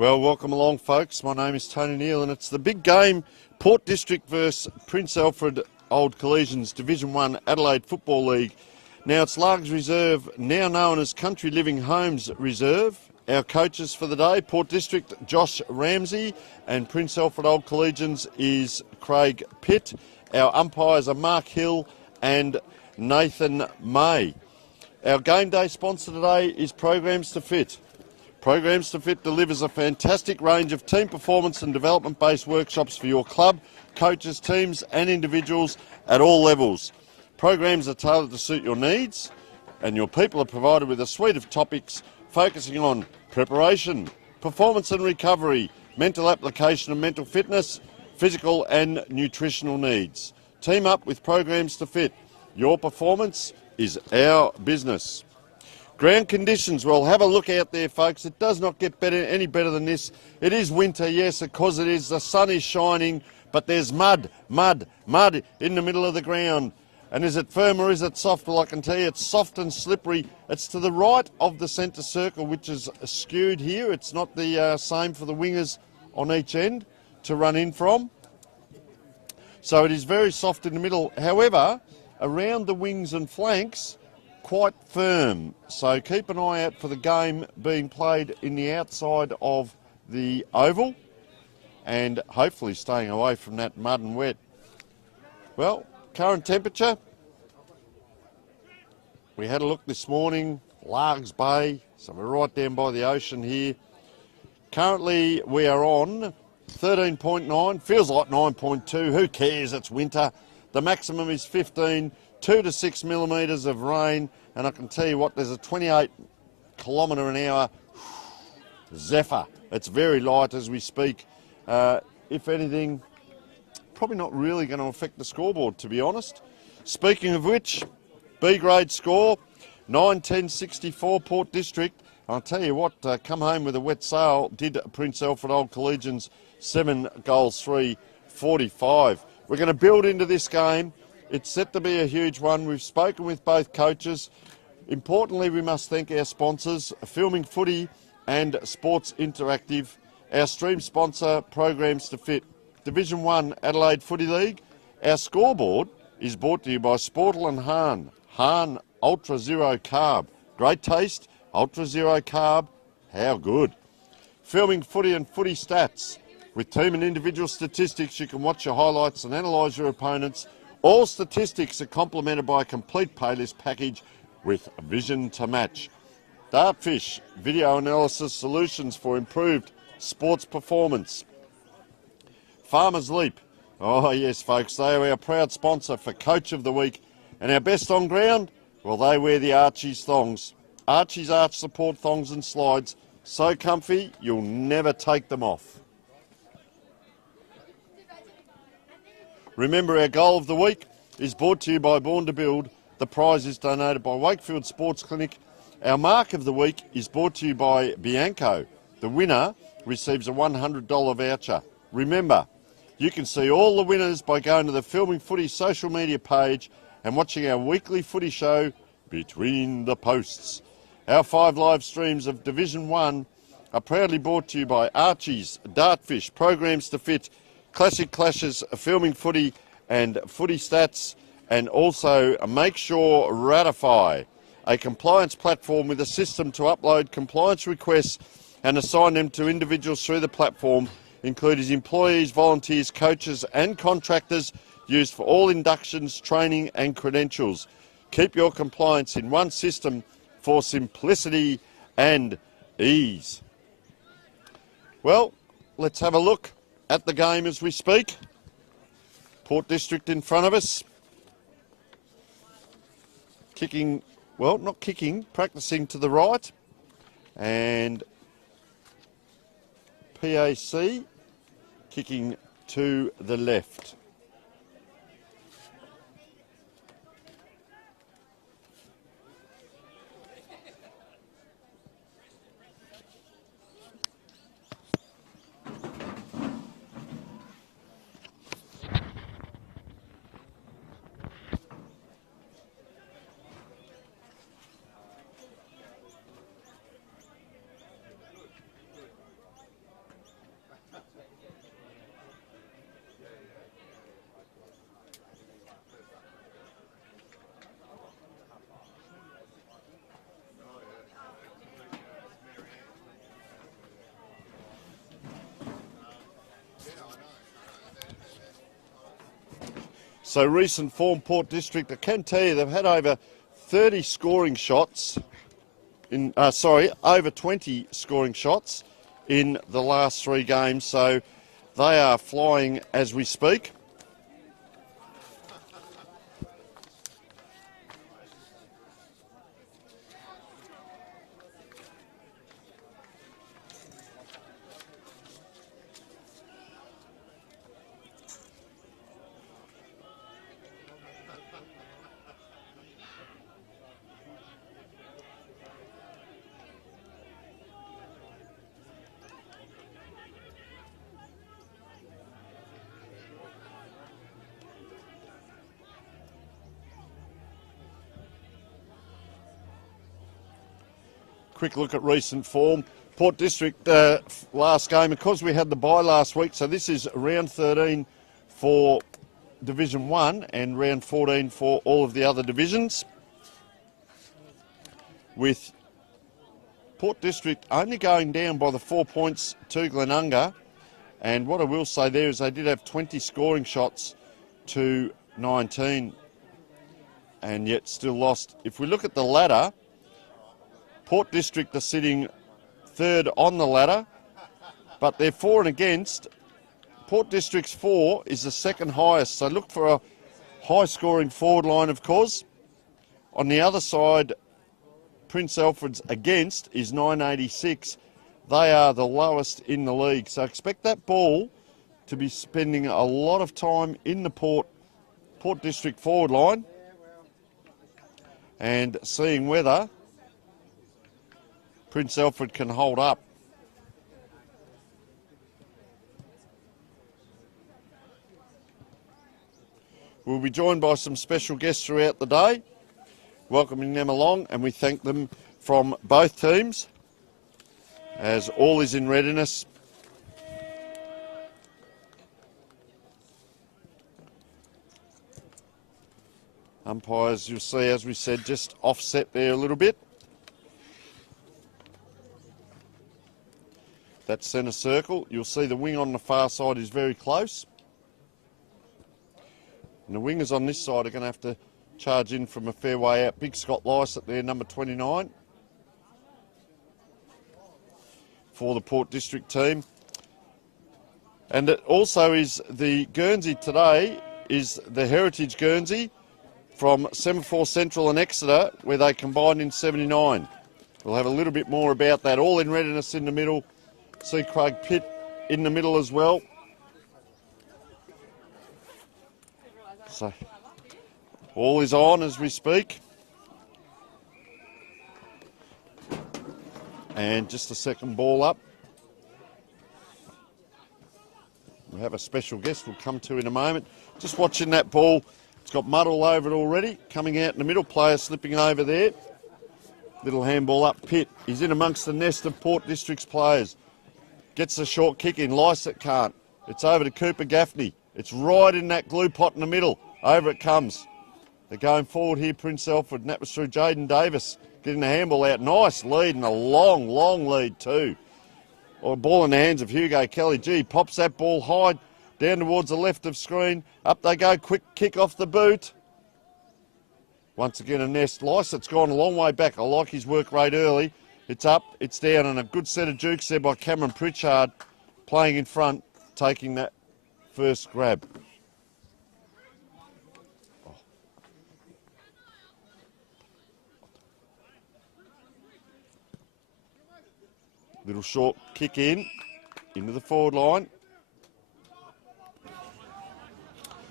Well, welcome along, folks. My name is Tony Neal, and it's the big game, Port District versus Prince Alfred Old Collegians, Division 1 Adelaide Football League. Now, it's Largs Reserve, now known as Country Living Homes Reserve. Our coaches for the day, Port District, Josh Ramsey, and Prince Alfred Old Collegians is Craig Pitt. Our umpires are Mark Hill and Nathan May. Our game day sponsor today is Programs to Fit. Programs to Fit delivers a fantastic range of team performance and development-based workshops for your club, coaches, teams and individuals at all levels. Programs are tailored to suit your needs, and your people are provided with a suite of topics focusing on preparation, performance and recovery, mental application and mental fitness, physical and nutritional needs. Team up with Programs to Fit. Your performance is our business. Ground conditions, well, have a look out there, folks. It does not get any better than this. It is winter, yes, because it is. The sun is shining, but there's mud in the middle of the ground. And is it firm or is it soft? Well, I can tell you it's soft and slippery. It's to the right of the centre circle, which is skewed here. It's not the same for the wingers on each end to run in from. So it is very soft in the middle. However, around the wings and flanks, quite firm. So keep an eye out for the game being played in the outside of the oval and hopefully staying away from that mud and wet. Well, current temperature, we had a look this morning, Largs Bay, so we're right down by the ocean here. Currently we are on 13.9, feels like 9.2, who cares, it's winter. The maximum is 15, 2 to 6 millimetres of rain, and I can tell you what, there's a 28 kilometre an hour zephyr. It's very light as we speak. If anything, probably not really going to affect the scoreboard, to be honest. Speaking of which, B grade score, 9-10-64 Port District. I'll tell you what, come home with a wet sail did Prince Alfred Old Collegians, 7 goals, 3-45. We're going to build into this game. It's set to be a huge one. We've spoken with both coaches. Importantly, we must thank our sponsors, Filming Footy and Sports Interactive. Our stream sponsor, Programs to Fit. Division 1 Adelaide Footy League. Our scoreboard is brought to you by Sportle and Hahn. Hahn Ultra Zero Carb. Great taste, Ultra Zero Carb. How good. Filming Footy and Footy Stats. With team and individual statistics, you can watch your highlights and analyse your opponents. All statistics are complemented by a complete playlist package with vision to match. Dartfish, video analysis solutions for improved sports performance. Farmers Leap. Oh yes, folks, they are our proud sponsor for Coach of the Week. And our best on ground? Well, they wear the Archie's thongs. Archie's arch support thongs and slides. So comfy, you'll never take them off. Remember, our goal of the week is brought to you by Born to Build. The prize is donated by Wakefield Sports Clinic. Our mark of the week is brought to you by Bianco. The winner receives a $100 voucher. Remember, you can see all the winners by going to the Filming Footy social media page and watching our weekly footy show, Between the Posts. Our 5 live streams of Division 1 are proudly brought to you by Archie's, Dartfish, Programs to Fit, Classic Clashes, Filming Footy and Footy Stats, and also Make Sure Ratify, a compliance platform with a system to upload compliance requests and assign them to individuals through the platform, including employees, volunteers, coaches and contractors, used for all inductions, training and credentials. Keep your compliance in one system for simplicity and ease. Well, let's have a look at the game as we speak. Port District in front of us. Kicking, well, not kicking, practicing to the right. And PAC kicking to the left. So recent form, Port District, I can tell you they've had over 30 scoring shots over 20 scoring shots in the last 3 games. So they are flying as we speak. Quick look at recent form. Port District last game, because we had the bye last week, so this is round 13 for Division 1 and round 14 for all of the other divisions. With Port District only going down by the 4 points to Glenunga. And what I will say there is they did have 20 scoring shots to 19 and yet still lost. If we look at the ladder, Port District are sitting 3rd on the ladder, but they're for and against. Port District's 4 is the 2nd highest, so look for a high-scoring forward line, of course. On the other side, Prince Alfred's against is 986. They are the lowest in the league, so expect that ball to be spending a lot of time in the Port District forward line and seeing whether Prince Alfred can hold up. We'll be joined by some special guests throughout the day, welcoming them along, and we thank them from both teams as all is in readiness. Umpires, you'll see, as we said, just offset there a little bit. That centre circle, you'll see the wing on the far side is very close. And the wingers on this side are going to have to charge in from a fair way out. Big Scott Lysett there, number 29, for the Port District team. And it also is the Guernsey today, is the Heritage Guernsey from Semaphore Central and Exeter, where they combined in 79. We'll have a little bit more about that. All in readiness in the middle. See Craig Pitt in the middle as well. So all is on as we speak. And just a second ball up. We have a special guest we'll come to in a moment. Just watching that ball. It's got mud all over it already. Coming out in the middle, player slipping over there. Little handball up, Pitt. He's in amongst the nest of Port District's players. Gets a short kick in, Lysett can't. It's over to Cooper Gaffney. It's right in that glue pot in the middle. Over it comes. They're going forward here, Prince Alfred, and that was through Jaden Davis. Getting the handball out. Nice lead, and a long, long lead too. Or ball in the hands of Hugo Kelly. Gee, pops that ball high down towards the left of screen. Up they go, quick kick off the boot. Once again a nest. Lysett's gone a long way back. I like his work rate early. It's up, it's down, and a good set of jukes there by Cameron Pritchard, playing in front, taking that first grab. Oh. Little short kick in, into the forward line.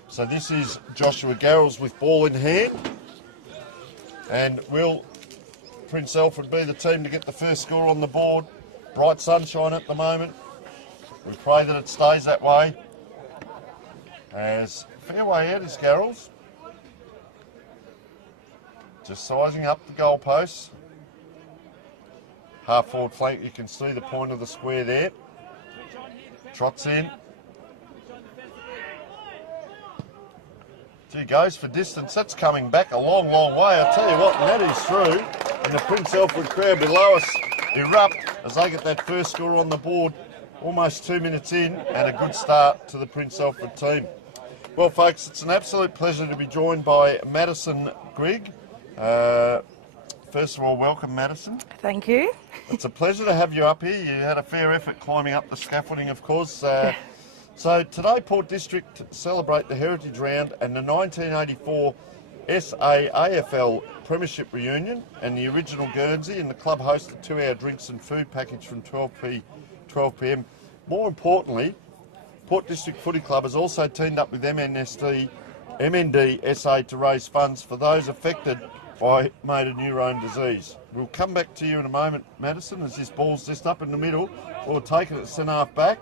So this is Joshua Garrels with ball in hand. And will Prince Alfred be the team to get the first score on the board? Bright sunshine at the moment. We pray that it stays that way. As fair way out is Garrels. Just sizing up the goalposts. Half forward flank, you can see the point of the square there. Trots in. Gee, goes for distance. That's coming back a long, long way. I tell you what, that is through. And the Prince Alfred crowd below us erupt as they get that first score on the board. Almost 2 minutes in, and a good start to the Prince Alfred team. Well, folks, it's an absolute pleasure to be joined by Madison Grigg. First of all, welcome, Madison. Thank you. It's a pleasure to have you up here. You had a fair effort climbing up the scaffolding, of course. So today, Port District celebrate the Heritage Round and the 1984 SAAFL Premiership Reunion and the original Guernsey, and the club hosted a 2-hour drinks and food package from 12 p.m. More importantly, Port District Footy Club has also teamed up with MND SA to raise funds for those affected by motor neurone disease. We'll come back to you in a moment, Madison, as this ball's just up in the middle. We'll take it at centre half back.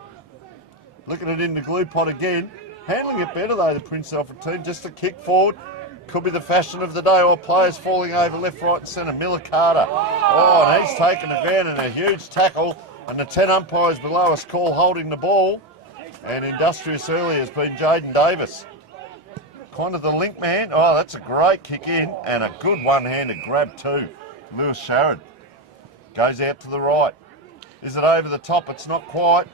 Looking at it in the glue pot again. Handling it better though, the Prince Alfred team. Just a kick forward. Could be the fashion of the day. All players falling over left, right and centre. Miller Carter. Oh, and he's taken a van and a huge tackle. And the 10 umpires below us call holding the ball. And industrious early has been Jaden Davis. Kind of the link man. Oh, that's a great kick in and a good one-handed grab too. Lewis Sharrod goes out to the right. Is it over the top? It's not quite.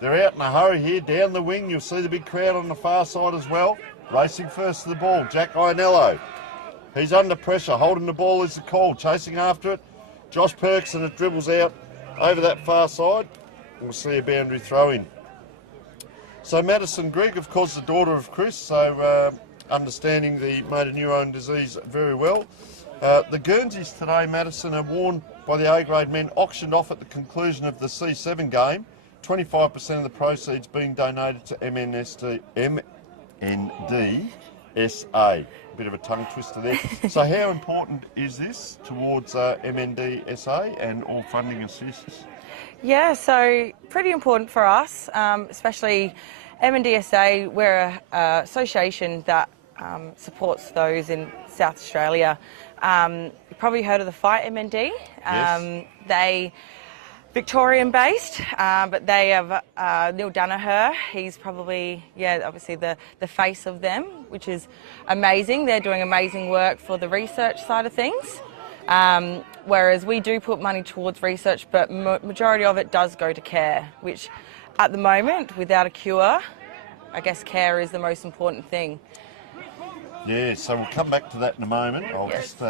They're out in a hurry here. Down the wing, you'll see the big crowd on the far side as well. Racing first to the ball, Jack Ionello. He's under pressure. Holding the ball is the call. Chasing after it, Josh Perks, and it dribbles out over that far side. We'll see a boundary throw in. So Madison Grigg, of course, the daughter of Chris, so understanding the motor neurone disease very well. The Guernseys today, Madison, are worn by the A-grade men, auctioned off at the conclusion of the C7 game. 25% of the proceeds being donated to MND SA. Bit of a tongue twister there. So how important is this towards MND SA and all funding assists? Yeah, so pretty important for us, especially MNDSA. We're an association that supports those in South Australia. You've probably heard of the Fight MND. Yes. They Victorian based, but they have Neil Danaher. He's probably, obviously the face of them, which is amazing. They're doing amazing work for the research side of things. Whereas we do put money towards research, but majority of it does go to care, which at the moment, without a cure, I guess care is the most important thing. Yeah, so we'll come back to that in a moment. I'll just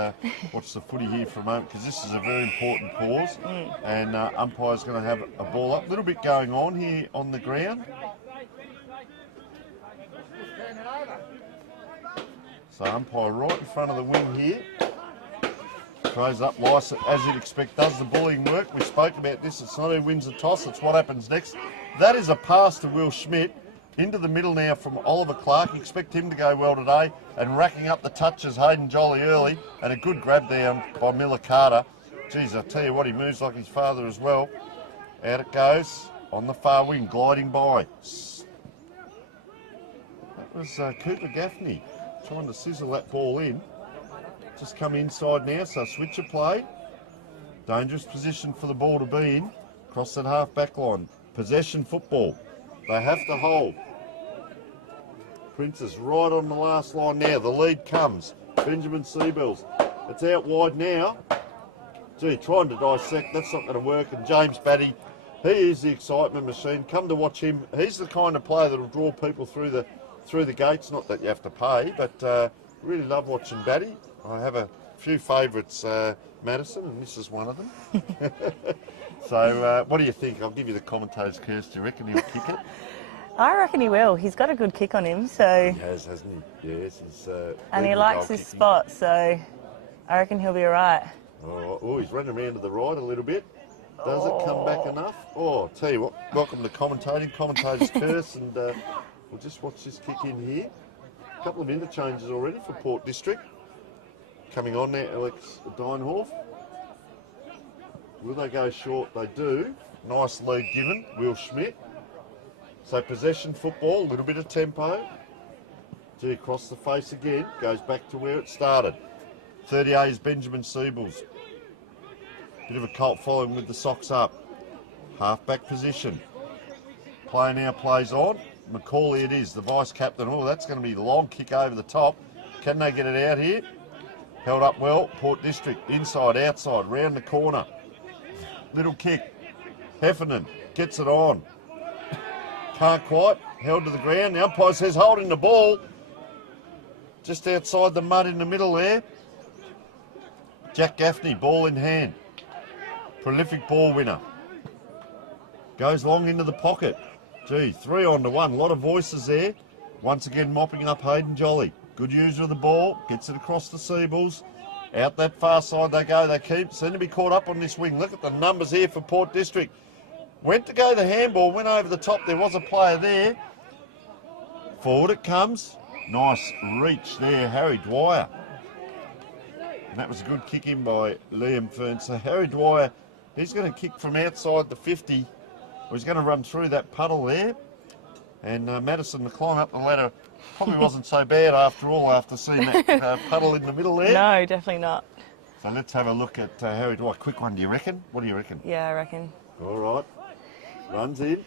watch the footy here for a moment because this is a very important pause. And umpire's going to have a ball up. A little bit going on here on the ground. So umpire right in front of the wing here. Throws up Lysa, as you'd expect, does the bullying work. We spoke about this. It's not who wins the toss, it's what happens next. That is a pass to Will Schmidt. Into the middle now from Oliver Clark. Expect him to go well today. And racking up the touches, Hayden Jolly early. And a good grab down by Miller Carter. Geez, I tell you what, he moves like his father as well. Out it goes on the far wing, gliding by. That was Cooper Gaffney trying to sizzle that ball in. Just come inside now, so switch of play. Dangerous position for the ball to be in. Cross that half back line. Possession football. They have to hold. Prince is right on the last line now. The lead comes. Benjamin Seabells. It's out wide now. Gee, trying to dissect. That's not going to work. And James Batty, he is the excitement machine. Come to watch him. He's the kind of player that will draw people through the gates. Not that you have to pay, but really love watching Batty. I have a few favourites, Madison, and this is one of them. So, what do you think? I'll give you the commentator's curse. Do you reckon he'll kick it? I reckon he will. He's got a good kick on him, so. He has, hasn't he? Yes, he's. And he likes his spot, so I reckon he'll be all right. Oh, he's running around to the right a little bit. Does it come back enough? Oh, I'll tell you what. Welcome to commentating, commentator's curse, and we'll just watch this kick in here. A couple of interchanges already for Port District. Coming on now, Alex Deinhoff. Will they go short? They do. Nice lead given, Will Schmidt. So possession football, a little bit of tempo. Gee, across the face again, goes back to where it started. 38 is Benjamin Seabells. Bit of a cult following with the socks up. Half-back position. Player now plays on. Macaulay it is, the vice-captain. Oh, that's going to be a long kick over the top. Can they get it out here? Held up well, Port District, inside, outside, round the corner. Little kick. Heffernan gets it on. Can't quite. Held to the ground. The umpire says holding the ball. Just outside the mud in the middle there. Jack Gaffney, ball in hand. Prolific ball winner. Goes long into the pocket. Gee, 3 on to 1. A lot of voices there. Once again mopping up Hayden Jolly. Good user of the ball. Gets it across the Seabills. Out that far side they go. They seem to be caught up on this wing. Look at the numbers here for Port District. Went to go the handball. Went over the top. There was a player there. Forward it comes. Nice reach there, Harry Dwyer. And that was a good kick in by Liam Fern. So Harry Dwyer, he's going to kick from outside the 50. He's going to run through that puddle there. And Madison, the climb up the ladder probably wasn't so bad after all, after seeing that puddle in the middle there. No, definitely not. So let's have a look at Harry Dwyer. Quick one, do you reckon? What do you reckon? Yeah, I reckon. All right. Runs in.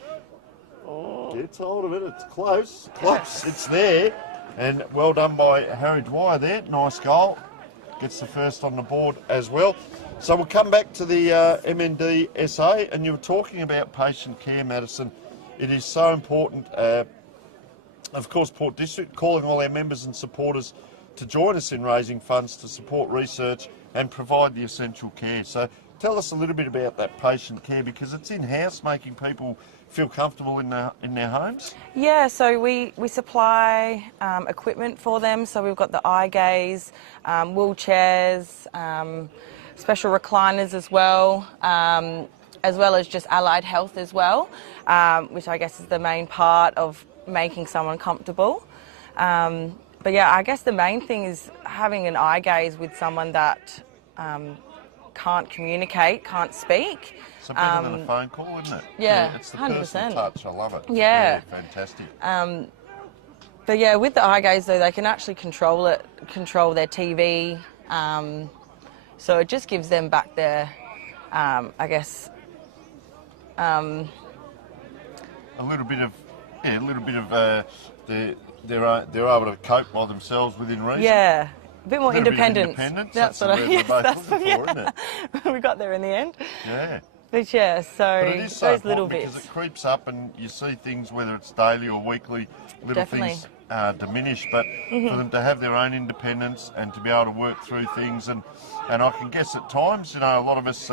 Oh, gets hold of it. It's close. Close. It's there. And well done by Harry Dwyer there. Nice goal. Gets the first on the board as well. So we'll come back to the MND SA, and you were talking about patient care, Madison. It is so important. Of course, Port District calling all our members and supporters to join us in raising funds to support research and provide the essential care. So tell us a little bit about that patient care, because it's in-house, making people feel comfortable in their homes. Yeah, so we supply equipment for them. So we've got the eye gaze, wheelchairs, special recliners as well as just allied health as well, which I guess is the main part of making someone comfortable. But yeah, I guess the main thing is having an eye gaze with someone that can't communicate, can't speak. So better than a phone call, isn't it? Yeah, it's the 100%. personal touch. I love it. Yeah. Fantastic. But yeah, with the eye gaze though, they can actually control their TV. So it just gives them back their, I guess. A little bit of they're able to cope by themselves within reason. Yeah, a bit more independence. Independence. That's what yes, we're both that's looking for, isn't it? We got there in the end. Yeah. But yeah, so But it is so those little important bits. because it creeps up and you see things, whether it's daily or weekly, little Definitely. things diminish. But for them to have their own independence and to be able to work through things, and I can guess at times, a lot of us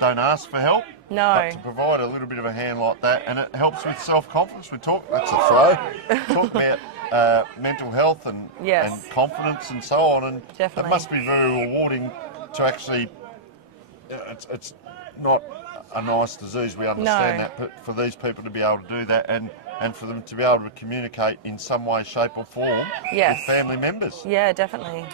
don't ask for help. No. But to provide a little bit of a hand like that, and it helps with self-confidence. That's a throw. Talk about mental health and confidence and so on. And Definitely. it must be very rewarding to actually. It's not a nice disease, we understand that, but for these people to be able to do that and for them to be able to communicate in some way, shape or form with family members. Yeah, definitely.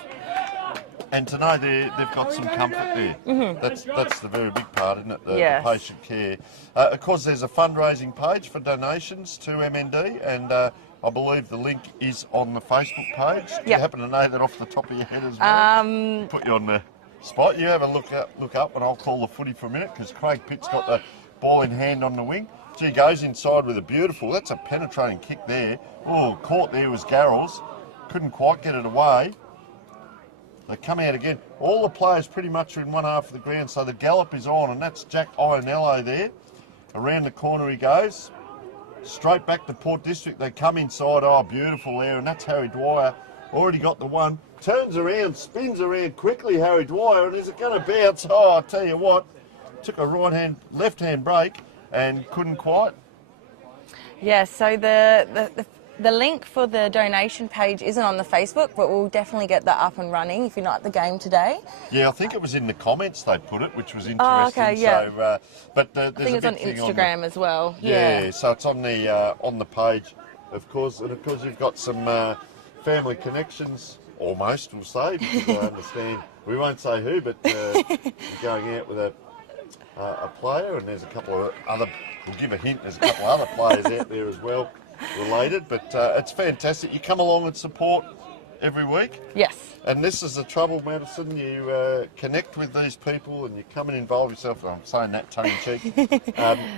And to know they've got some comfort there. Mm-hmm. That's the very big part, isn't it? The patient care. Of course, there's a fundraising page for donations to MND, and I believe the link is on the Facebook page. Do you happen to know that off the top of your head as well? Put you on the spot. You have a look up, and I'll call the footy for a minute, because Craig Pitt's got the ball in hand on the wing. Gee, goes inside with a beautiful. That's a penetrating kick there. Oh, caught there was Garrels. Couldn't quite get it away. They come out again. All the players pretty much are in one half of the ground, so the gallop is on, and that's Jack Ionello there. Around the corner he goes. Straight back to Port District. They come inside. Oh, beautiful there, and that's Harry Dwyer. Already got the one. Turns around, spins around quickly, Harry Dwyer, and is it going to bounce? Oh, I tell you what. Took a left-hand break and couldn't quite. Yeah, so the link for the donation page isn't on the Facebook, but we'll definitely get that up and running if you're not at the game today. Yeah, I think it was in the comments they put it, which was interesting. Oh, okay, yeah. So, but there's I think it's on Instagram as well. Yeah, so it's on the page, of course, and of course you've got some family connections, almost, we'll say, because I understand. We won't say who, but you're going out with a player, and there's a couple of other. We'll give a hint. There's a couple of other players out there as well. Related, but it's fantastic. You come along and support every week. Yes. And this is the trouble, Madison. You connect with these people and you come and involve yourself. I'm saying that tongue-in-cheek.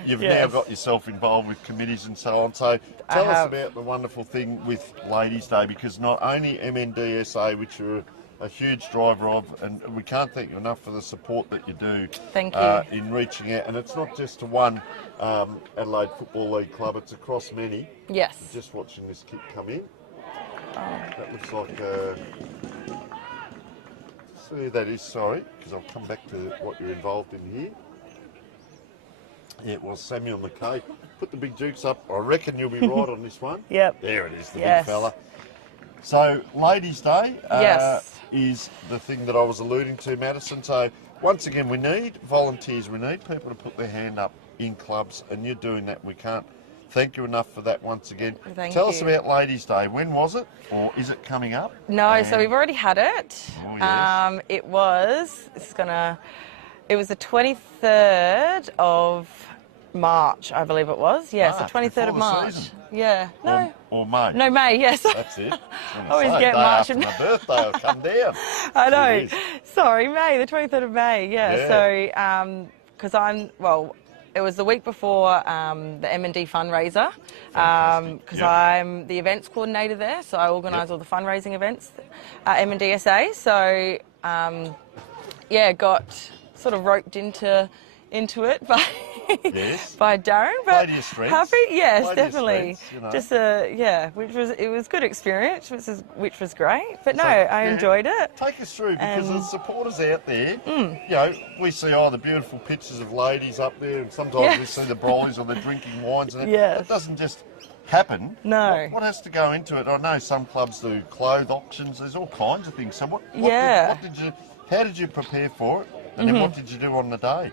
You've now got yourself involved with committees and so on. So tell us about the wonderful thing with Ladies' Day, because not only MNDSA, which are a huge driver of, and we can't thank you enough for the support that you do. Thank you. In reaching out, and it's not just to one Adelaide Football League club; it's across many. Yes. Just watching this kick come in. Oh. That looks like. See who that is? Sorry, because I'll come back to what you're involved in here. Yeah, it was Samuel McKay. Put the big jukes up. I reckon you'll be right on this one. Yep. There it is, the Yes. big fella. So, Ladies' Day Yes. is the thing that I was alluding to, Madison. So, once again, we need volunteers. We need people to put their hand up in clubs, and you're doing that. We can't thank you enough for that once again. Tell us about Ladies' Day. When was it, or is it coming up? No, so we've already had it. Oh, yes. It was the 23rd of March, I believe it was. Yes, the 23rd of before the March. season. Yeah. No. Or May. No, May, yes. That's it. Always get day March after and my birthday, I'll come down. I know. It is. Sorry, May, the 23rd of May. Yeah. Yeah. So, because it was the week before the M&D fundraiser, because I'm the events coordinator there, so I organise all the fundraising events at M&D SA. So, got sort of roped into it by by Darren. But Play to your strengths. happy, yes, Play to your definitely. strengths, you know. Just it was good experience, which was great. But no, So, I yeah, enjoyed it. Take us through, because there's supporters out there. You know, we see the beautiful pictures of ladies up there, and sometimes we see the brollies or they're drinking wines, and Yes. it doesn't just happen. No. What has to go into it? I know some clubs do clothes auctions. There's all kinds of things. So how did you prepare for it? And then what did you do on the day?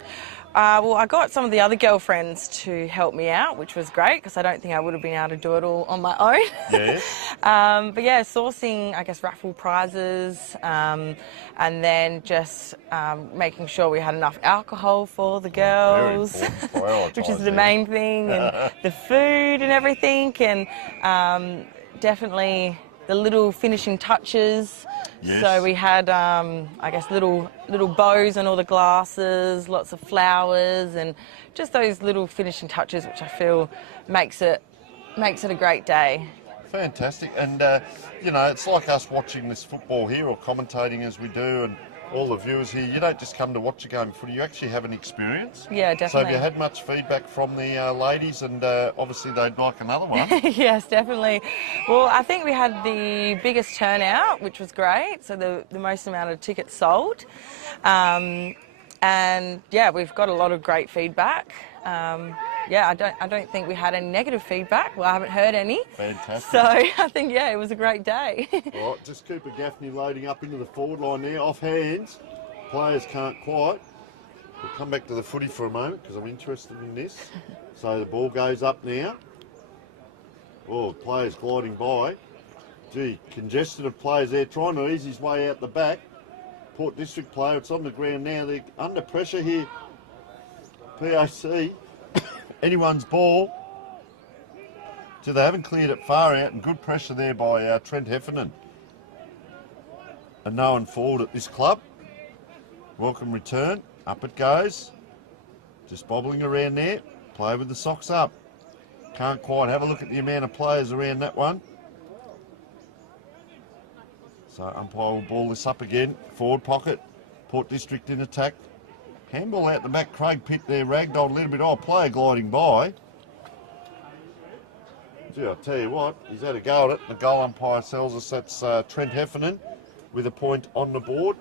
Well, I got some of the other girlfriends to help me out, which was great, because I don't think I would have been able to do it all on my own. Yes. But yeah, sourcing, I guess, raffle prizes, and then just making sure we had enough alcohol for the girls, Very important. which is the main thing, and the food and everything, and definitely the little finishing touches. Yes. So we had, I guess, little bows on all the glasses, lots of flowers, and just those little finishing touches, which I feel makes it a great day. Fantastic. And, it's like us watching this football here or commentating as we do, and all the viewers here, you don't just come to watch a game of footy, you actually have an experience. Yeah, So definitely. have you had much feedback from the ladies, and obviously they'd like another one? Yes, definitely. Well, I think we had the biggest turnout, which was great, so the most amount of tickets sold. And yeah, we've got a lot of great feedback. I don't think we had any negative feedback. Well, I haven't heard any. Fantastic. So I think, it was a great day. All right, just Cooper Gaffney loading up into the forward line there, off hands. Players can't quite. We'll come back to the footy for a moment, because I'm interested in this. So the ball goes up now. Oh, players gliding by. Gee, congested of players there, trying to ease his way out the back. Port District player, it's on the ground now. They're under pressure here. PAC. Anyone's ball. So they haven't cleared it far out, and good pressure there by Trent Heffernan. A known forward at this club. Welcome return. Up it goes. Just bobbling around there. Play with the socks up. Can't quite have a look at the amount of players around that one. So umpire will ball this up again. Forward pocket. Port District in attack. Handball out the back. Craig Pitt there. Ragdolled a little bit. Oh, player gliding by. Gee, I'll tell you what. He's had a go at it. The goal umpire tells us that's Trent Heffernan with a point on the board.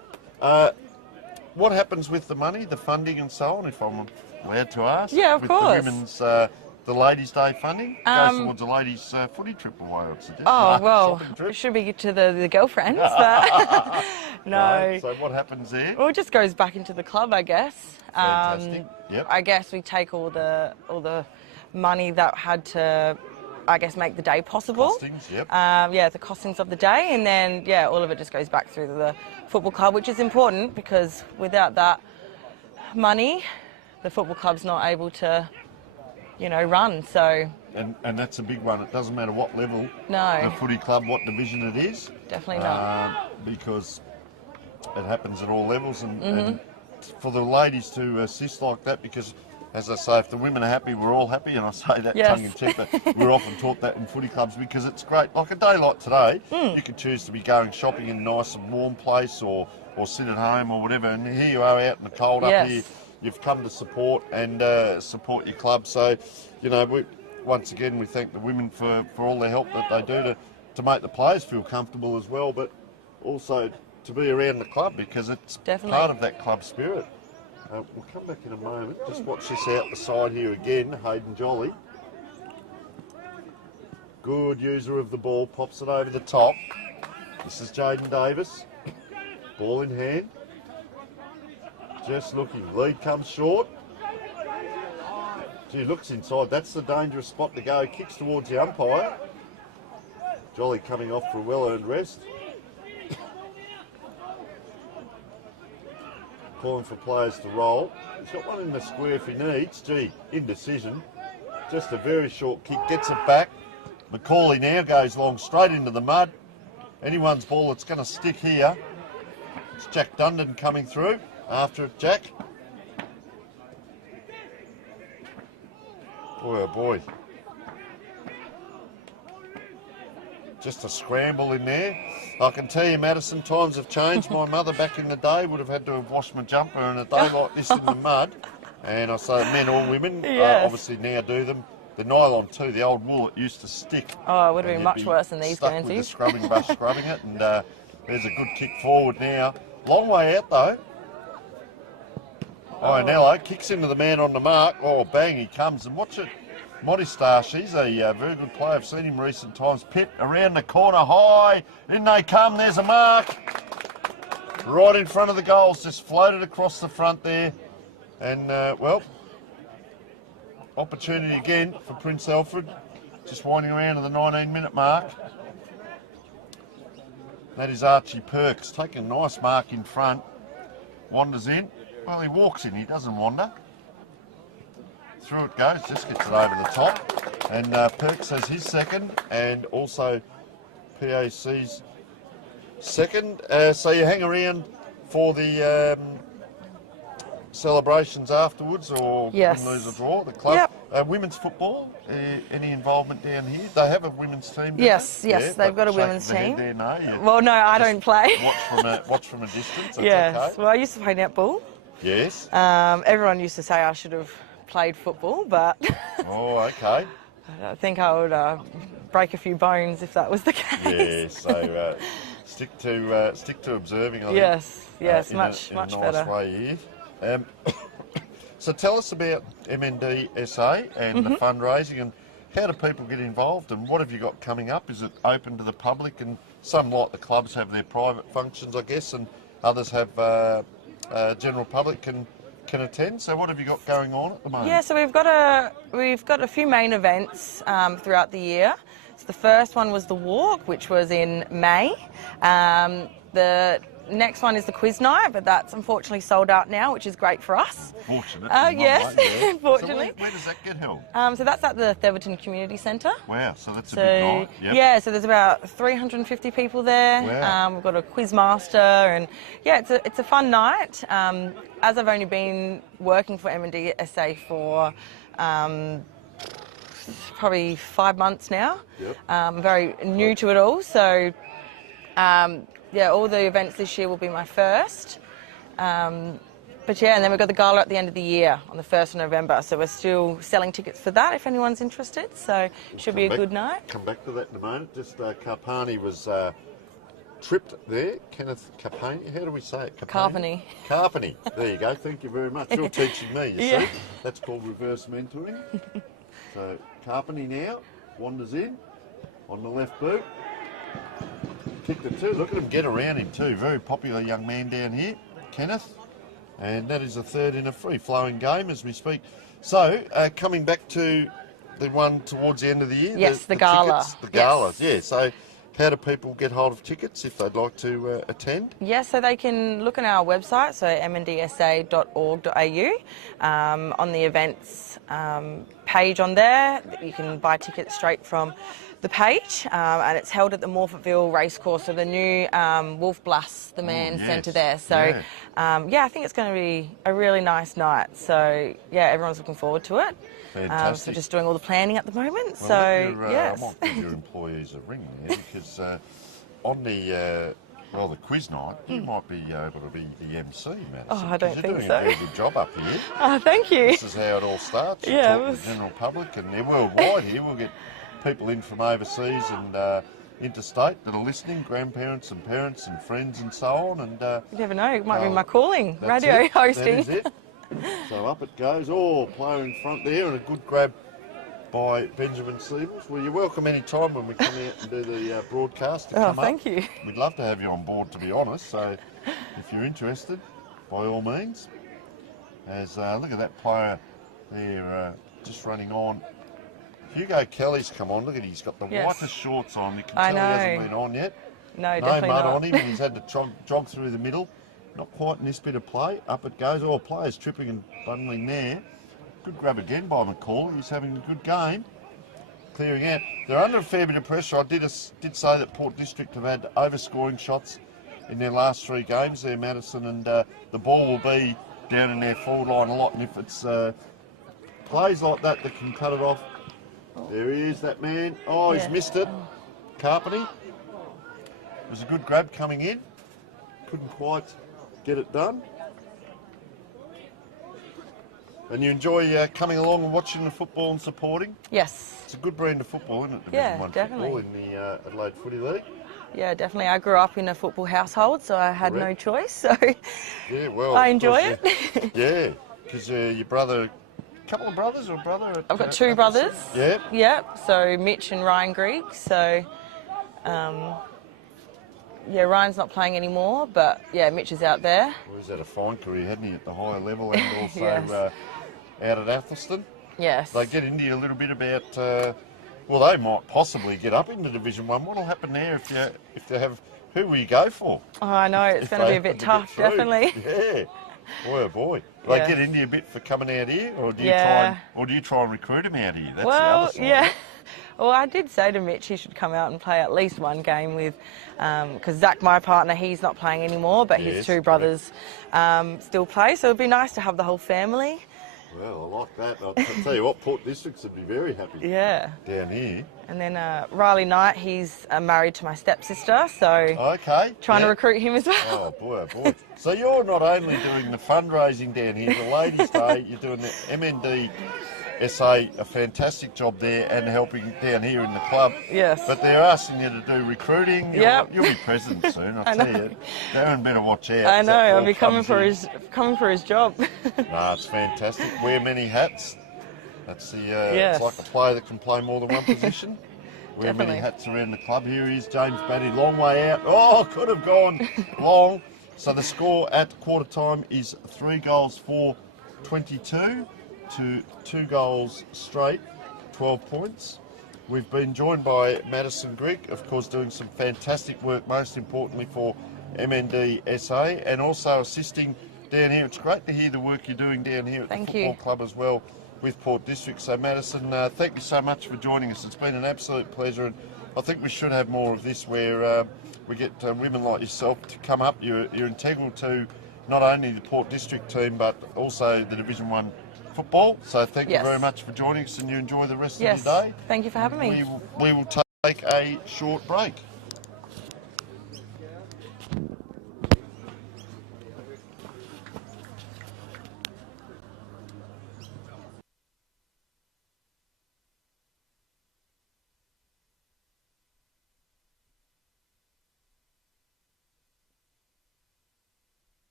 What happens with the money, the funding and so on, if I'm allowed to ask? Yeah, of course. With the women's, the Ladies' Day funding? Goes towards a ladies' footy trip away, I would suggest. Oh, well, Shopping trip. it should be to the girlfriends, but no. Right, so what happens there? Well, it just goes back into the club, I guess. Fantastic. Yep. I guess we take all the money that had to, I guess, make the day possible. Costings, yep. The costings of the day, and then all of it just goes back through the football club, which is important, because without that money, the football club's not able to, run. So. And that's a big one. It doesn't matter what level No. the footy club, what division it is. Definitely not. Because it happens at all levels, and for the ladies to assist like that, because as I say, if the women are happy, we're all happy, and I say that Yes. tongue in cheek, but we're often taught that in footy clubs because it's great. Like a day like today, you could choose to be going shopping in a nice and warm place or sit at home or whatever, and here you are out in the cold up here. You've come to support and support your club. So, you know, once again, we thank the women for all the help that they do to make the players feel comfortable as well, but also to be around the club because it's part of that club spirit. We'll come back in a moment. Just watch this out the side here again, Hayden Jolly. Good user of the ball, pops it over the top. This is Jaden Davis. Ball in hand. Just looking. Lead comes short. Gee, looks inside. That's the dangerous spot to go. Kicks towards the umpire. Jolly coming off for a well-earned rest. Calling for players to roll. He's got one in the square if he needs. Gee, indecision. Just a very short kick. Gets it back. Macaulay now goes long straight into the mud. Anyone's ball that's going to stick here. It's Jack Dundon coming through. After it, Jack. Boy, oh boy. Just a scramble in there. I can tell you, Madison, times have changed. My mother back in the day would have had to have washed my jumper in a day like this in the mud. And I say men or women obviously now do them. The nylon too, the old wool, it used to stick. Oh, it would have been much worse than these stuck Guernseys. With the scrubbing brush scrubbing it, and there's a good kick forward now. Long way out though. Ianello kicks into the man on the mark. Oh, bang, he comes. And watch it. Modistar, she's a very good player. I've seen him recent times. Pitt around the corner, high. In they come. There's a mark. Right in front of the goals. Just floated across the front there. And, well, opportunity again for Prince Alfred. Just winding around to the 19-minute mark. That is Archie Perks. Taking a nice mark in front. Wanders in. Well, he walks in. He doesn't wander. Through it goes, just gets it over the top. And Perks has his second, and also PAC's second. So you hang around for the celebrations afterwards, or win, lose or draw, the club. Women's football, any involvement down here? They have a women's team, Yes, they've got a women's team. There, no, well, no, I don't play. Watch from a distance, that's okay. Well, I used to play netball. Yes. Everyone used to say I should have played football, but oh, okay. I think I would break a few bones if that was the case. Yeah, so stick to observing. I think, yes, in much a nice better. way here. So tell us about MNDSA and the fundraising, and how do people get involved, and what have you got coming up? Is it open to the public? And some, like the clubs, have their private functions, I guess, and others have general public can attend. So what have you got going on at the moment? Yeah, so we've got a few main events throughout the year. So the first one was the walk, which was in May. The next one is the quiz night, but that's unfortunately sold out now, which is great for us. Fortunate. Yes, unfortunately. So where does that get held? So that's at the Theverton Community Centre. Wow, so that's a big night. Yep. Yeah, so there's about 350 people there. Wow. We've got a quiz master, and yeah, it's a fun night. As I've only been working for MNDSA for probably 5 months now. Yep. I'm very new to it all, so yeah, all the events this year will be my first. But yeah, and then we've got the gala at the end of the year on the 1st of November, so we're still selling tickets for that if anyone's interested, so should be a good night. Come back to that in a moment. Just Carpani was tripped there. Kenneth Carpani, how do we say it? Carpani. Carpani, there you go, thank you very much. You're teaching me, you see. That's called reverse mentoring. So Carpani now, wanders in, on the left boot. Kicked it too, look at him get around him too. Very popular young man down here, Kenneth. And that is a third in a free-flowing game as we speak. So, coming back to the one towards the end of the year. Yes, the gala. Tickets, the galas, yeah. So, how do people get hold of tickets if they'd like to attend? Yes, so they can look on our website, so mndsa.org.au. On the events page on there, you can buy tickets straight from the page, and it's held at the Morfettville Racecourse, so the new Wolf Blass, the man centre there. So, yeah, I think it's going to be a really nice night. So, yeah, everyone's looking forward to it. Fantastic. So just doing all the planning at the moment. Well, so, yes. I might give your employees a ring there because on the the quiz night, you might be able to be the MC, Madison. Oh, I don't you're think doing so. a very good job up here. Oh, thank you. This is how it all starts. You talk to the general public, and they're worldwide here. We'll get people in from overseas and interstate that are listening, grandparents and parents and friends and so on. And you never know, it might be my calling, radio it. hosting. That is it. So up it goes. Oh, player in front there, and a good grab by Benjamin Sievers. Well, you're welcome any time when we come out and do the broadcast. Thank you. We'd love to have you on board, to be honest. So if you're interested, by all means. As look at that player there, just running on. Hugo Kelly's come on. Look at he's got the whitest shorts on. You can tell he hasn't been on yet. No, definitely mud not. on him, and he's had to jog through the middle. Not quite in this bit of play. Up it goes. Oh, players tripping and bundling there. Good grab again by McCall. He's having a good game. Clearing out. They're under a fair bit of pressure. I did say that Port District have had overscoring shots in their last 3 games there, Madison, and the ball will be down in their forward line a lot. And if it's plays like that can cut it off. There he is, that man. Oh, he's missed it. Carpeny. It was a good grab coming in. Couldn't quite get it done. And you enjoy coming along and watching the football and supporting? Yes. It's a good brand of football, isn't it? Division 1 football in the Adelaide Footy League. Yeah, definitely. I grew up in a football household, so I had no choice. So yeah, well, I enjoy it. Yeah, because your brother, couple of brothers or brother? I've got 2 brothers. Yeah. Yep. So Mitch and Ryan Greig. So, yeah, Ryan's not playing anymore, but yeah, Mitch is out there. Well, he's had a fine career, hadn't he, at the higher level and also out at Athelston? Yes. They get into you a little bit about. Well, they might possibly get up into Division 1. What'll happen there if they have? Who will you go for? Oh, I know it's going to be a bit tough, definitely. Yeah. Boy, oh boy. Do they get into you a bit for coming out here, or do you try and recruit them out here? That's the other side. Yeah. Well, I did say to Mitch he should come out and play at least one game with, because Zach, my partner, he's not playing anymore, but his 2 brothers still play. So it'd be nice to have the whole family. Well, I like that. I'll tell you what, Port Districts would be very happy down here. And then Riley Knight, he's married to my stepsister, so trying to recruit him as well. Oh, boy, oh, boy. So you're not only doing the fundraising down here, the Ladies' Day, you're doing the MND SA, a fantastic job there, and helping down here in the club. Yes. But they're asking you to do recruiting. Yep. You'll be president soon, I tell you. Darren better watch out. I know, I'll be coming for his job. No, it's fantastic. Wear many hats. That's the. It's like a player that can play more than one position. Wear many hats around the club. Here he is, James Batty, long way out. Oh, could have gone long. So the score at quarter time is 3 goals for 22 to 2 goals straight, 12 points. We've been joined by Madison Grigg, of course, doing some fantastic work, most importantly for MND SA, and also assisting down here. It's great to hear the work you're doing down here at the football club as well with Port District. So Madison, thank you so much for joining us. It's been an absolute pleasure, and I think we should have more of this where we get women like yourself to come up. You're integral to not only the Port District team but also the Division 1 football. So thank you very much for joining us, and you enjoy the rest of your day. Thank you for having me. We will take a short break.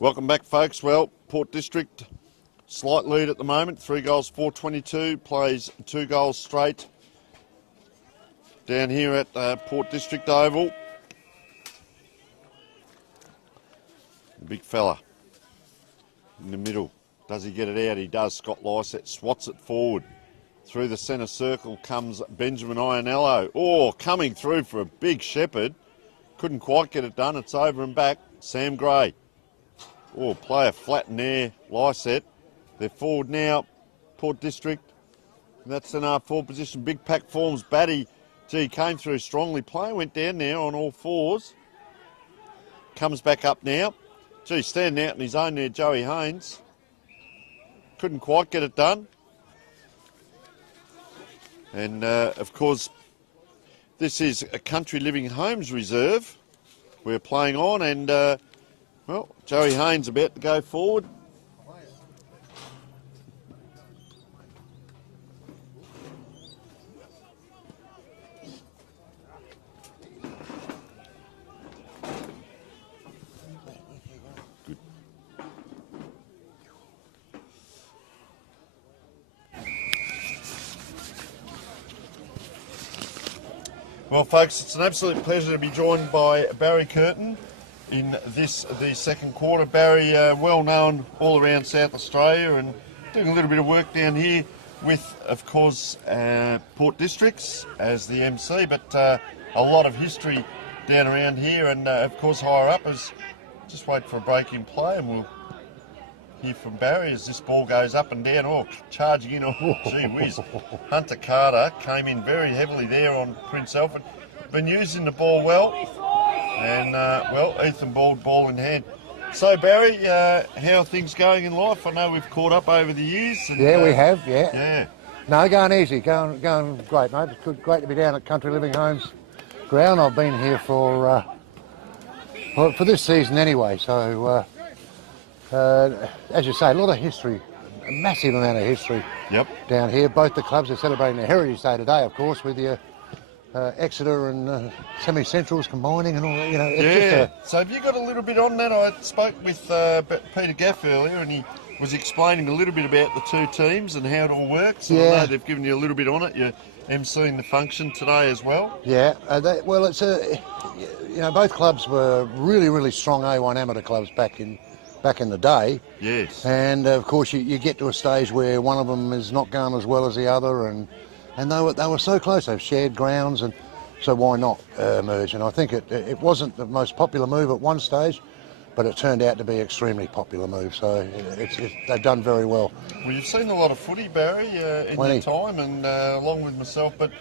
Welcome back, folks. Well, Port District, slight lead at the moment, 3 goals, 4-22, plays 2 goals straight down here at Port District Oval. The big fella in the middle. Does he get it out? He does. Scott Lysett swats it forward. Through the centre circle comes Benjamin Ionello. Oh, coming through for a big shepherd. Couldn't quite get it done. It's over and back. Sam Gray. Oh, player flat in there. Lysett. They're forward now. Port District. And that's in our forward position. Big pack forms. Batty. Gee, came through strongly. Player went down there on all fours. Comes back up now. Gee, standing out in his own there, Joey Haynes. Couldn't quite get it done. And, of course, this is a Country Living Homes reserve we're playing on. And, well, Joey Haynes about to go forward. Well, folks, it's an absolute pleasure to be joined by Barry Curtin in the second quarter. Barry, well known all around South Australia and doing a little bit of work down here with, of course, Port Districts as the MC, but a lot of history down around here and, of course, higher up. As just wait for a break in play and we'll hear from Barry as this ball goes up and down. Oh, charging in. Oh, gee whiz. Hunter Carter came in very heavily there on Prince Alfred. Been using the ball well. And, well, Ethan Bald, ball in hand. So, Barry, how are things going in life? I know we've caught up over the years. And, yeah, we have, yeah. Yeah. No, going easy, going great, mate. It's great to be down at Country Living Homes ground. I've been here for this season anyway, so... as you say, a lot of history, a massive amount of history down here. Both the clubs are celebrating their Heritage Day today, of course, with your Exeter and semi-centrals combining and all that, you know. It's So have you got a little bit on that? I spoke with Peter Gaff earlier and he was explaining a little bit about the two teams and how it all works. And I know they've given you a little bit on it. You're emceeing the function today as well. Yeah, well, it's you know, both clubs were really, really strong A1 amateur clubs back in the day. Yes. And of course you get to a stage where one of them is not going as well as the other, and they were so close. They've shared grounds, and so why not merge? And I think it wasn't the most popular move at one stage, but it turned out to be an extremely popular move. So they've done very well. Well, you've seen a lot of footy, Barry, in your time, and along with myself, but.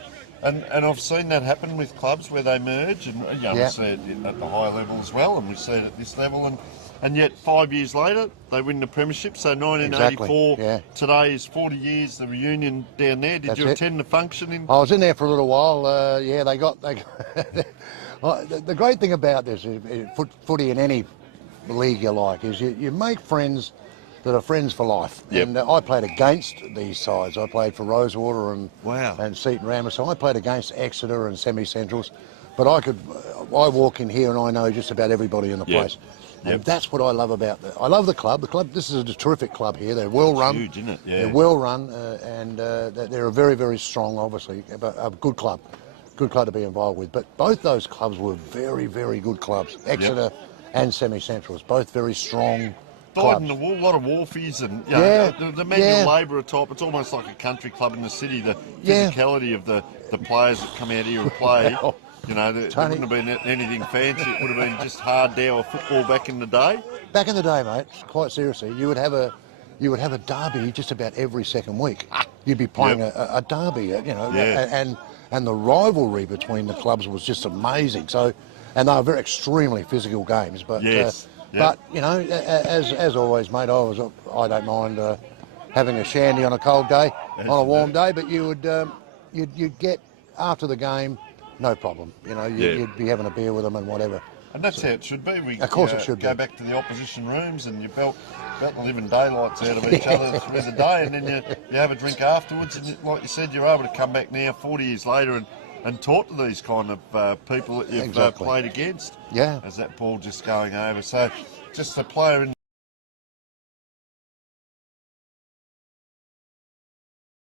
And I've seen that happen with clubs where they merge, and you know, we see it at the higher level as well, and we see it at this level, and yet 5 years later they win the premiership. So 1984, today is 40 years. The reunion down there. Did you attend the function? I was in there for a little while. Yeah, they got. The great thing about this is footy in any league you like is you make friends that are friends for life. And I played against these sides. I played for Rosewater and Seton Rammer, so I played against Exeter and semi-centrals. But I walk in here and I know just about everybody in the place. And that's what I love about I love the club. The club, this is a terrific club here. They're well run. Huge, isn't it? Yeah. They're well run and they're a very, very strong, obviously, a good club. Good club to be involved with. But both those clubs were very, very good clubs. Exeter and semi-centrals, both very strong. Dyed in the wool, a lot of wharfies and you know, the manual labourer type. It's almost like a country club in the city. The physicality of the players that come out here and play. You know, there wouldn't have been anything fancy. It would have been just hard dour football back in the day. Back in the day, mate, quite seriously, you would have a derby just about every second week. You'd be playing a derby, you know, and the rivalry between the clubs was just amazing. So, and they were very extremely physical games, but. But you know, as always, mate, I don't mind having a shandy on a cold day, on a warm day. But you'd get after the game, no problem. You know, you'd be having a beer with them and whatever. And that's how it should be. Of course, it should go back to the opposition rooms and you felt the living daylights out of each other through the day, and then you have a drink afterwards. And like you said, you're able to come back now, 40 years later, and talk to these kind of people that you've played against. Yeah. As that ball just going over. So just the player in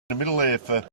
the middle there for...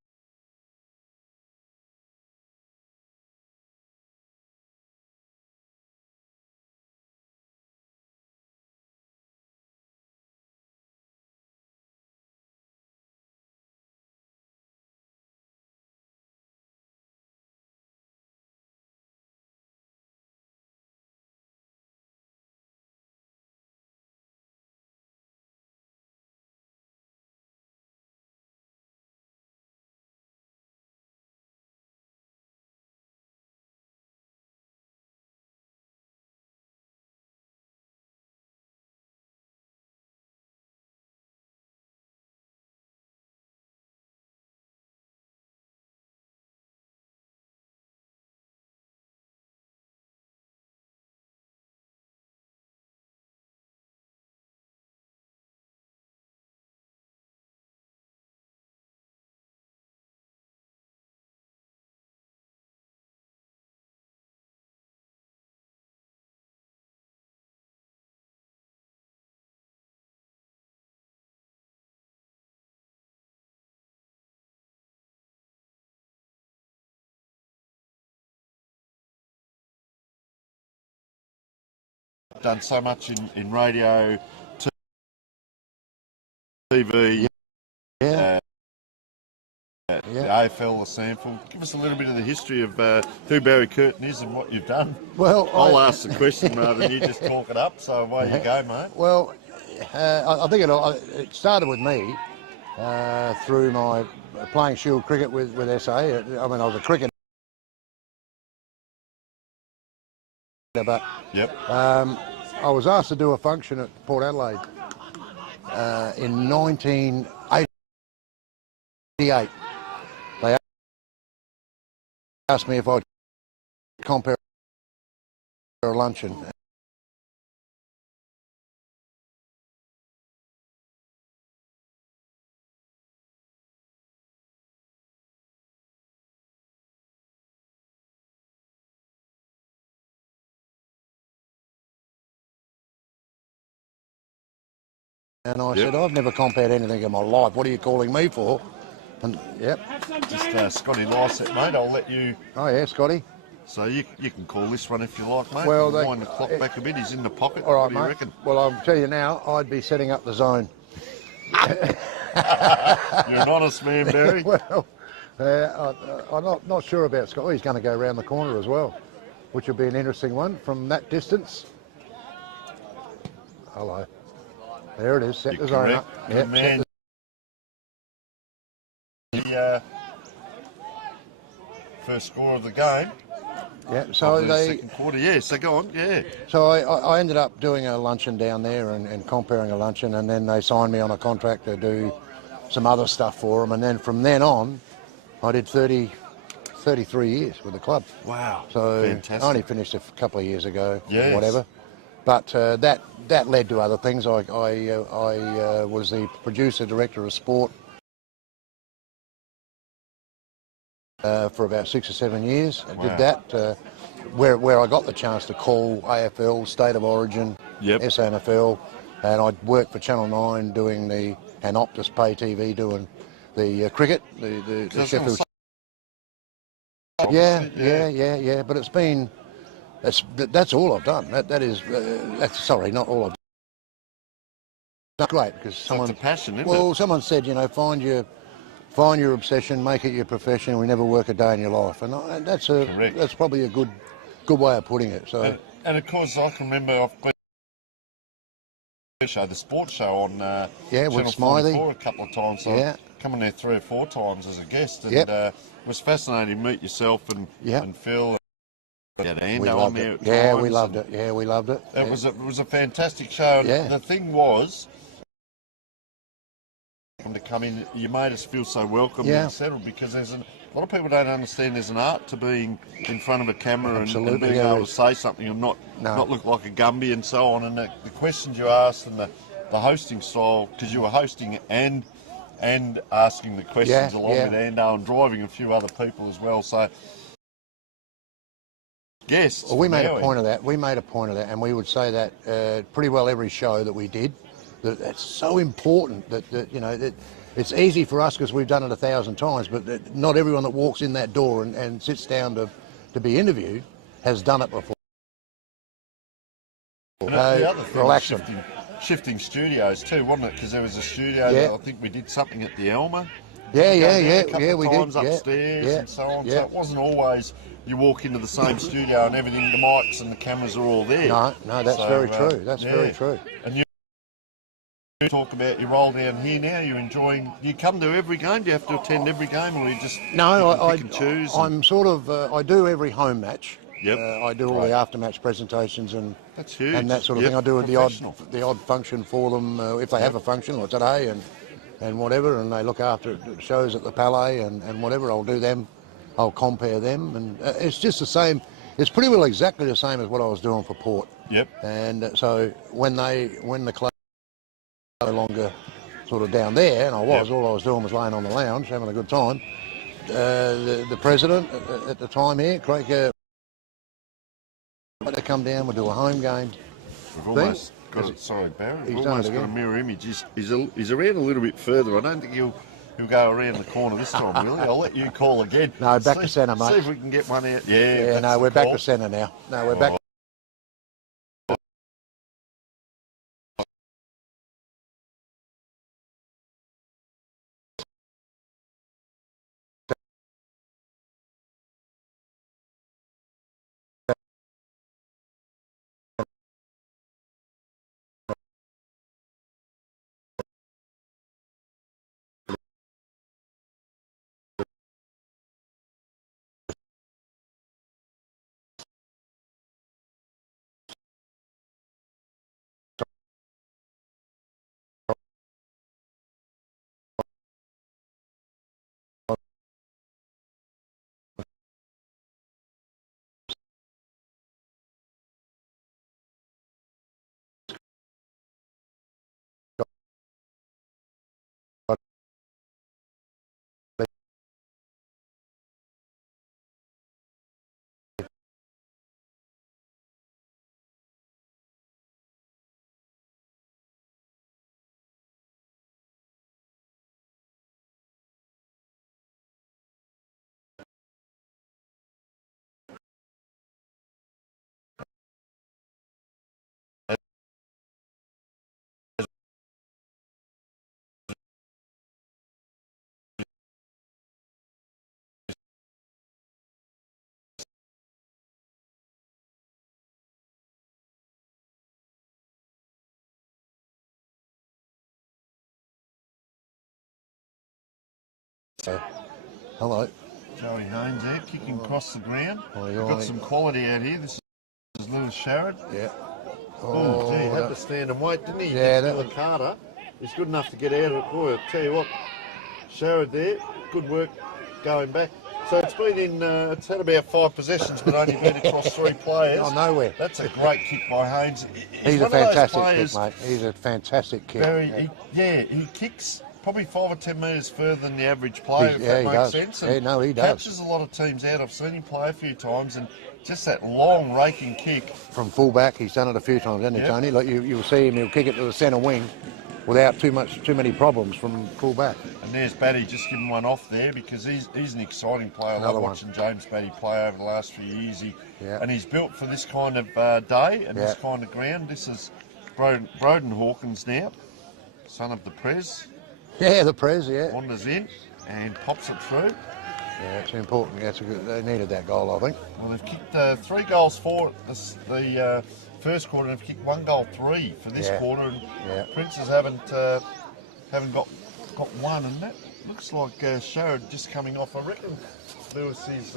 Done so much in radio, TV, Yeah. the AFL, the sample. Give us a little bit of the history of who Barry Curtin is and what you've done. Well, I'll ask the question rather than you just talk it up, so away you go, mate. Well, I think it started with me through my playing Shield cricket with SA. I mean, I was a cricketer, but Yep. I was asked to do a function at Port Adelaide in 1988. They asked me if I'd compare a luncheon. And I said, I've never compared anything in my life. What are you calling me for? And yep. Just Scotty Lysett, mate. I'll let you. Oh yeah, Scotty. So you can call this one if you like, mate. Well, wind the clock back a bit. He's in the pocket. All right, what do you mate. reckon? Well, I'll tell you now. I'd be setting up the zone. You're an honest man, Barry. Well, I'm not sure about Scott. He's going to go around the corner as well, which will be an interesting one from that distance. Hello. There it is. Set the zone up. Good Yep, man. The first score of the game. Yeah. So of the second quarter. Yeah. So go on. Yeah. So I ended up doing a luncheon down there and comparing a luncheon, and then they signed me on a contract to do some other stuff for them, and then from then on, I did 33 years with the club. Wow. So fantastic. I only finished a couple of years ago. Yes. Whatever. But that led to other things. I was the producer director of sport for about 6 or 7 years. I did that where I got the chance to call AFL, State of Origin, SANFL, and I worked for Channel 9 doing and Optus Pay TV doing the cricket, the Sheffield. Yeah. But it's been. That's all I've done. That's sorry, not all I've done. That's great because someone. It's a passion, isn't well, it? someone said, find your obsession, make it your profession. We never work a day in your life, and that's probably a good way of putting it. So. And of course, I can remember I've been the sports show on Channel with Smiley 44 a couple of times. So I've come on there 3 or 4 times as a guest, and it was fascinating to meet yourself and Phil. We loved it. Yeah, we loved it. It was a fantastic show. Yeah. The thing was, to come in, you made us feel so welcome and settled, because there's a lot of people don't understand there's an art to being in front of a camera and being able to say something and not look like a Gumby and so on. And the questions you asked and the hosting style, because you were hosting and asking the questions along with Ando and driving a few other people as well. So. Guests. Well, we made a point of that, and we would say that pretty well every show that we did. That's so important that it's easy for us because we've done it 1,000 times, but not everyone that walks in that door and sits down to be interviewed has done it before. The other thing was shifting studios too, wasn't it? Because there was a studio that I think we did something at the Elmer. Yeah, we did. Upstairs and so on. So it wasn't always you walk into the same studio and everything, the mics and the cameras are all there. No, that's very true. That's very true. And you talk about your role down here now. You're enjoying. Do you come to every game? Do you have to attend every game, or you just pick and choose? I'm sort of. I do every home match. Yep. I do all the after-match presentations and that's huge. And that sort of thing. I do the odd function for them if they have a function, like today and whatever, and they look after shows at the Palais and whatever. I'll do them. I'll compare them, and it's just the same. It's pretty well exactly the same as what I was doing for Port. Yep. And so when the club no longer sort of down there, and all I was doing was laying on the lounge having a good time. The president at the time here, Craig, to come down, we'll do a home game. We've almost got it. Sorry, Barry. We've almost got a mirror image. He's around a little bit further. I don't think he'll go around the corner this time, really. I'll let you call again. No, back to centre, mate. See if we can get one out. Yeah, no, we're back to centre now. No, we're back. Hello. Joey Haynes there, kicking across the ground. We've got some quality out here. This is little Sharrod. Yeah. Oh, gee, had to stand and wait, didn't he? Yeah, that was Carter. He's good enough to get out of it. Boy, I'll tell you what, Sharrod there, good work going back. So it's been in, it's had about 5 possessions, but only been across 3 players. Oh, nowhere. That's a great kick by Haynes. He's a fantastic kick, mate. He's a fantastic kick. He kicks probably 5 or 10 metres further than the average player, if that makes sense. And he does. Catches a lot of teams out. I've seen him play a few times, and just that long raking kick. From full-back, he's done it a few times, hasn't he, Tony? Like you'll see him, he'll kick it to the centre wing without too many problems from full-back. And there's Batty just giving one off there because he's an exciting player. I love watching James Batty play over the last few years. And he's built for this kind of day and this kind of ground. This is Broden Hawkins now, son of the Prez. Yeah, the Prez, Wanders in and pops it through. Yeah, it's important. They needed that goal, I think. Well, they've kicked 3 goals for the first quarter, and they've kicked 1 goal 3 for this quarter. And Princes haven't got one, and that looks like Sharrod just coming off. I reckon Lewis is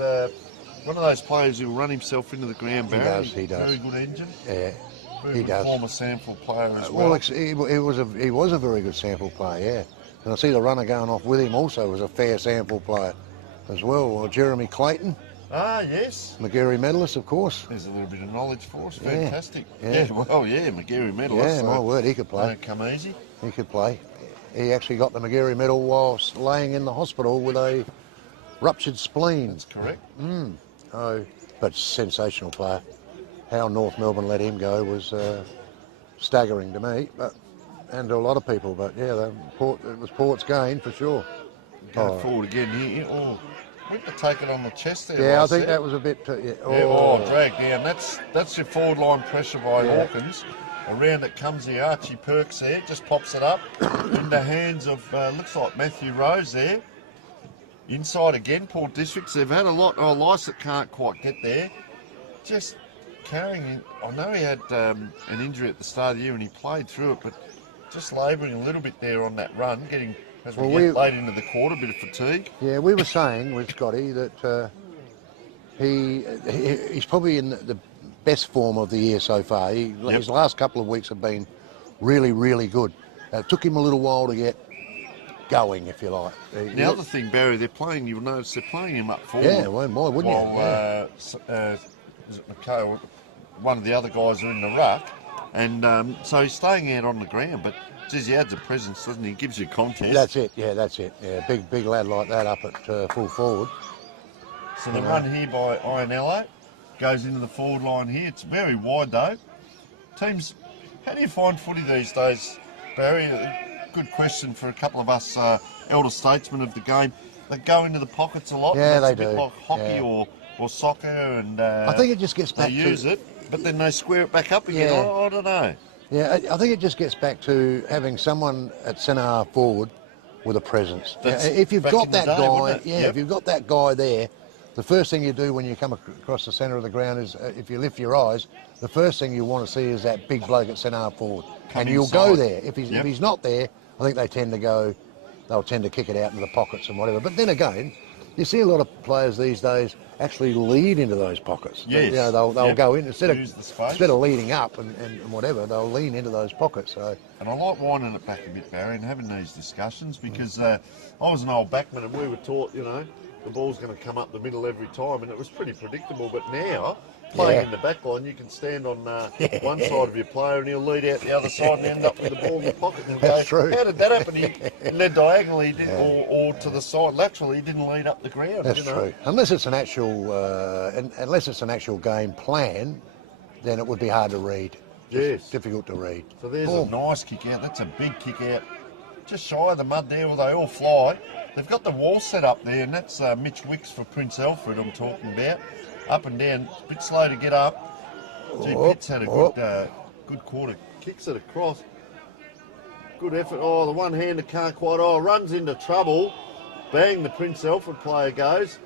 one of those players who'll run himself into the ground. Barry. He does. Very good engine. Yeah. He does. Former sample player as well. He was a very good sample player, yeah. And I see the runner going off with him also was a fair sample player as well. Jeremy Clayton. Ah, yes. McGarry medalist, of course. There's a little bit of knowledge for us. Fantastic. McGarry medalist. Yeah, my word, he could play. Don't come easy. He could play. He actually got the McGarry medal whilst laying in the hospital with a ruptured spleen. That's correct. But sensational player. How North Melbourne let him go was staggering to me. But and to a lot of people. But yeah, it was Port's gain for sure. Go forward again here. Oh, went to take it on the chest there. Yeah, I think that was a bit. Dragged down. That's your forward line pressure by Hawkins. Around it comes the Archie Perks there. Just pops it up in the hands of looks like Matthew Rose there. Inside again, Port Districts. They've had a lot. Oh, Lycett can't quite get there. Just carrying in. I know he had an injury at the start of the year and he played through it, but just labouring a little bit there on that run, getting as we get late into the quarter, a bit of fatigue. Yeah, we were saying with Scotty that he's probably in the best form of the year so far. His last couple of weeks have been really, really good. It took him a little while to get going, if you like. The other thing, Barry, you'll notice they're playing him up forward. Yeah, why wouldn't you? Is it McKay? One of the other guys are in the ruck, and so he's staying out on the ground, but geez, he adds a presence, doesn't he? He gives you contest. That's it. Yeah, big lad like that up at full forward. So the run here by Ionello goes into the forward line here. It's very wide though. Teams, how do you find footy these days, Barry? Good question for a couple of us elder statesmen of the game. They go into the pockets a lot. Yeah, they do. A bit like hockey or soccer, and I think it just gets back they use it, but then they square it back up again. Yeah. I don't know. Yeah, I think it just gets back to having someone at centre half forward with a presence. If you've got that guy, if you've got that guy there, the first thing you do when you come across the centre of the ground is, if you lift your eyes, the first thing you want to see is that big bloke at centre half forward, and you'll go there. If he's not there, I think they'll tend to kick it out into the pockets and whatever. But then again, you see a lot of players these days actually lead into those pockets. Yes. They'll go in instead of leading up and whatever. They'll lean into those pockets. So. And I like winding it back a bit, Barry, and having these discussions because I was an old backman and we were taught, the ball's going to come up the middle every time, and it was pretty predictable. But now, playing in the back line, you can stand on one side of your player and he'll lead out the other side and end up with the ball in the pocket and go, true. How did that happen? He led diagonally, or to the side laterally, he didn't lead up the ground. That's true. Unless it's an actual game plan, then it would be hard to read. Yes. Difficult to read. So there's a nice kick out. That's a big kick out. Just shy of the mud there where they all fly. They've got the wall set up there, and that's Mitch Wicks for Prince Alfred I'm talking about. Up and down, a bit slow to get up. Gee, Pitt's had a good quarter. Kicks it across. Good effort. Oh, the one-hander can't quite. Runs into trouble. Bang, the Prince Alfred player goes.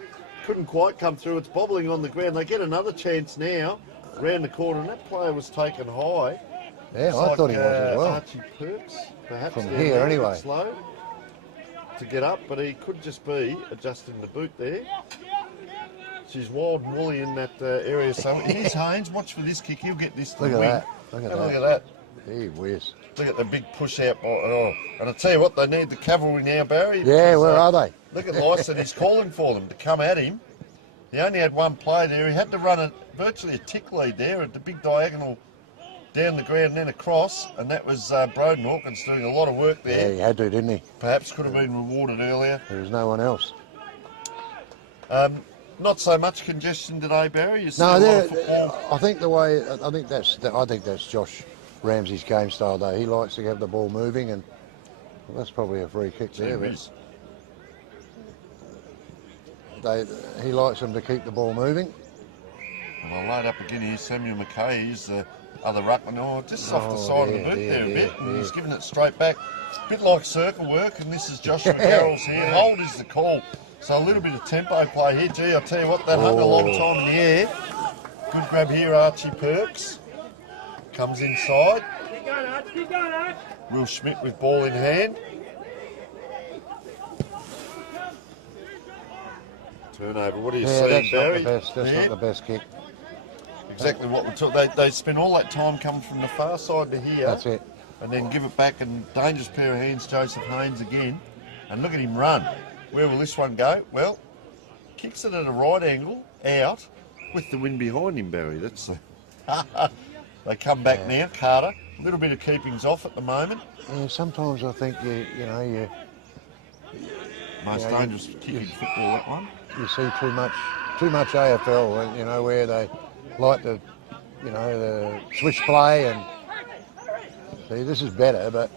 Couldn't quite come through. It's bobbling on the ground. They get another chance now. Round the corner, and that player was taken high. Yeah, I thought he was as well. Archie Perks, perhaps. From here, anyway. Slow to get up, but he could just be adjusting the boot there. She's wild and woolly in that area. So here's Haynes. Watch for this kick. He'll get this to the wing. Look at that. Gee whiz. Look at the big push out. And I tell you what, they need the cavalry now, Barry. Yeah, where are they? Look at Lycett. He's calling for them to come at him. He only had one play there. He had to run virtually a tick lead there at the big diagonal down the ground and then across. And that was Broden Hawkins doing a lot of work there. Yeah, he had to, didn't he? Perhaps could have been rewarded earlier. There was no one else. Not so much congestion today, Barry. You see I think that's Josh Ramsey's game style though. He likes to have the ball moving, and that's probably a free kick there. He likes them to keep the ball moving. And I'll load up again here. Samuel McKay, he's the other ruckman. Just off the side of the boot there a bit, and he's giving it straight back. A bit like circle work, and this is Joshua Carroll's here. Hold is the call. So a little bit of tempo play here. Gee, I'll tell you what, that hung a long time in the air. Good grab here, Archie Perks. Comes inside. Will Schmidt with ball in hand. Turnover. What do you see, Barry? That's not the best kick. Exactly what we took. They spend all that time coming from the far side to here. That's it. And then give it back, and dangerous pair of hands, Joseph Haynes again. And look at him run. Where will this one go? Well, kicks it at a right angle, out, with the wind behind him, Barry. That's the... They come back now, Carter. A little bit of keepings off at the moment. Yeah, sometimes I think most dangerous kick in football, that one. You see too much AFL, where they like to, the switch play, and see this is better, but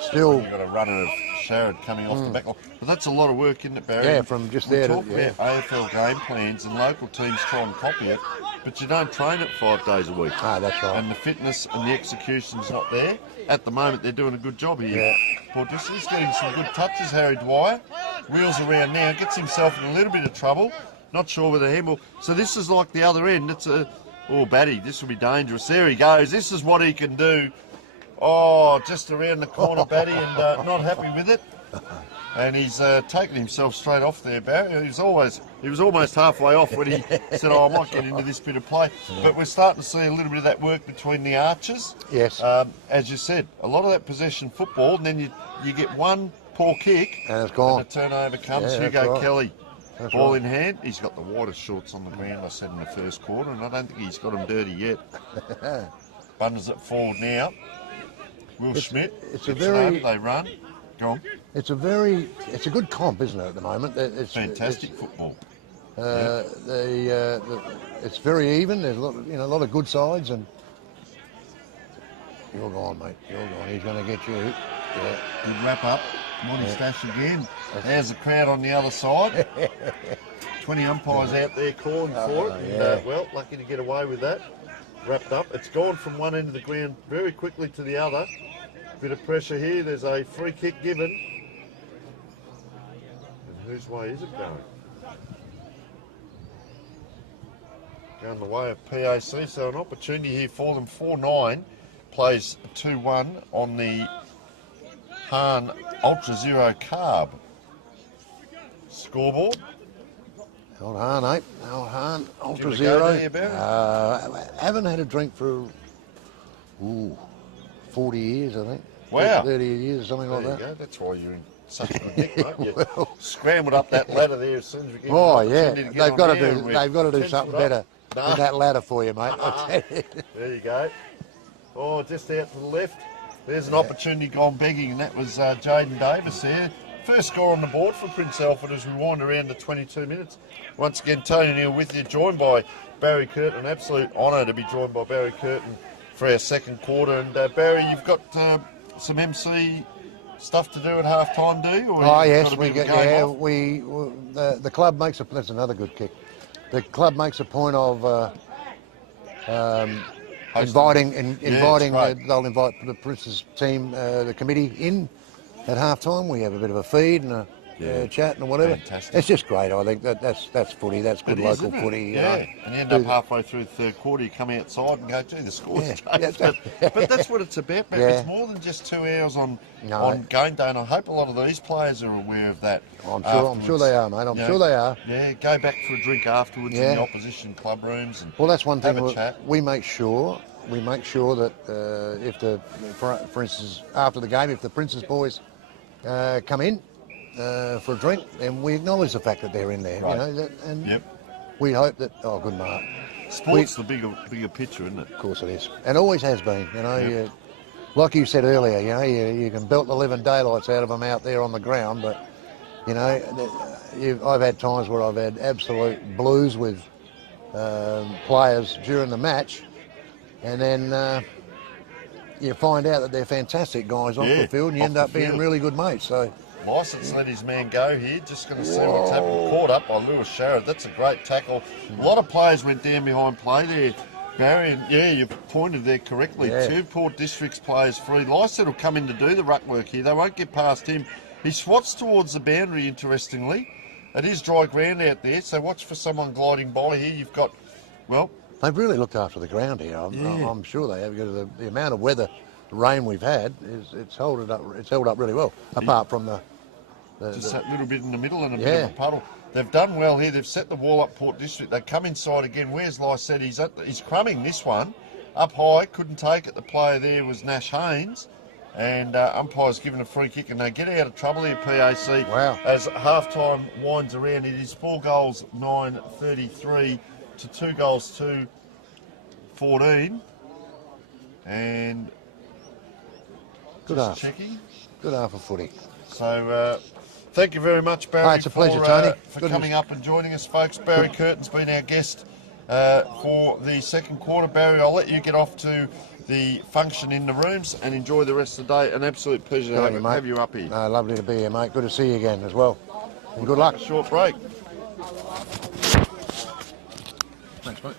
still... You've got a runner of Sharrod coming off the back line. But that's a lot of work, isn't it, Barry? Yeah, from just there to... We talk about AFL game plans and local teams try and copy it, but you don't train it 5 days a week. Ah, that's right. And the fitness and the execution's not there. At the moment, they're doing a good job here. Yeah. Port District. He's getting some good touches, Harry Dwyer. Wheels around now, gets himself in a little bit of trouble. Not sure with a handball. So this is like the other end. It's a... Oh, Batty, this will be dangerous. There he goes. This is what he can do. Oh, just around the corner, Batty, and not happy with it. And he's taken himself straight off there, Barry. He was almost halfway off when he said, "Oh, I might get into this bit of play." But we're starting to see a little bit of that work between the archers. Yes. As you said, a lot of that possession football, and then you get one poor kick, and it's gone. And the turnover comes. Yeah, Hugo right. Kelly. That's Ball right. in hand. He's got the widest shorts on the ground, I said in the first quarter, and I don't think he's got them dirty yet. Bunners it forward now. Will Schmidt. It's a gets it very... over, they run. Go on. It's a good comp, isn't it, at the moment? It's Fantastic football. It's very even. There's a lot of good sides, and you're gone, mate. You're gone. He's going to get you. Yeah. And wrap up. Monty Stash again. There's the crowd on the other side. 20 umpires out there calling for it. And, well, lucky to get away with that. Wrapped up. It's gone from one end of the ground very quickly to the other. Bit of pressure here. There's a free kick given. And whose way is it going? Going the way of PAC. So an opportunity here for them. 4-9 plays 2-1 on the Hahn Ultra Zero Carb scoreboard. Old Hahn, eh? Old Hahn, Ultra Give it a Zero. go there, Barry? Haven't had a drink for 40 years, I think. Wow. 30 years, or something There like you that. go. That's why you're in such a good nick, mate. You scrambled up that ladder there as soon as we get Oh an yeah, opportunity to get they've on got to there, do. and we're They've got to do 10 something foot up. better No. than that ladder for you, mate. I'll tell you. There you go. Oh, just out to the left. There's an opportunity gone begging, and that was Jaden Davis there. First score on the board for Prince Alfred as we wind around the 22 minutes. Once again, Tony Neal with you, joined by Barry Curtin. An absolute honour to be joined by Barry Curtin for our second quarter. And Barry, you've got some MC stuff to do at half time, do you? Or Oh you've yes, got a we bit of get. a game Yeah, off? the club makes a. That's another good kick. The club makes a point of inviting. They'll invite the Prince's team, the committee, in at half time. We have a bit of a feed and a chat and whatever. Fantastic. It's just great. I think that's footy. That's good It is, local isn't it? footy. Yeah, and you end up halfway through the third quarter, you come outside and go, gee, the score's changed. But that's what it's about, man. Yeah. It's more than just 2 hours on game day, and I hope a lot of these players are aware of that. I'm sure they are, mate. I'm sure they are. Yeah, go back for a drink afterwards in the opposition club rooms. And well, that's one thing. have a chat. We make sure that for instance, after the game, if the Prince's boys come in for a drink, then we acknowledge the fact that they're in there. Right. You know, and we hope that. Oh, good mark. Sport's the bigger picture, isn't it? Of course it is, and always has been. You know, like you said earlier, you know, you can belt the living daylights out of them out there on the ground, but you know, I've had times where I've had absolute blues with players during the match, and then you find out that they're fantastic guys off the field, and you end up being really good mates. So. Licence let his man go here, just going to see what's happening. Caught up by Lewis Sharrod. That's a great tackle. A lot of players went down behind play there, Barry, and you pointed there correctly. 2 Port Districts players free. Lysett will come in to do the ruck work here. They won't get past him. He swats towards the boundary, interestingly. It is dry ground out there, so watch for someone gliding by here. You've got, well... They've really looked after the ground here. I'm sure they have, because the amount of weather, the rain we've had, it's held up really well, apart from just that little bit in the middle and a bit of a puddle. They've done well here. They've set the wall up, Port District. They come inside again. Where's Lysett? He's crumbing this one. Up high, couldn't take it. The player there was Nash Haynes. And umpire's given a free kick, and they get out of trouble here, PAC. Wow. As half-time winds around, it is 4 goals, 9-33 to 2 goals, 2-14. And good just half. checking. Good half of footy. So, thank you very much, Barry. It's a pleasure, Tony. For coming up and joining us, folks. Barry Curtin's been our guest for the second quarter. Barry, I'll let you get off to the function in the rooms and enjoy the rest of the day. An absolute pleasure to have you up here. Lovely to be here, mate. Good to see you again as well. And good luck. Short break. Thanks, mate.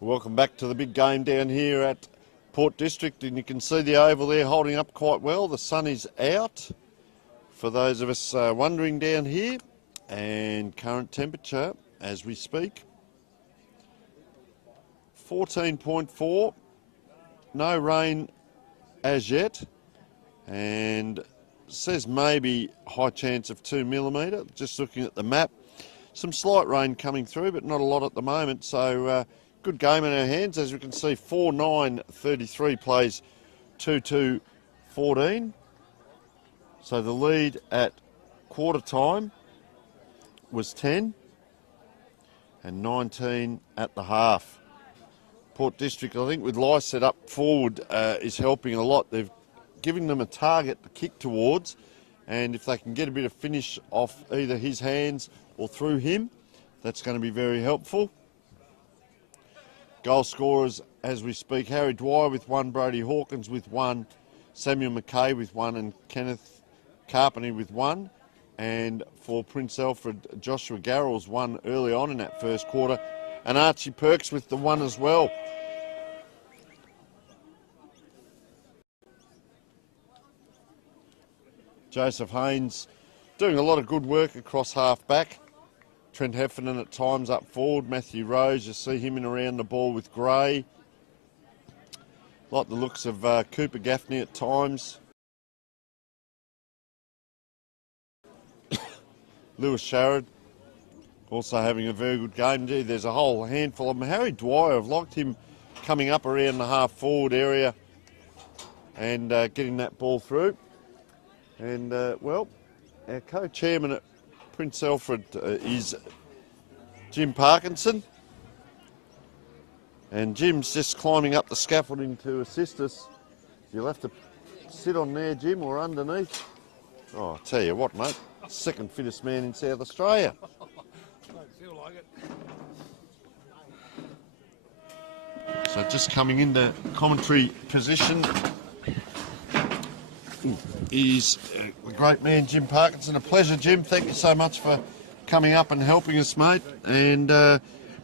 Welcome back to the big game down here at Port District, and you can see the oval there holding up quite well. The sun is out for those of us wondering down here, and current temperature as we speak 14.4, no rain as yet, and says maybe high chance of 2 millimetre. Just looking at the map, some slight rain coming through, but not a lot at the moment, so good game in our hands. As we can see, 4-9-33 plays 2-2-14. So the lead at quarter time was 10 and 19 at the half. Port District, I think with Lycett up forward is helping a lot. They've given them a target to kick towards, and if they can get a bit of finish off either his hands or through him, that's going to be very helpful. Goal scorers as we speak: Harry Dwyer with 1, Brody Hawkins with 1, Samuel McKay with 1, and Kenneth Carpenter with 1. And for Prince Alfred, Joshua Garrels 1 early on in that first quarter, and Archie Perks with the 1 as well. Joseph Haynes doing a lot of good work across half back. Trent Heffernan at times up forward. Matthew Rose, you see him in around the ball with Gray. Like the looks of Cooper Gaffney at times. Lewis Sharrod also having a very good game. Indeed, there's a whole handful of them. Harry Dwyer, I've liked him coming up around the half forward area and getting that ball through. And, well, our co-chairman at Prince Alfred is Jim Parkinson. And Jim's just climbing up the scaffolding to assist us. You'll have to sit on there, Jim, or underneath. Oh, I'll tell you what, mate. Second fittest man in South Australia. Don't feel like it. So just coming into commentary position is the great man Jim Parkinson. A pleasure, Jim. Thank you so much for coming up and helping us, mate. And,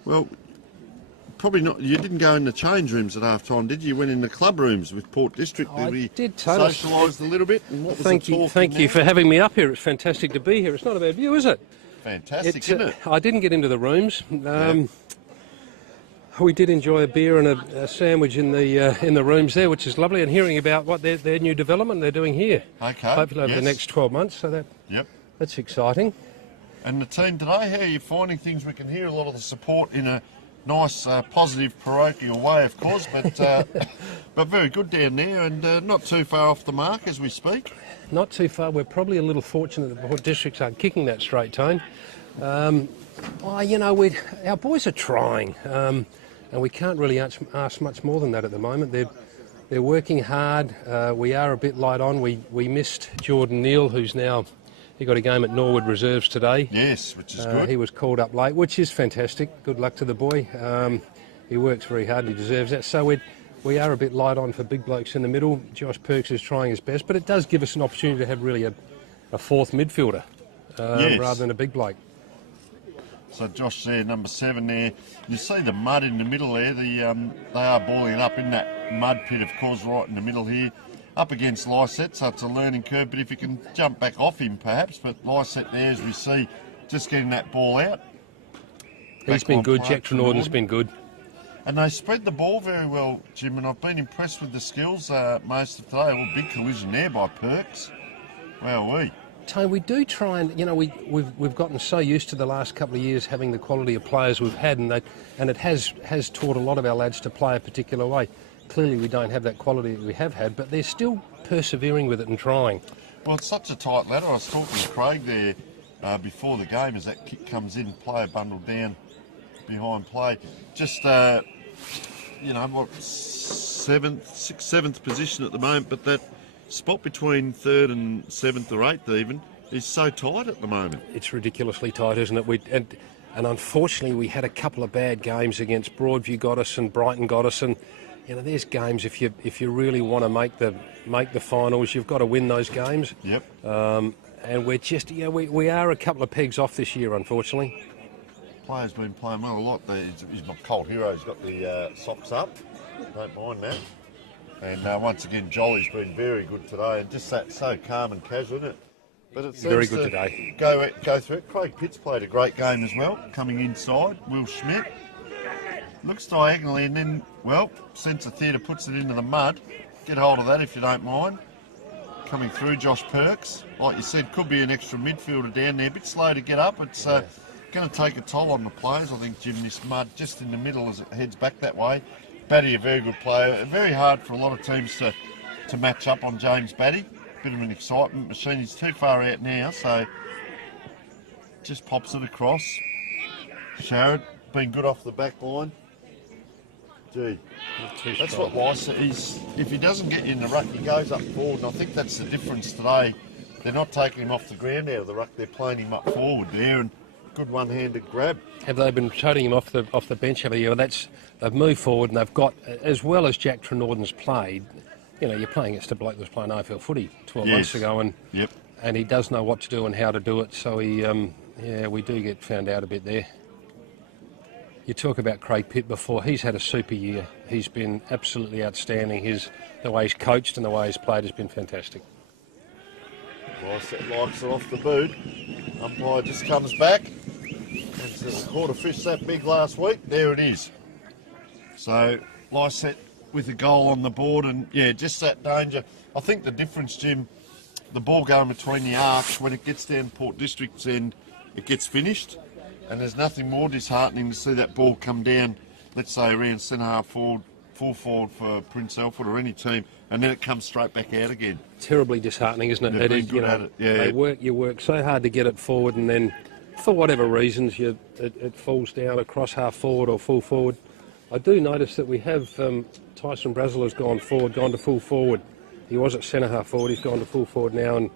well, probably not. You didn't go in the change rooms at half time, did you? You went in the club rooms with Port District. I did, Tony. Socialised a little bit. And what was Thank you for having me up here. It's fantastic to be here. It's not a bad view, is it? Fantastic, isn't it? I didn't get into the rooms. We did enjoy a beer and a sandwich in the rooms there, which is lovely, and hearing about what their new development they're doing here. Okay. Hopefully over the next 12 months. So that's exciting. And the team today, how are you finding things? We can hear a lot of the support in a nice, positive, parochial way, of course, but but very good down there, and not too far off the mark as we speak. Not too far. We're probably a little fortunate that the Port Districts aren't kicking that straight, Tone. Our boys are trying, and we can't really ask much more than that at the moment. They're working hard. We are a bit light on. We missed Jordan Neal, who's now... He got a game at Norwood Reserves today. Yes, which is good. He was called up late, which is fantastic. Good luck to the boy. He works very hard and he deserves that. So we are a bit light on for big blokes in the middle. Josh Perks is trying his best, but it does give us an opportunity to have really a fourth midfielder rather than a big bloke. So Josh there, number 7 there. You see the mud in the middle there. They are balling it up in that mud pit, of course, right in the middle here. Up against Lycett, so it's a learning curve, but if you can jump back off him perhaps, but Lycett there, as we see, just getting that ball out. He's been good, Jack Trenorden's been good. And they spread the ball very well, Jim, and I've been impressed with the skills most of today. Well, big collision there by Perks. Wowee. Tony, we do try and, we've gotten so used to the last couple of years having the quality of players we've had, and it has taught a lot of our lads to play a particular way. Clearly we don't have that quality that we have had, but they're still persevering with it and trying. Well, it's such a tight ladder. I was talking to Craig there before the game as that kick comes in, player bundled down behind play. Just, seventh position at the moment, but that spot between 3rd and 7th or 8th even is so tight at the moment. It's ridiculously tight, isn't it? And unfortunately we had a couple of bad games against Broadview got us and Brighton got us, and there's games if you really want to make the finals, you've got to win those games. Yep. And we're just we are a couple of pegs off this year, unfortunately. players been playing well a lot. He's my Colt hero. He's got the socks up. Don't mind that. And once again, Jolly's been very good today, and just that so calm and casual, isn't it? But it's very good today. Go through it. Craig Pitts played a great game as well, coming inside. Will Schmidt looks diagonally, and then, well, Sense of Theatre puts it into the mud. Get hold of that if you don't mind. Coming through, Josh Perks. Like you said, could be an extra midfielder down there. A bit slow to get up. It's going to take a toll on the players, I think, Jim, this mud just in the middle as it heads back that way. Batty, a very good player. Very hard for a lot of teams to match up on James Batty. Bit of an excitement machine. He's too far out now, so just pops it across. Sharrod, been good off the back line. Gee, that's what Weiss is. If he doesn't get you in the ruck, he goes up forward, and I think that's the difference today. They're not taking him off the ground out of the ruck, they're playing him up forward there, and good one-handed grab. Have they been toting him off the bench every year? They've moved forward, and they've got, as well as Jack Trenorden's played, you know, you're playing against a bloke that was playing AFL footy 12 months ago, and he does know what to do and how to do it, so we do get found out a bit there. You talk about Craig Pitt before. He's had a super year. He's been absolutely outstanding. The way he's coached and the way he's played has been fantastic. Lycett likes it off the boot. Umpire just comes back and says, caught a fish that big last week. There it is. So Lycett with a goal on the board, and yeah, just that danger. I think the difference, Jim, the ball going between the arcs, when it gets down Port District's end, it gets finished. And there's nothing more disheartening to see that ball come down, let's say around centre half forward, full forward for Prince Alfred or any team, and then it comes straight back out again. Terribly disheartening, isn't it? They've been good at it. Yeah. You work so hard to get it forward, and then for whatever reasons it falls down across half forward or full forward. I do notice that we have Tyson Brazel has gone to full forward. He was at centre half forward. He's gone to full forward now, and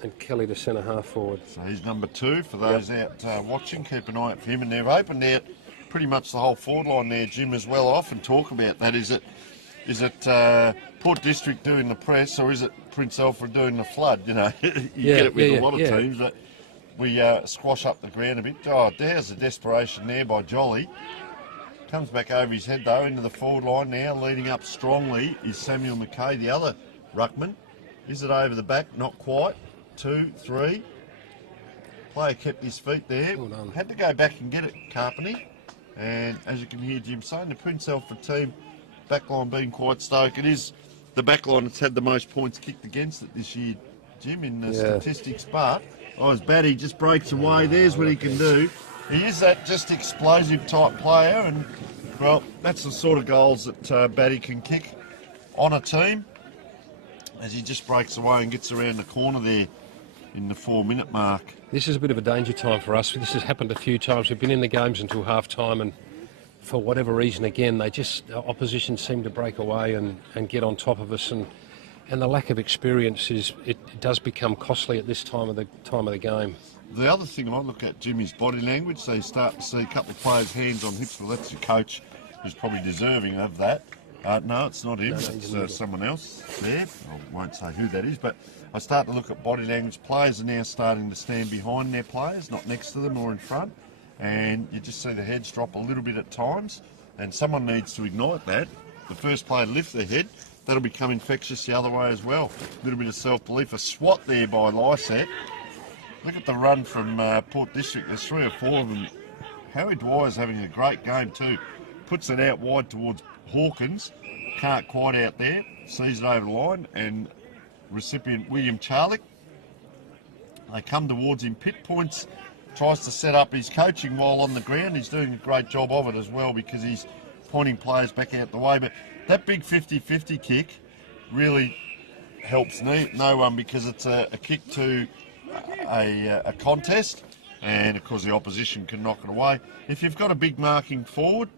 and Kelly to centre half forward. So he's number 2 for those out watching. Keep an eye out for him, and they've opened out pretty much the whole forward line there, Jim, as well. I often talk about that. Is it Port District doing the press, or is it Prince Alfred doing the flood? You know, you get it with a lot of teams, but we squash up the ground a bit. Oh, there's a desperation there by Jolly. Comes back over his head though into the forward line now. Leading up strongly is Samuel McKay, the other ruckman. Is it over the back? Not quite. 2, 3. Player kept his feet there. Well, had to go back and get it, Carpenter. And as you can hear Jim saying, the Prince Alfred team, backline being quite stoked. It is the backline that's had the most points kicked against it this year, Jim, in the statistics. But as Batty just breaks away, there's what he can do. He is that just explosive type player, and well, that's the sort of goals that Batty can kick on a team as he just breaks away and gets around the corner there in the 4-minute mark. This is a bit of a danger time for us. This has happened a few times. We've been in the games until half time, and for whatever reason, again, opposition seem to break away and get on top of us, and the lack of experience it does become costly at this time of the game. The other thing I look at, Jim, is body language. So you start to see a couple of players' hands on hips. Well, that's your coach, who's probably deserving of that. No, it's not him. It's someone else there. I won't say who that is, but I start to look at body language. Players are now starting to stand behind their players, not next to them or in front. And you just see the heads drop a little bit at times. And someone needs to ignite that. The first player to lift their head, that'll become infectious the other way as well. A little bit of self-belief. A swat there by Lycett. Look at the run from Port District. There's 3 or 4 of them. Howie Dwyer's having a great game too. Puts it out wide towards Hawkins. Can't quite out there. Sees it over the line. And recipient William Charlick. They come towards him. Pitt points. Tries to set up his coaching while on the ground. He's doing a great job of it as well because he's pointing players back out the way. But that big 50-50 kick really helps no one because it's a kick to a contest, and of course the opposition can knock it away. If you've got a big marking forward,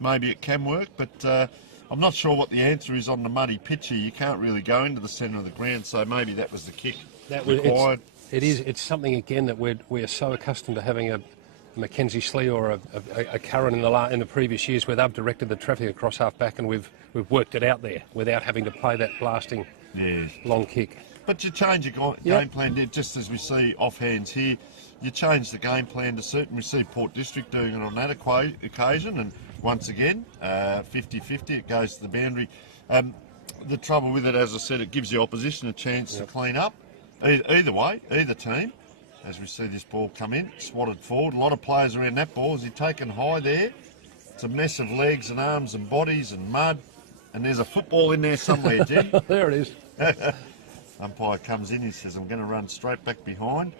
maybe it can work, but I'm not sure what the answer is on the muddy pitch here. You can't really go into the centre of the ground, so maybe that was the kick required. It's something again that we're so accustomed to having a Mackenzie Slee or a Curran in the previous years where they've directed the traffic across half back, and we've worked it out there without having to play that blasting long kick. But you change your game plan, just as we see offhands here. You change the game plan to suit, and we see Port District doing it on that occasion, and once again, 50-50, it goes to the boundary. The trouble with it, as I said, it gives the opposition a chance to clean up. Either way, either team. As we see this ball come in, swatted forward. A lot of players around that ball. Is he taken high there? It's a mess of legs and arms and bodies and mud. And there's a football in there somewhere, G. There it is. Umpire comes in, he says, I'm going to run straight back behind.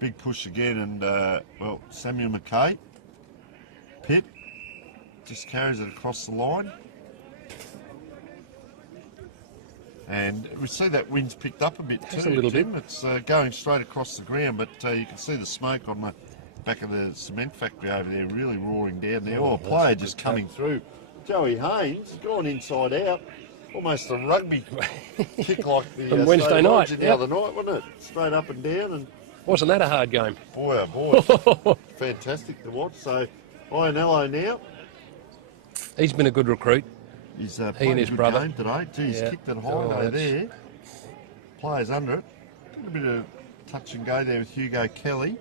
Big push again, and, well, Samuel McKay. Pitt just carries it across the line. And we see that wind's picked up a bit too. Just a little Jim. bit. It's going straight across the ground, but you can see the smoke on the back of the cement factory over there really roaring down there. Oh, a player just coming through. Joey Haynes has gone inside out. Almost a rugby kick like the From Wednesday night. The other night, wasn't it? Straight up and down. And Wasn't that a hard game? boy, oh boy. Fantastic to watch. So, Ionello now. He's been a good recruit. He's He playing and his a good brother. game today. Geez, Yeah. kicked it high Oh, over that's- there. Players under it. A bit of touch and go there with Hugo Kelly.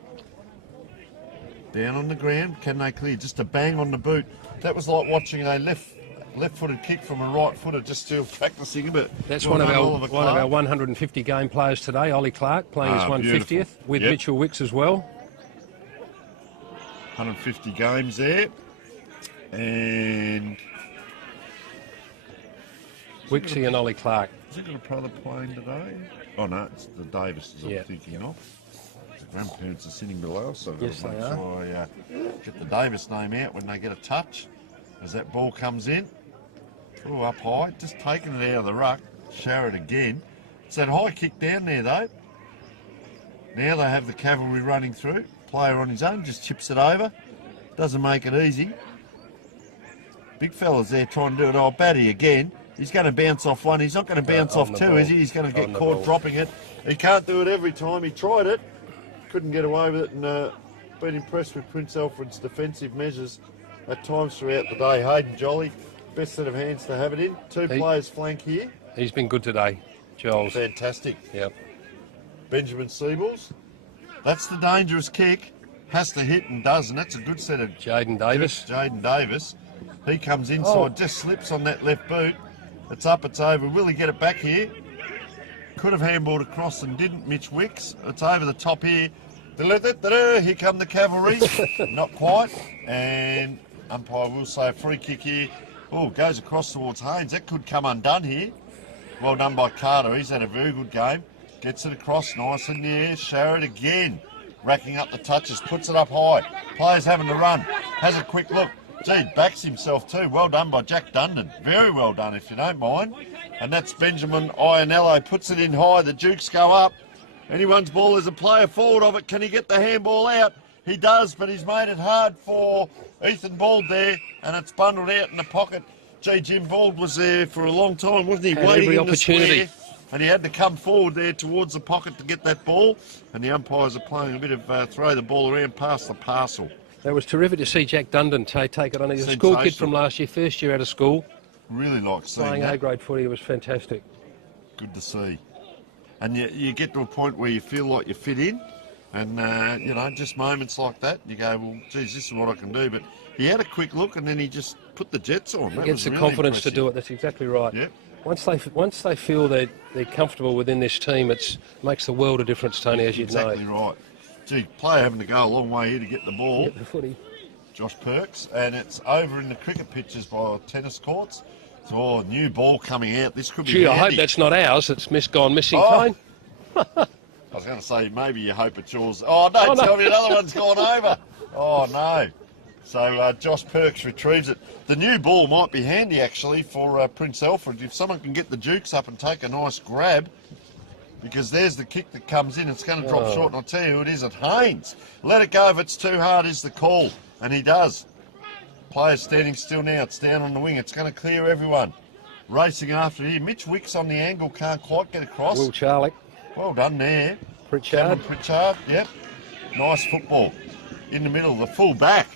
Down on the ground. Can they clear? Just a bang on the boot. That was like watching a left-footed kick from a right footer, just still practicing a bit. That's Well one of done, our Oliver one of our Clark. 150 game players today, Ollie Clark, playing his 150th beautiful. with Yep. Mitchell Wicks as well. 150 games there. And Wixie and Ollie Clark. is it got a brother playing today? Oh no, it's the Davises Yeah. I'm thinking of. The grandparents are sitting below, so I've got Yes, to make they are. sure I get the Davis name out when they get a touch. As that ball comes in. Oh, up high, just taking it out of the ruck. Shower it again. It's that high kick down there though. Now they have the cavalry running through. Player on his own, just chips it over. Doesn't make it easy. Big fella's there trying to do it. Oh, Batty again. He's going to bounce off one. He's not going to bounce on off the two, ball. is he? He's going to get On the caught ball. dropping it. He can't do it every time. He tried it. Couldn't get away with it, and been impressed with Prince Alfred's defensive measures at times throughout the day. Hayden Jolly, best set of hands to have it in. Two players flank here. He's been good today, Giles. Fantastic. Yep. Benjamin Seaballs. That's the dangerous kick. Has to hit and does, and that's a good set of Jaden Davis. Jaden Davis. He comes inside, just slips on that left boot. It's up, it's over. Will he get it back here? Could have handballed across and didn't. Mitch Wicks. It's over the top here. Here come the cavalry. Not quite. And umpire will say a free kick here. Oh, goes across towards Haynes. That could come undone here. Well done by Carter. He's had a very good game. Gets it across nice in the air. Sharrett again. Racking up the touches. Puts it up high. Players having to run. Has a quick look. Gee, backs himself too. Well done by Jack Dundon. Very well done, if you don't mind. And that's Benjamin Ionello. Puts it in high. The Dukes go up. Anyone's ball. There's a player forward of it. Can he get the handball out? He does, but he's made it hard for Ethan Bald there. And it's bundled out in the pocket. Gee, Jim Bald was there for a long time, wasn't he? Had Waiting every in the opportunity. square. And he had to come forward there towards the pocket to get that ball. And the umpires are playing a bit of throw the ball around past the parcel. That was terrific to see Jack Dundon take it on. He's a school kid from last year, first year out of school. Really like seeing Playing that. A-grade footy. It was fantastic. Good to see. And you get to a point where you feel like you fit in. And, you know, just moments like that, you go, well, geez, this is what I can do. But he had a quick look and then he just put the jets on. He gets the confidence to do it. That's exactly right. Yep. Once they feel they're comfortable within this team, it makes the world of difference, Tony, as you know. Exactly right. Gee, player having to go a long way here to get the ball. Get the footy. Josh Perks. And it's over in the cricket pitches by tennis courts. So, new ball coming out. This could be Gee, I hope handy. that's not ours. It's gone missing, Oh. Tone. I was going to say, maybe you hope it's yours. Oh, don't tell me another one's gone over. Oh, no. So Josh Perks retrieves it. The new ball might be handy, actually, for Prince Alfred. If someone can get the Dukes up and take a nice grab, because there's the kick that comes in. It's going to drop short, and I'll tell you who it is. At Haynes. Let it go if it's too hard is the call. And he does. Players standing still now. It's down on the wing. It's going to clear everyone. Racing after here. Mitch Wicks on the angle. Can't quite get across. Will Charlick. Well done there. Pritchard. Cameron Pritchard, yep. Nice football. In the middle, the full back.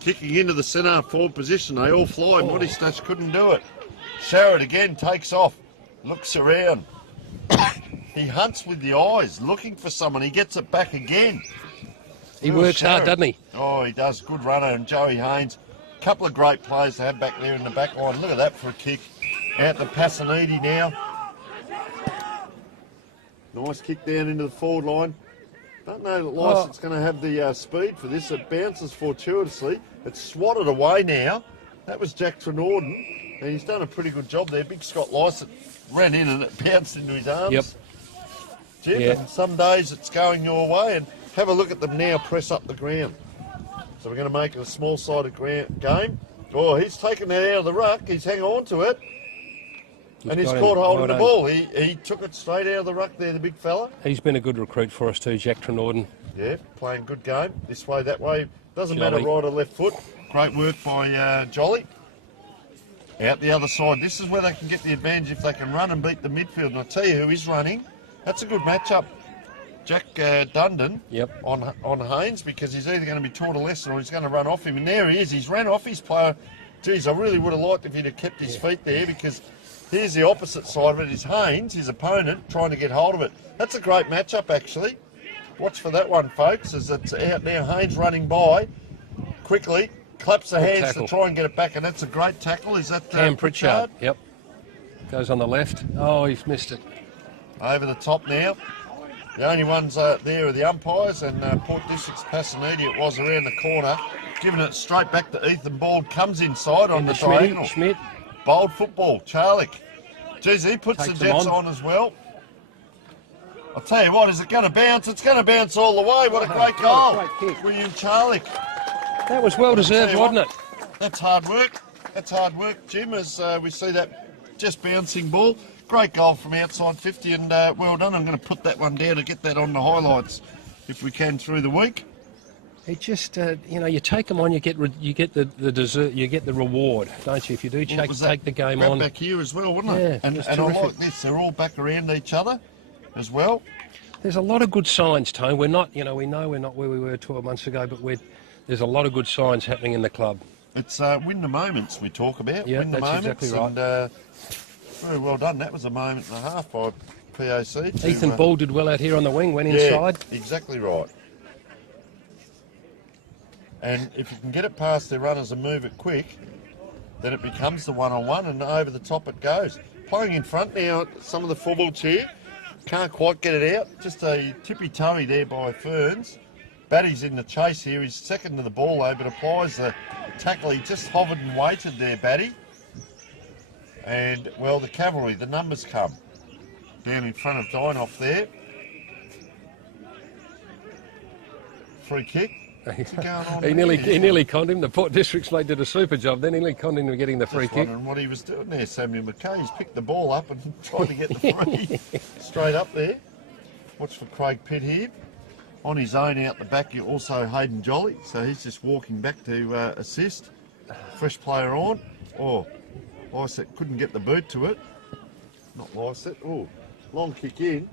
Kicking into the centre forward position. They all fly. Modistas couldn't do it. Sharrett again takes off. Looks around. He hunts with the eyes, looking for someone. He gets it back again. He works hard, doesn't he? Oh, he does. Good runner. And Joey Haynes, a couple of great players to have back there in the back line. Look at that for a kick. Out to Passanidi now. Nice kick down into the forward line. Don't know that Lycett's going to have the speed for this. It bounces fortuitously. It's swatted away now. That was Jack Trenorden, and he's done a pretty good job there. Big Scott Lycett ran in and it bounced into his arms. Yep. Jim, Yeah. and some days it's going your way. And have a look at them now press up the ground. So we're going to make it a small-sided game. Oh, he's taken that out of the ruck. He's hanging on to it. He's caught hold of the ball. He took it straight out of the ruck there, the big fella. He's been a good recruit for us too, Jack Trenorden. Yeah, playing good game. This way, that way. Doesn't Jolly. matter right or left foot. Great work by Jolly. Out the other side. This is where they can get the advantage if they can run and beat the midfield. And I'll tell you who is running. That's a good matchup. Jack Dundon on Haynes, because he's either going to be taught a lesson or he's going to run off him. And there he is. He's ran off his player. Geez, I really would have liked if he'd have kept his feet there, because here's the opposite side of it. Is Haynes, his opponent, trying to get hold of it. That's a great matchup, actually. Watch for that one, folks, as it's out now. Haynes running by quickly, claps the hands to try and get it back, and that's a great tackle. Is that Cam Pritchard? Yep. Goes on the left. Oh, he's missed it. Over the top now. The only ones there are the umpires, and Port District's Passanidi, it was around the corner. Giving it straight back to Ethan Bald, comes inside on the diagonal. Schmidt. Bold football, Charlick. Geez, he puts the Jets on as well. I'll tell you what, is it going to bounce? It's going to bounce all the way. What a great goal. Great kick. William Charlick. That was well deserved, wasn't it? That's hard work. That's hard work, Jim, as we see that just bouncing ball. Great goal from outside 50, and well done. I'm going to put that one down to get that on the highlights if we can through the week. It just, you take them on, you get the dessert, you get the reward, don't you? If you do take the game on. Back here as well, wasn't it? Yeah, and I like this. They're all back around each other as well. There's a lot of good signs, Tone. We're not, we know we're not where we were 12 months ago, but there's a lot of good signs happening in the club. It's win the moments we talk about. Yeah, win the that's moments, exactly right. And very well done. That was a moment and a half by PAC. Ethan Ball did well out here on the wing, went inside. Exactly right. And if you can get it past their runners and move it quick, then it becomes the one-on-one, and over the top it goes. Playing in front now, some of the fullballs here. Can't quite get it out. Just a tippy-toey there by Ferns. Batty's in the chase here. He's second to the ball though, but applies the tackle. He just hovered and waited there, Batty. And, well, the cavalry, the numbers come. Down in front of Dinoff there. Free kick. What's going on he nearly conned him. The Port District's mate did a super job. Then he nearly conned him to getting the free kick. Wondering what he was doing there, Samuel McKay. He's picked the ball up and tried to get the free straight up there. Watch for Craig Pitt here. On his own out the back, you also Hayden Jolly. So he's just walking back to assist. Fresh player on. Oh, Lycett couldn't get the boot to it. Not Lycett. Oh, long kick in.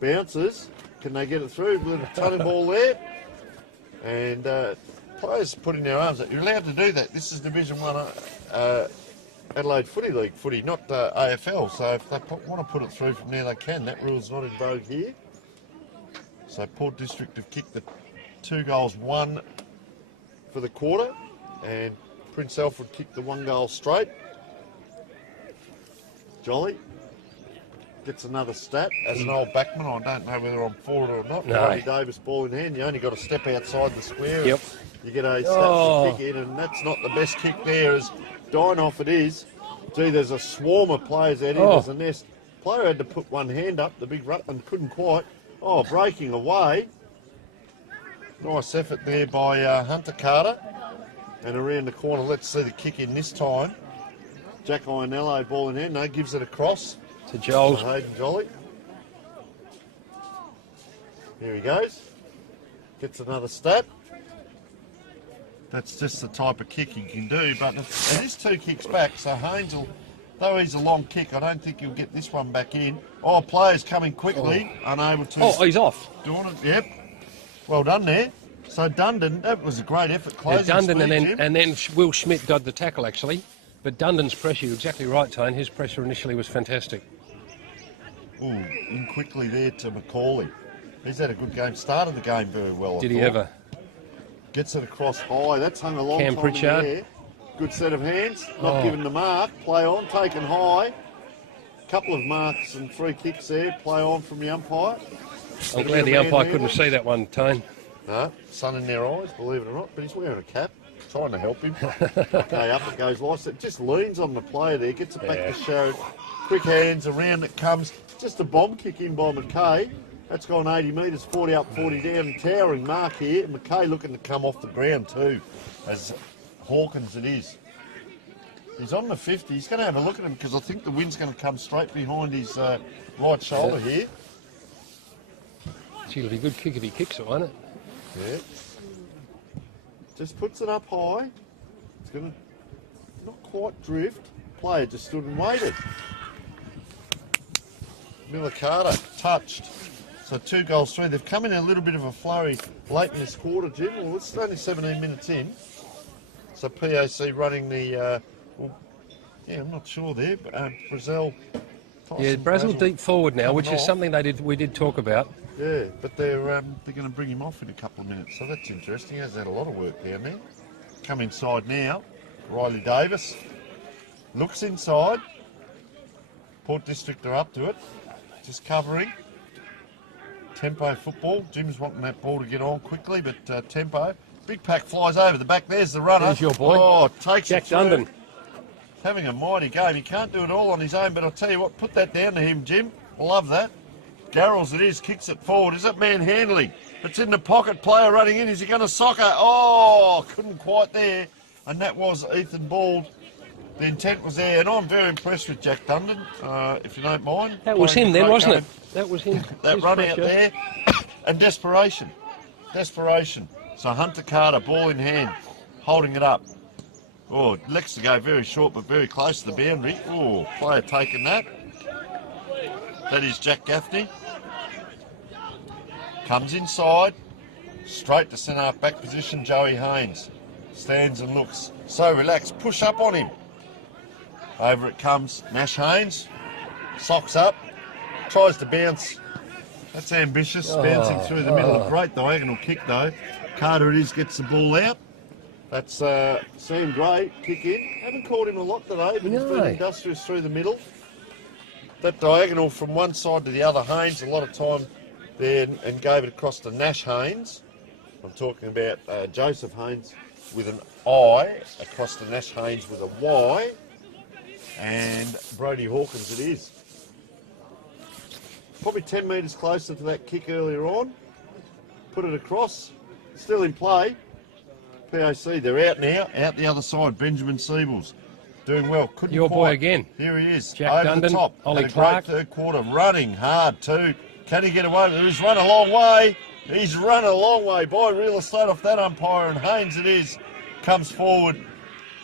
Bounces. Can they get it through? Little tunnel ball there. And players putting their arms up. You're allowed to do that. This is Division 1 Adelaide Footy League footy, not AFL. So if they want to put it through from there, they can. That rule's not in vogue here. So Port District have kicked the 2 goals, 1 for the quarter. And Prince Alfred kicked the 1 goal straight. Jolly gets another stat. As an old backman, I don't know whether I'm for it or not. No. Rodney Davis ball in hand. You only got to step outside the square. Yep. You get a stat kick in, and that's not the best kick there. As Dinoff it is. Gee, there's a swarm of players out here. There's a nest. Player had to put one hand up. The big Rutland couldn't quite. Oh, breaking away. Nice effort there by Hunter Carter. And around the corner, let's see the kick in this time. Jack Ionello ball in hand. No, gives it across. To Joel's. Hayden Jolly. Here he goes. Gets another stat. That's just the type of kick he can do. But it is 2 kicks back, so Haynes will, though he's a long kick, I don't think he'll get this one back in. Oh, players coming quickly, unable to. Oh, he's off. Doing it, yep. Well done there. So Dundon, that was a great effort. Closing Dundon speed, and then Will Schmidt got the tackle actually. But Dundon's pressure, you're exactly right, Tone. His pressure initially was fantastic. Ooh, in quickly there to Macaulay. He's had a good game. Started the game very well. Did he ever? Gets it across high. That's hung a long Cam time Pritchard. in the air. Good set of hands. Not given the mark. Play on. Taken high. Couple of marks and free kicks there. Play on from the umpire. I'm glad the umpire couldn't see that one, Tone. No, sun in their eyes, believe it or not. But he's wearing a cap. Trying to help him. Okay, up it goes. Lice. It just leans on the player there. Gets it back to Sherrod. Quick hands. Around it comes. Just a bomb kick in by McKay. That's gone 80 metres, 40 up, 40 down. Towering mark here. McKay looking to come off the ground too, as Hawkins it is. He's on the 50. He's going to have a look at him because I think the wind's going to come straight behind his right shoulder here. It'll be a good kick if he kicks it, won't it? Yeah. Just puts it up high. It's going to not quite drift. Player just stood and waited. Millicata touched. So 2 goals, 3. They've come in a little bit of a flurry late in this quarter, Jim. Well, it's only 17 minutes in. So PAC running the, I'm not sure there, but Brazil. Yeah, Brazil deep forward now, which is something we did talk about. Yeah, but they're going to bring him off in a couple of minutes, so that's interesting. He has had a lot of work down there. Come inside now. Riley Davis looks inside. Port District are up to it. Just covering. Tempo football. Jim's wanting that ball to get on quickly, but tempo. Big pack flies over the back. There's the runner. There's your boy. Oh, takes Jack it through. Dundon. Having a mighty game. He can't do it all on his own, but I'll tell you what, put that down to him, Jim. I love that. Garrels it is, kicks it forward. Is that man handling? It's in the pocket, player running in. Is he going to soccer? Oh, couldn't quite there. And that was Ethan Bald. The intent was there, and I'm very impressed with Jack Dundon, if you don't mind. That was him then, wasn't it? That was him. That run out there. And desperation. Desperation. So Hunter Carter, ball in hand, holding it up. Oh, Lex to go very short, but very close to the boundary. Oh, player taking that. That is Jack Gaffney. Comes inside, straight to centre half back position. Joey Haynes stands and looks. So relaxed, push up on him. Over it comes Nash Haynes. Socks up, tries to bounce. That's ambitious, bouncing through the middle. A great diagonal kick though. Carter it is, gets the ball out. That's Sam Gray, kick in. Haven't called him a lot today, but he's been industrious through the middle. That diagonal from one side to the other, Haynes, a lot of time there, and gave it across to Nash Haynes. I'm talking about Joseph Haynes with an I, across to Nash Haynes with a Y, and Brody Hawkins it is. Probably 10 metres closer to that kick earlier on. Put it across, still in play. PAC, they're out now, out the other side. Benjamin Siebels doing well. Couldn't Your quite. boy again. Here he is, Jack over Dundon, the top. Ollie Had a Clark. great third quarter, running hard too. Can he get away with it? He's run a long way. He's run a long way. By real estate off that umpire, and Haynes it is, comes forward,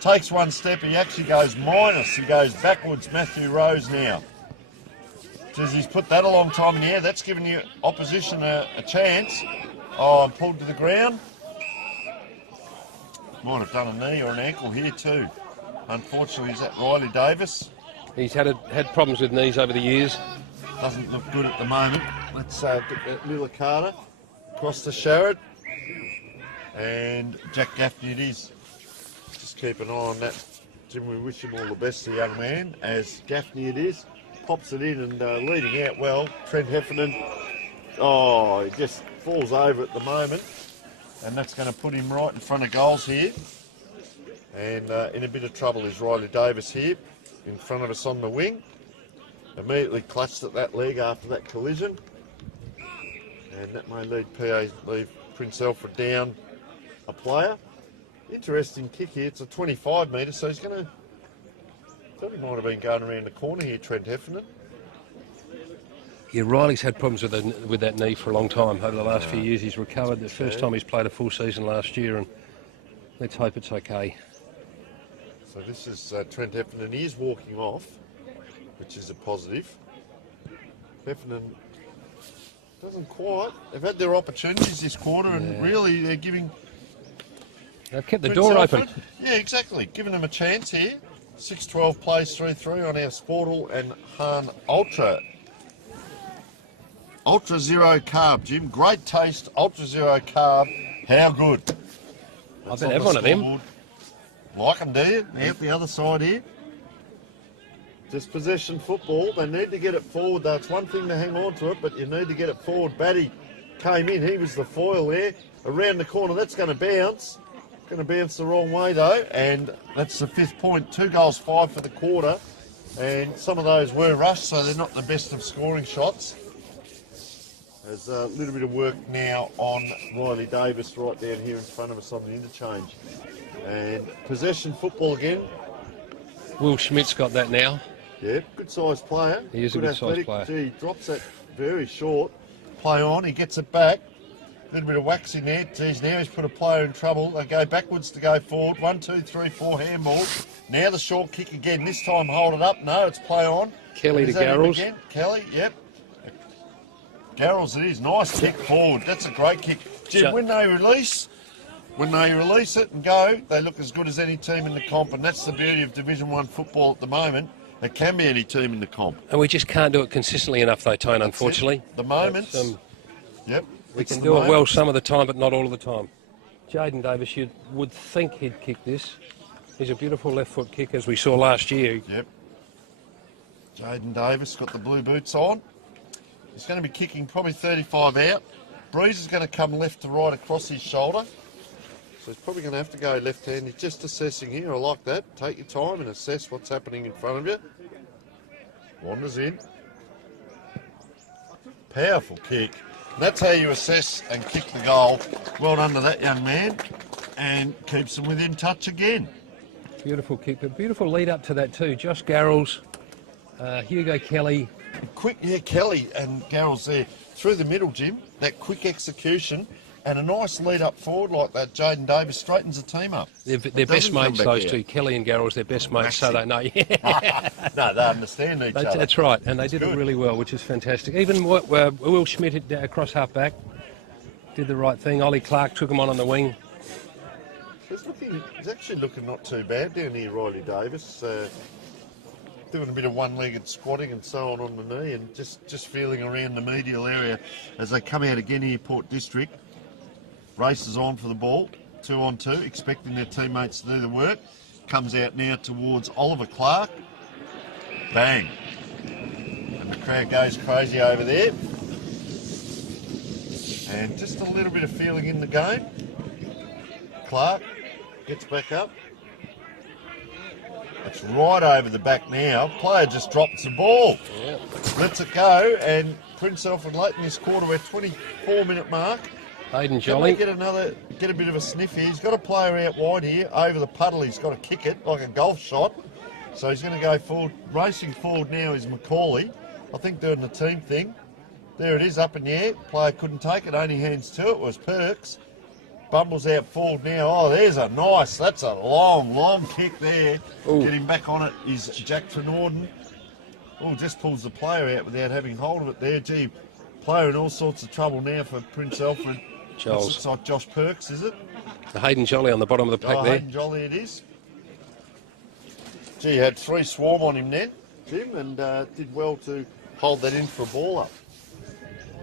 takes one step. He actually goes minus. He goes backwards. Matthew Rose now. Says he's put that a long time in the air. That's given you opposition a chance. Oh, and pulled to the ground. Might have done a knee or an ankle here too. Unfortunately, is that Riley Davis? He's had problems with knees over the years. Doesn't look good at the moment. Let's get that Lila Carter across to Sherrod. And Jack Gaffney it is. Just keep an eye on that. Jim, we wish him all the best, the young man. As Gaffney it is. Pops it in and leading out well. Trent Heffernan. Oh, he just falls over at the moment. And that's going to put him right in front of goals here. And in a bit of trouble is Riley Davis here, in front of us on the wing. Immediately clutched at that leg after that collision. And that may leave Prince Alfred down a player. Interesting kick here. It's a 25 metre, so he's going to... thought he might have been going around the corner here, Trent Heffernan. Yeah, Riley's had problems with that knee for a long time. Over the last few years, he's recovered. The first time he's played a full season last year, and let's hope it's okay. So this is Trent Heffernan. He is walking off, which is a positive. Heffernan doesn't quite. They've had their opportunities this quarter, and really they're giving... They've kept the Prince door Alfred, open. Yeah, exactly. Giving them a chance here. 6-12 plays 3-3 on our Sportal and Han Ultra Ultra zero carb, Jim. Great taste, ultra zero carb. How good? I bet have one of them. Like them, do you? Out the other side here. Just possession football. They need to get it forward, though. It's one thing to hang on to it, but you need to get it forward. Batty came in. He was the foil there. Around the corner. That's going to bounce. Going to bounce the wrong way, though. And that's the 5th point. 2 goals, 5 for the quarter. And some of those were rushed, so they're not the best of scoring shots. There's a little bit of work now on Riley Davis right down here in front of us on the interchange. And possession football again. Will Schmidt's got that now. Yeah, good sized player. He is a good sized player. Gee, he drops that very short. Play on, he gets it back. A little bit of wax in there. Geez, now he's put a player in trouble. They go backwards to go forward. 1, 2, 3, 4 handball. Now the short kick again. This time hold it up. No, it's play on. Kelly to Garrels. Kelly, yep. Garrels it is. Nice kick forward. That's a great kick. Jim, when they release it and go, they look as good as any team in the comp, and that's the beauty of Division 1 football at the moment. It can be any team in the comp. And we just can't do it consistently enough, though, Tone, unfortunately. The moments. Yep. We can do it well some of the time, but not all of the time. Jaden Davis, you would think he'd kick this. He's a beautiful left foot kick, as we saw last year. Yep. Jaden Davis got the blue boots on. He's going to be kicking probably 35 out. Breeze is going to come left to right across his shoulder. So he's probably going to have to go left-handed. Just assessing here. I like that. Take your time and assess what's happening in front of you. Wanders in. Powerful kick. And that's how you assess and kick the goal. Well done to that young man. And keeps them within touch again. Beautiful kick. A beautiful lead up to that too. Josh Garrels, Hugo Kelly. Quick, yeah, Kelly and Garrels there. Through the middle, Jim. That quick execution. And a nice lead up forward like that. Jaden Davis straightens the team up. They're best mates, those two. Kelly and Garrels, they're best mates, so they know. No, they understand each other. That's right, and they did it really well, which is fantastic. Even Will Schmidt across half back did the right thing. Ollie Clark took him on the wing. He's actually looking not too bad down here, Riley Davis. Doing a bit of one-legged squatting and so on the knee, and just feeling around the medial area as they come out again here, Port District. Races on for the ball, 2 on 2, expecting their teammates to do the work. Comes out now towards Oliver Clark. Bang. And the crowd goes crazy over there. And just a little bit of feeling in the game. Clark gets back up. It's right over the back now. Player just drops the ball. Yeah. Lets it go, and Prince Alfred late in this quarter, we're 24-minute mark. Hayden Jolly. Get a bit of a sniff here. He's got a player out wide here over the puddle. He's got to kick it like a golf shot. So he's going to go forward. Racing forward now is Macaulay. I think doing the team thing. There it is, up in the air. Player couldn't take it. Only hands to it was Perks. Bumbles out forward now. Oh, there's a nice. That's a long kick there. Ooh. Getting back on it is Jack Trenorden. Oh, just pulls the player out without having hold of it there. Gee, player in all sorts of trouble now for Prince Alfred. Looks like Josh Perks, is it? The Hayden Jolly on the bottom of the pack there. Hayden Jolly it is. Gee, had 3 swarm on him then, Jim, and did well to hold that in for a ball up.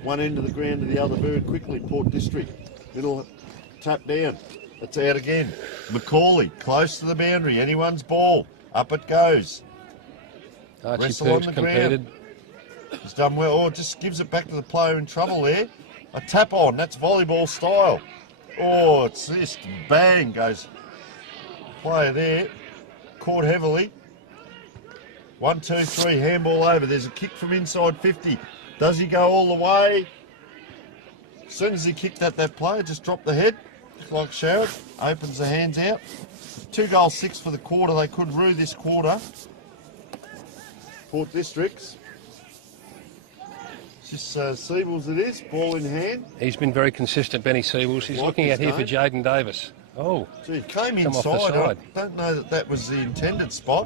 One end of the ground to the other very quickly, Port District. Little tap down. It's out again. Macaulay, close to the boundary. Anyone's ball. Up it goes. Archie Wrestle on Perks the competed. ground. He's done well. Oh, just gives it back to the player in trouble there. A tap on, that's volleyball style. Oh, it's this, bang, goes player there. Caught heavily. 1, 2, 3, handball over. There's a kick from inside 50. Does he go all the way? As soon as he kicked that player just dropped the head, like Sherrod, opens the hands out. 2 goals, 6 for the quarter. They could rue this quarter. Port Districts. Just Siebels it is, ball in hand. He's been very consistent, Benny Siebels. He's looking out here for Jaden Davis. Oh, gee, came inside. Off the side. I don't know that was the intended spot.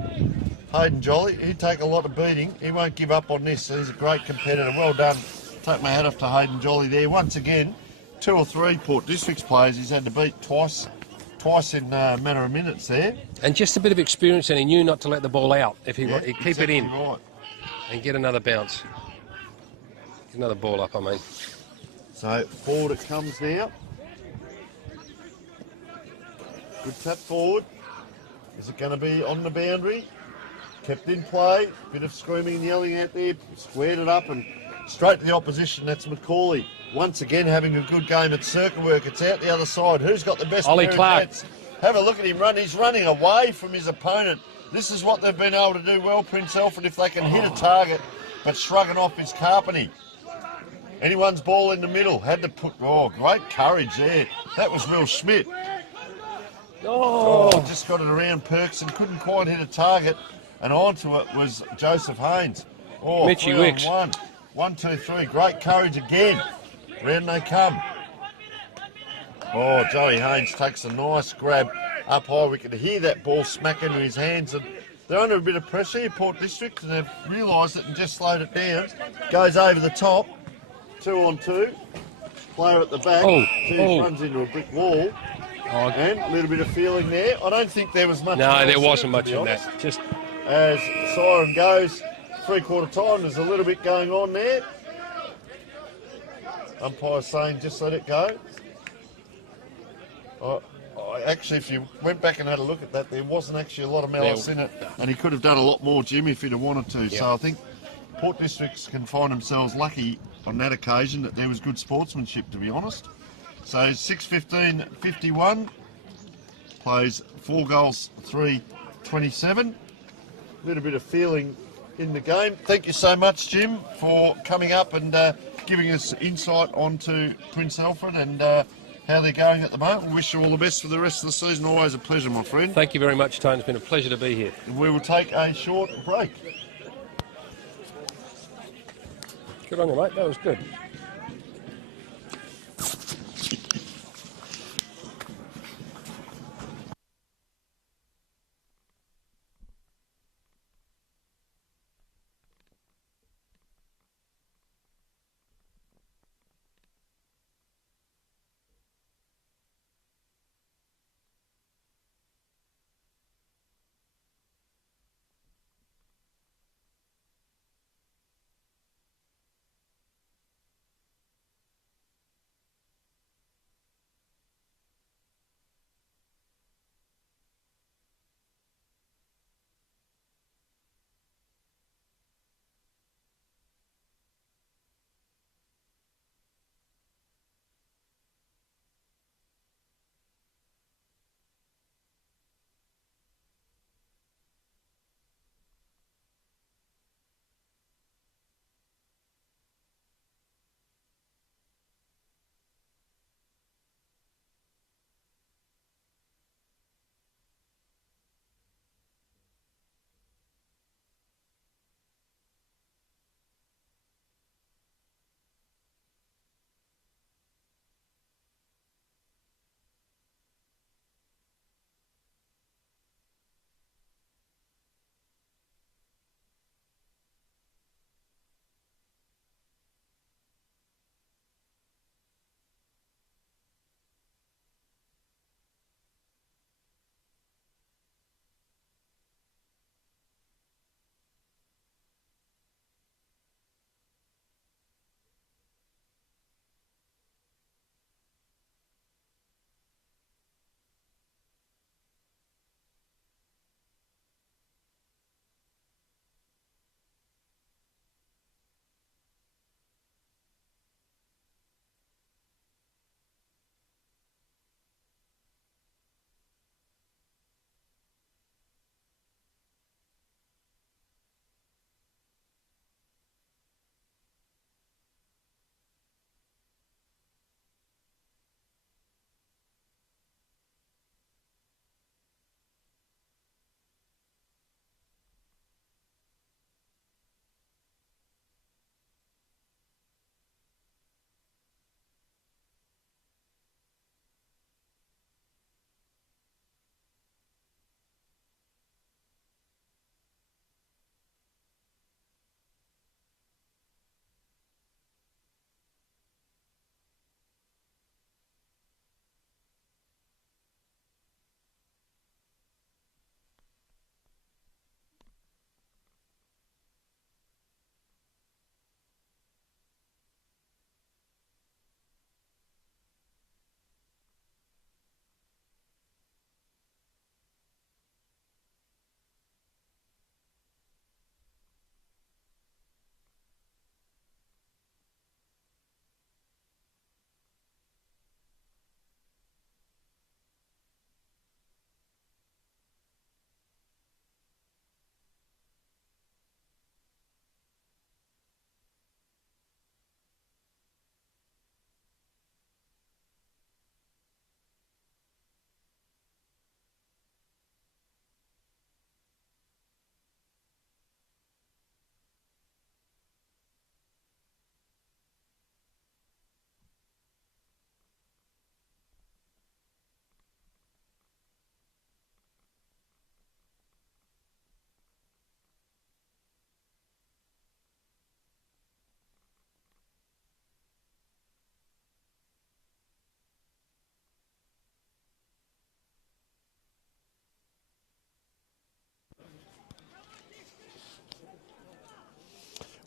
Hayden Jolly, he'd take a lot of beating. He won't give up on this. He's a great competitor. Well done. Take my hat off to Hayden Jolly there. Once again, 2 or 3 Port Districts players he's had to beat twice in a matter of minutes there. And just a bit of experience, and he knew not to let the ball out. If he'd keep exactly it in right. and get another bounce. Another ball up, I mean. So forward it comes now. Good tap forward. Is it going to be on the boundary? Kept in play. Bit of screaming and yelling out there. Squared it up and straight to the opposition. That's McCauley. Once again having a good game at circle work. It's out the other side. Who's got the best Ollie pair of Clark. jets? Have a look at him run. He's running away from his opponent. This is what they've been able to do well, Prince Alfred, if they can hit a target, but shrugging off his Carpenty. Anyone's ball in the middle. Had to put, great courage there. That was Will Schmidt. Just got it around Perks and couldn't quite hit a target. And onto it was Joseph Haynes. Mitchie 3 Wicks. on 1. 1, 2, 3. Great courage again. Round they come. Joey Haynes takes a nice grab up high. We can hear that ball smack into his hands. And they're under a bit of pressure here, Port District, and they've realised it and just slowed it down. Goes over the top. 2 on 2. Player at the back. Runs into a brick wall. And a little bit of feeling there. I don't think there was much. No, there wasn't much in that. Just as siren goes, 3/4 time, there's a little bit going on there. Umpire saying just let it go. Actually, if you went back and had a look at that, there wasn't actually a lot of malice in it, and he could have done a lot more, Jim, if he'd have wanted to. Yeah. So I think Port Districts can find themselves lucky on that occasion that there was good sportsmanship, to be honest. So 6:15:51 plays 4 goals, 3:27. A little bit of feeling in the game. Thank you so much, Jim, for coming up and giving us insight onto Prince Alfred and how they're going at the moment. We wish you all the best for the rest of the season. Always a pleasure, my friend. thank you very much, Tone. It's been a pleasure to be here. We will take a short break. Good on you, mate. That was good.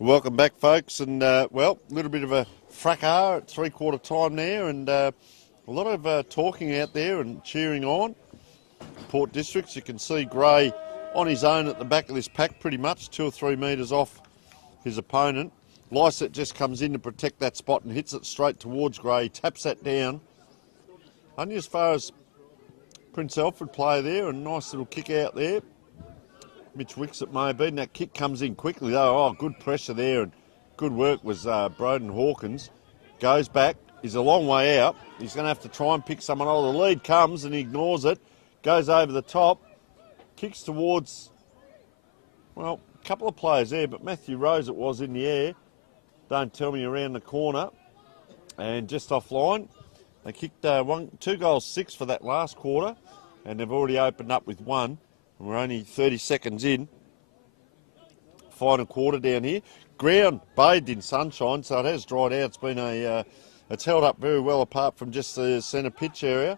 Welcome back, folks, and well, a little bit of a fracas at three-quarter time there, and a lot of talking out there and cheering on. Port Districts, you can see Gray on his own at the back of this pack pretty much, 2 or 3 metres off his opponent. Lysett just comes in to protect that spot and hits it straight towards Gray, taps that down. Only as far as Prince Alfred player there, a nice little kick out there. Mitch Wicks it may have been. That kick comes in quickly though. Oh, good pressure there and good work was Broden Hawkins. Goes back. He's a long way out. He's going to have to try and pick someone. Oh, the lead comes and he ignores it. Goes over the top. Kicks towards, well, a couple of players there, but Matthew Rose it was in the air. Don't tell me around the corner. And just offline. They kicked 2 goals 6 for that last quarter. And they've already opened up with 1. We're only 30 seconds in. Final quarter down here. Ground bathed in sunshine, so it has dried out. It's been it's held up very well apart from just the centre pitch area.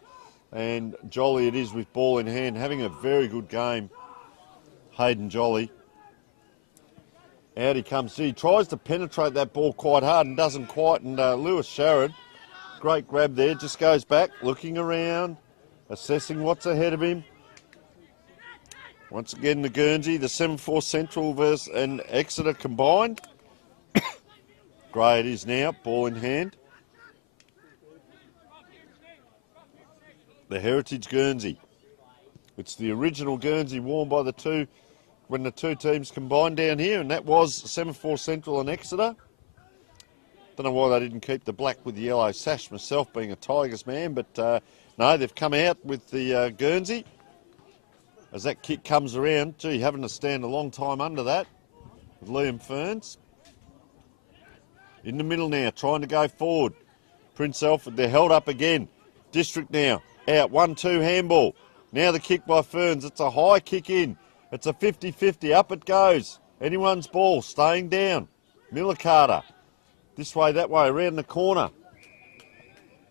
And Jolly it is with ball in hand, having a very good game. Hayden Jolly. Out he comes. He tries to penetrate that ball quite hard and doesn't quite. And Lewis Sharrod, great grab there, just goes back, looking around, assessing what's ahead of him. Once again, the Guernsey, the 7-4 Central versus and Exeter combined. Gray it is now, ball in hand. The Heritage Guernsey. It's the original Guernsey worn by the two, when the two teams combined down here, and that was 7-4 Central and Exeter. Don't know why they didn't keep the black with the yellow sash, myself being a Tigers man, but no, they've come out with the Guernsey. As that kick comes around, gee, having to stand a long time under that with Liam Ferns. In the middle now, trying to go forward. Prince Alfred, they're held up again. District now, out, 1-2 handball. Now the kick by Ferns, it's a high kick in. It's a 50-50, up it goes. Anyone's ball, staying down. Miller Carter, this way, that way, around the corner.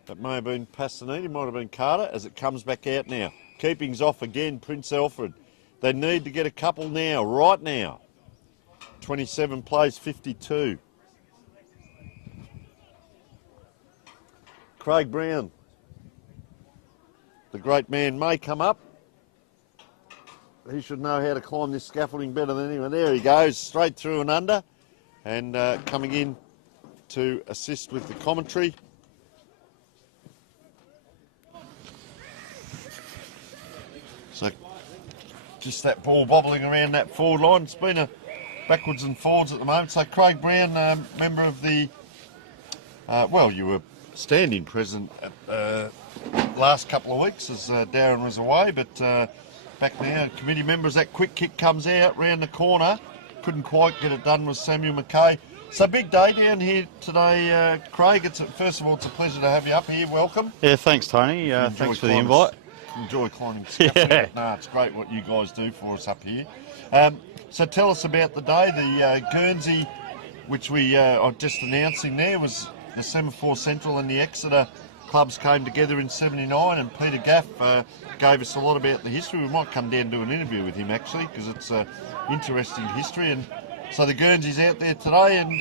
That may have been Passanini, might have been Carter, as it comes back out now. Keeping's off again, Prince Alfred. They need to get a couple now, right now. 27 plays 52. Craig Brown, the great man, may come up. He should know how to climb this scaffolding better than anyone. There he goes, straight through and under. And coming in to assist with the commentary. So just that ball bobbling around that forward line. It's been a backwards and forwards at the moment. So Craig Brown, member of the, well, you were standing president at last couple of weeks as Darren was away, but back now, committee members, that quick kick comes out round the corner. Couldn't quite get it done with Samuel McKay. So big day down here today, Craig. First of all, it's a pleasure to have you up here. Welcome. Yeah, thanks, Tony. Thanks for the invite. Enjoy climbing scaffolding. Yeah. No, it's great what you guys do for us up here. So tell us about the day. The Guernsey, which we are just announcing there, was the 7-4 Central and the Exeter clubs came together in 79, and Peter Gaff gave us a lot about the history. We might come down and do an interview with him actually, because it's interesting history. And so the Guernsey's out there today, and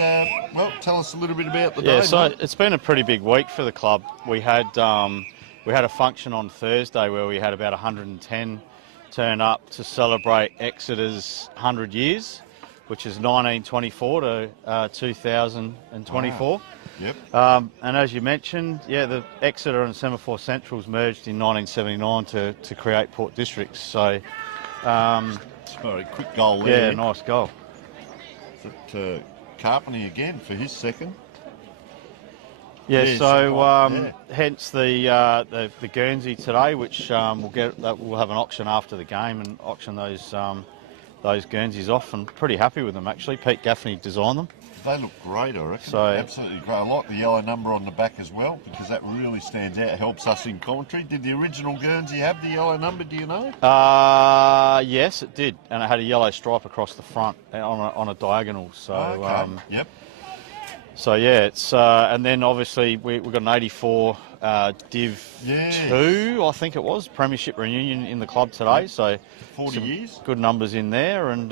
well, tell us a little bit about the day. Yeah, so mate. It's been a pretty big week for the club. We had a function on Thursday where we had about 110 turn up to celebrate Exeter's 100 years, which is 1924 to 2024. Wow. Yep. And as you mentioned, yeah, the Exeter and 7-4 Centrals merged in 1979 to create Port Districts. So, it's a very quick goal there. Yeah, nice goal. Carpenter again for his second. Yeah, so hence the Guernsey today, which we'll have an auction after the game and auction those Guernseys off, and pretty happy with them actually. Pete Gaffney designed them. They look great, I reckon. So, absolutely great. I like the yellow number on the back as well, because that really stands out, helps us in commentary. Did the original Guernsey have the yellow number, do you know? Yes, it did, and it had a yellow stripe across the front on a diagonal. So, okay. Yep. So yeah, it's and then obviously we've got an 84 Div 2, I think it was, Premiership reunion in the club today. So 40 years. Good numbers in there, and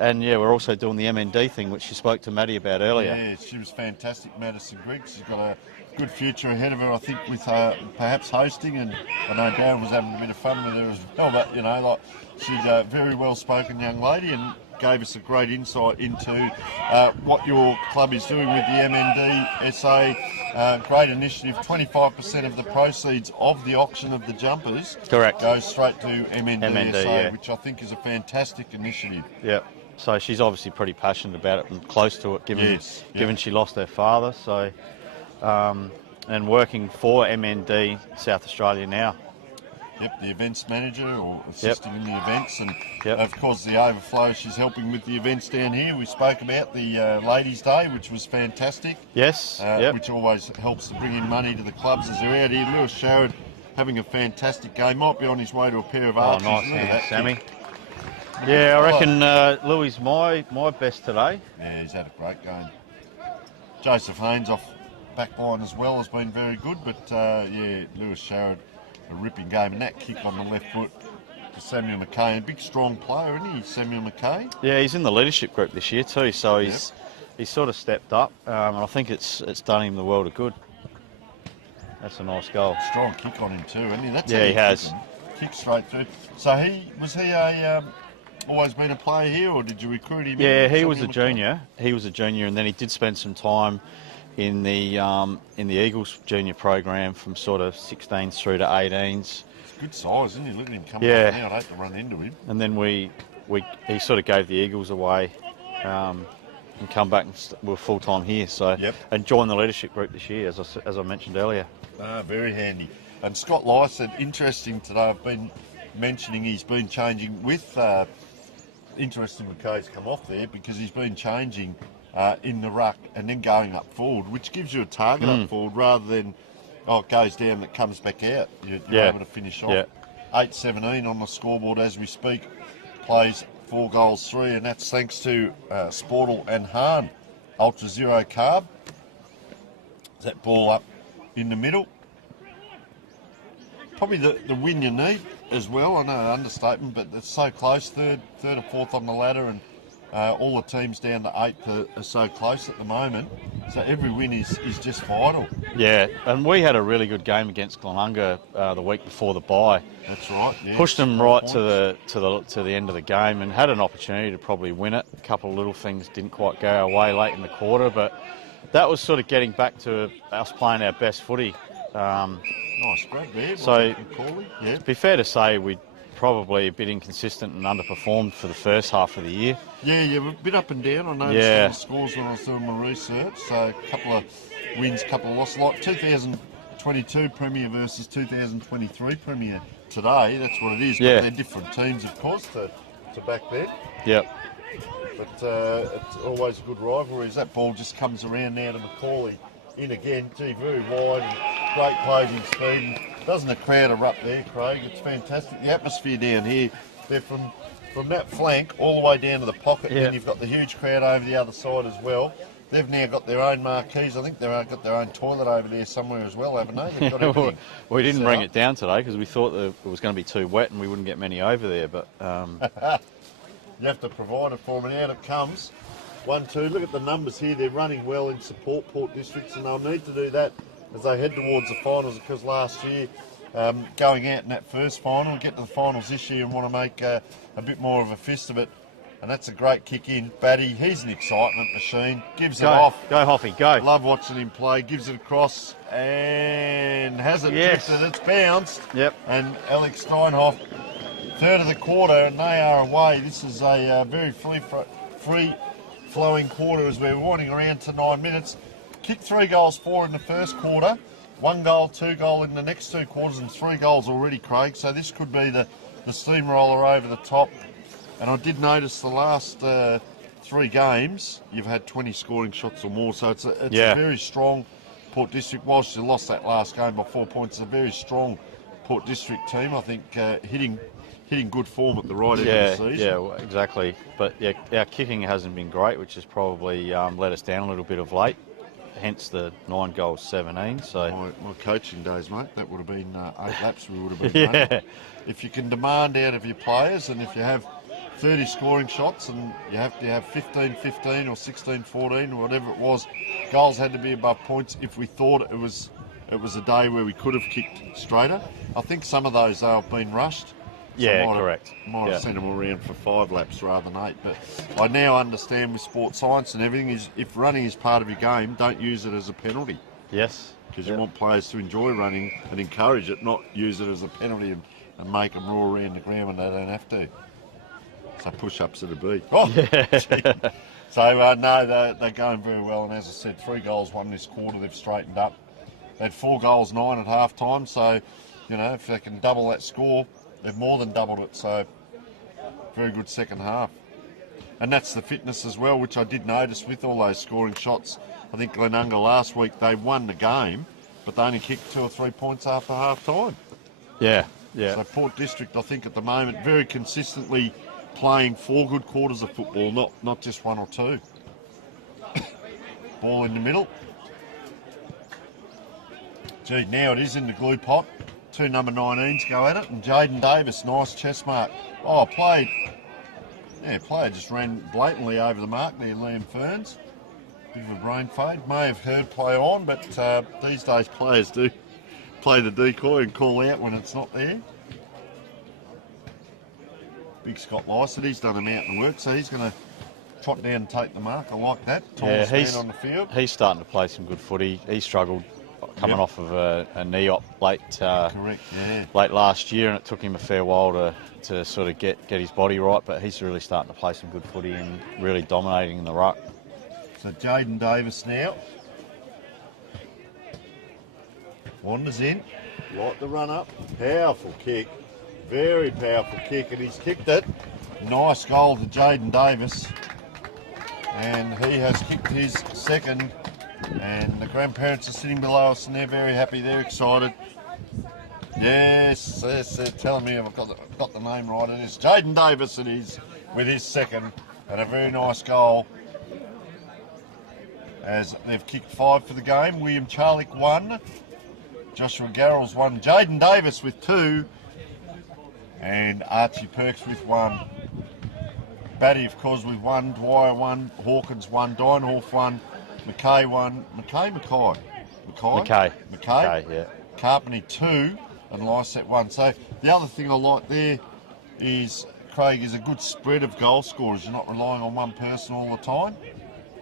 And yeah, we're also doing the MND thing, which you spoke to Maddie about earlier. Yeah, she was fantastic, Madison Griggs. She's got a good future ahead of her, I think, with perhaps hosting. And I know Darren was having a bit of fun with her as well. But, you know, like, she's a very well-spoken young lady and gave us a great insight into what your club is doing with the MND SA. Great initiative. 25% of the proceeds of the auction of the jumpers goes straight to MND SA, yeah. which I think is a fantastic initiative. Yep. So she's obviously pretty passionate about it and close to it, given she lost her father. So, and working for MND South Australia now. Yep, the events manager or assisting in the events, and Yep. of course the overflow, she's helping with the events down here. We spoke about the Ladies' Day, which was fantastic. Yes, Which always helps to bring in money to the clubs as they're out here. Lewis Sharrod having a fantastic game, might be on his way to a pair of arches. Nice Look at hand, that Sammy. kick. Yeah, I reckon Louis my best today. Yeah, he's had a great game. Joseph Haynes off back line as well has been very good, but yeah, Lewis Sharrod, a ripping game, and that kick on the left foot to Samuel McKay, a big strong player, isn't he, Samuel McKay? Yeah, he's in the leadership group this year too, so he's sort of stepped up, and I think it's done him the world of good. That's a nice goal. Strong kick on him too, isn't he? That's Yeah, how he has. Kick straight through. So was he a always been a player here, or did you recruit him? Yeah, in, he was a Samuel McKay? junior. He was a junior, and then he did spend some time in the Eagles junior program from sort of 16s through to 18s. Good size, isn't he? Look at him coming Yeah. up now. I'd hate to run into him. And then he sort of gave the Eagles away and come back and we're full time here. So and joined the leadership group this year, as I mentioned earlier. Very handy. And Scott Lye said, interesting today. I've been mentioning he's been changing with. Interesting, McKay's come off there because he's been changing in the ruck and then going up forward, which gives you a target up forward rather than it goes down and it comes back out. You're able to finish off. 8-17 on the scoreboard as we speak. Plays 4 goals 3, and that's thanks to Sportle and Hahn. Ultra Zero Carb. That ball up in the middle. Probably the win you need as well. I know, understatement, but it's so close. Third or fourth on the ladder, and all the teams down to 8th are so close at the moment. So every win is just vital. Yeah, and we had a really good game against Glenunga the week before the bye. That's right. Yeah. Pushed them right to the end of the game and had an opportunity to probably win it. A couple of little things didn't quite go our way late in the quarter, but that was sort of getting back to us playing our best footy. Nice grab there. So, yeah. to be fair to say, we're probably a bit inconsistent and underperformed for the first half of the year. Yeah, we're a bit up and down. I noticed all the scores when I was doing my research. So a couple of wins, couple of losses. Like 2022 Premier versus 2023 Premier today. That's what it is. Yeah. But they're different teams, of course, to back then. Yep. But it's always a good rivalry as that ball just comes around now to Macaulay. In again, very wide, and great closing speed. And doesn't the crowd erupt there, Craig? It's fantastic. The atmosphere down here, they're from that flank all the way down to the pocket, and then you've got the huge crowd over the other side as well. They've now got their own marquees. I think they've got their own toilet over there somewhere as well, haven't they? They've got everything we didn't set bring up. it down today because we thought that it was going to be too wet and we wouldn't get many over there, but... You have to provide it for them, and out it comes. 1-2. Look at the numbers here. They're running well in support, Port Districts, and they'll need to do that as they head towards the finals, because last year, going out in that first final, get to the finals this year and want to make a bit more of a fist of it. And that's a great kick in. Batty, he's an excitement machine. Gives it off. Go, Hoffy, go. Love watching him play. Gives it across and has it drifted. It's bounced. Yep. And Alex Steinhoff, third of the quarter, and they are away. This is a very free-flowing quarter as we're winding around to 9 minutes. Kicked 3 goals, 4 in the first quarter. 1 goal, 2 goal in the next 2 quarters, and 3 goals already, Craig. So this could be the steamroller over the top. And I did notice the last 3 games, you've had 20 scoring shots or more. So it's a very strong Port District. Whilst you lost that last game by 4 points, it's a very strong Port District team. I think hitting good form at the right end of the season. Yeah, well, exactly. But yeah, our kicking hasn't been great, which has probably let us down a little bit of late. Hence the 9 goals, 17. So my coaching days, mate, that would have been 8 laps. We would have been running. If you can demand out of your players, and if you have 30 scoring shots, and you have to have 15-15 or 16-14 or whatever it was. Goals had to be above points if we thought it was a day where we could have kicked straighter. I think some of those though have been rushed. Yeah, correct. Might have sent them all around for 5 laps rather than 8. But I now understand with sports science and everything is if running is part of your game, don't use it as a penalty. Yes. Because you want players to enjoy running and encourage it, not use it as a penalty and make them roar around the ground when they don't have to. So push-ups at a beat. Oh, yeah. So, no, they're going very well. And as I said, 3 goals won this quarter. They've straightened up. They had 4 goals, 9 at half-time. So, you know, if they can double that score, they've more than doubled it. So, very good second half. And that's the fitness as well, which I did notice with all those scoring shots. I think Glenunga last week, they won the game, but they only kicked 2 or 3 points after half-time. Yeah. So Port District, I think, at the moment, very consistently playing 4 good quarters of football, not just 1 or 2. Ball in the middle. Gee, now it is in the glue pot. 2 number 19s go at it, and Jaden Davis, nice chest mark. Oh, player just ran blatantly over the mark there, Liam Ferns. Bit of a brain fade. May have heard play on, but these days players do play the decoy and call out when it's not there. Big Scott Lysett, he's done a mountain work, so he's going to trot down and take the mark. I like that. Tallest man on the field. He's starting to play some good footy. He struggled coming off of a knee op late last year, and it took him a fair while to sort of get his body right, but he's really starting to play some good footy and really dominating in the ruck. So Jaden Davis now. Wanders in, like the run up, powerful kick, very powerful kick, and he's kicked it. Nice goal to Jaden Davis, and he has kicked his second, and the grandparents are sitting below us and they're very happy, they're excited. Yes, they're telling me I've got the name right. It is Jaden Davis, it is, with his second, and a very nice goal. As they've kicked 5 for the game. William Charlick 1, Joshua Garrels 1, Jaden Davis with 2, and Archie Perks with 1. Batty, of course, with 1, Dwyer 1, Hawkins 1, Dynhorf 1, McKay 1, McKay, yeah. Carpentry 2, and Lysett 1. So the other thing I like there is Craig is a good spread of goal scorers. You're not relying on one person all the time.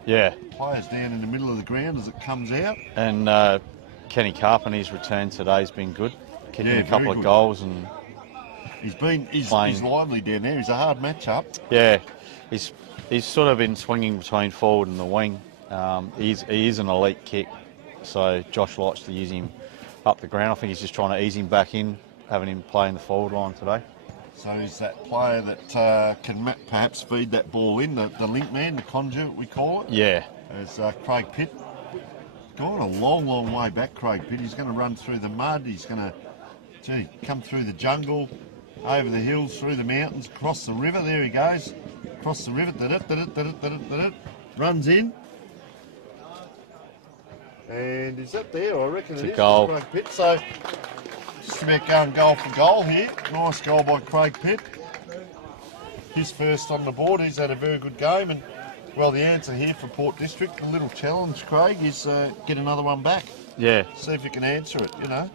Yeah. Players down in the middle of the ground as it comes out. And Kenny Carpenter's return today's been good. Kicking a couple of goals, and he's lively down there. He's a hard matchup. Yeah, he's sort of been swinging between forward and the wing. He is an elite kick, so Josh likes to use him up the ground. I think he's just trying to ease him back in, having him play in the forward line today. So he's that player that can perhaps feed that ball in, the link man, the conduit we call it. Yeah. As Craig Pitt, gone a long, long way back, Craig Pitt. He's going to run through the mud. He's going to, come through the jungle, over the hills, through the mountains, across the river. There he goes. Across the river. Runs in. And is that there? I reckon it's it is. Goal. Craig Pitt. So just about going goal for goal here. Nice goal by Craig Pitt. His first on the board. He's had a very good game. And, well, the answer here for Port District, a little challenge, Craig, is get another one back. Yeah. See if you can answer it, you know.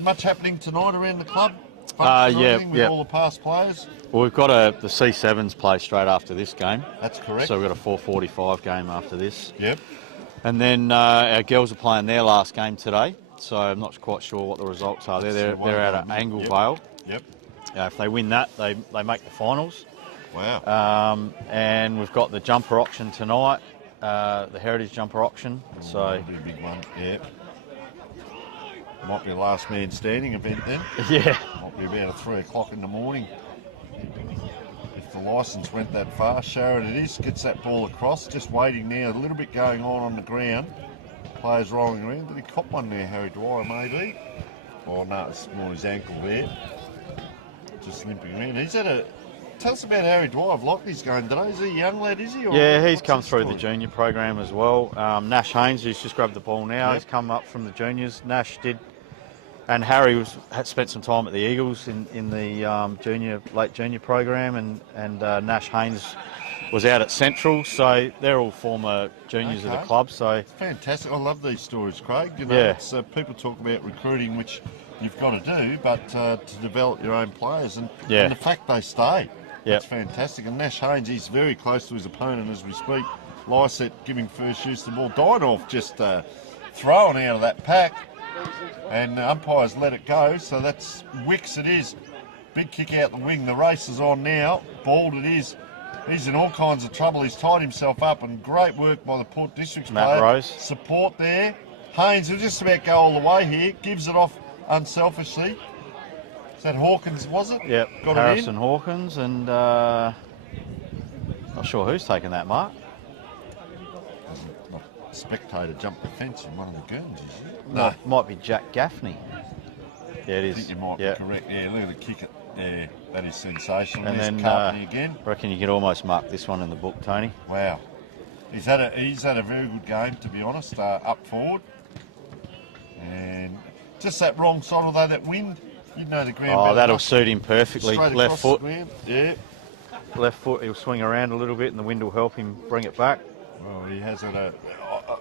Much happening tonight around the club? With all the past players? Well, we've got the C7s play straight after this game. That's correct. So we've got a 4:45 game after this. Yep. And then our girls are playing their last game today, so I'm not quite sure what the results are. They're out at Anglevale. Yep. If they win that, they make the finals. Wow. And we've got the jumper auction tonight, the Heritage jumper auction. So that'll be a big one. Yep. Might be a last man standing event then. Yeah. Might be about 3 o'clock in the morning. If the licence went that far, Sharon it is, gets that ball across, just waiting now, a little bit going on the ground. Players rolling around. Did he cop one there, Harry Dwyer, maybe? Oh no, it's more his ankle there. Just limping around. He's had a... Tell us about Harry Dwyer. I've liked his going today. Is he a young lad, is he? Or yeah, he's come through the junior program as well. Nash Haynes, who's just grabbed the ball now, has come up from the juniors. Nash did And Harry had spent some time at the Eagles in the late junior program, and Nash Haynes was out at Central, so they're all former juniors of the club. So fantastic. I love these stories, Craig. You know, yeah. It's, people talk about recruiting, which you've got to do, but to develop your own players, and the fact they stay, that's fantastic. And Nash Haynes, he's very close to his opponent as we speak. Lysett giving first use of the ball. Dynolf just thrown out of that pack, and umpires let it go. So that's Wicks. It is big kick out the wing. The race is on now. Bald it is. He's in all kinds of trouble. He's tied himself up, and great work by the Port District's player. Rose. Support there. Haynes will just about go all the way here. Gives it off unselfishly. Is that Hawkins, was it? Yep, Got Harrison Hawkins, and not sure who's taken that mark. Spectator jumped the fence in one of the Guernseys. No, might be Jack Gaffney. Yeah, it is. I think you might be correct. Yeah, look at the kick. Yeah, that is sensational. And there's then Carpenter again. I reckon you could almost mark this one in the book, Tony. Wow. He's had a very good game, to be honest, up forward. And just that wrong side, although that wind, you know the ground. Oh, that'll suit him perfectly. Left foot. Yeah. Left foot, he'll swing around a little bit and the wind will help him bring it back. Well, he has it.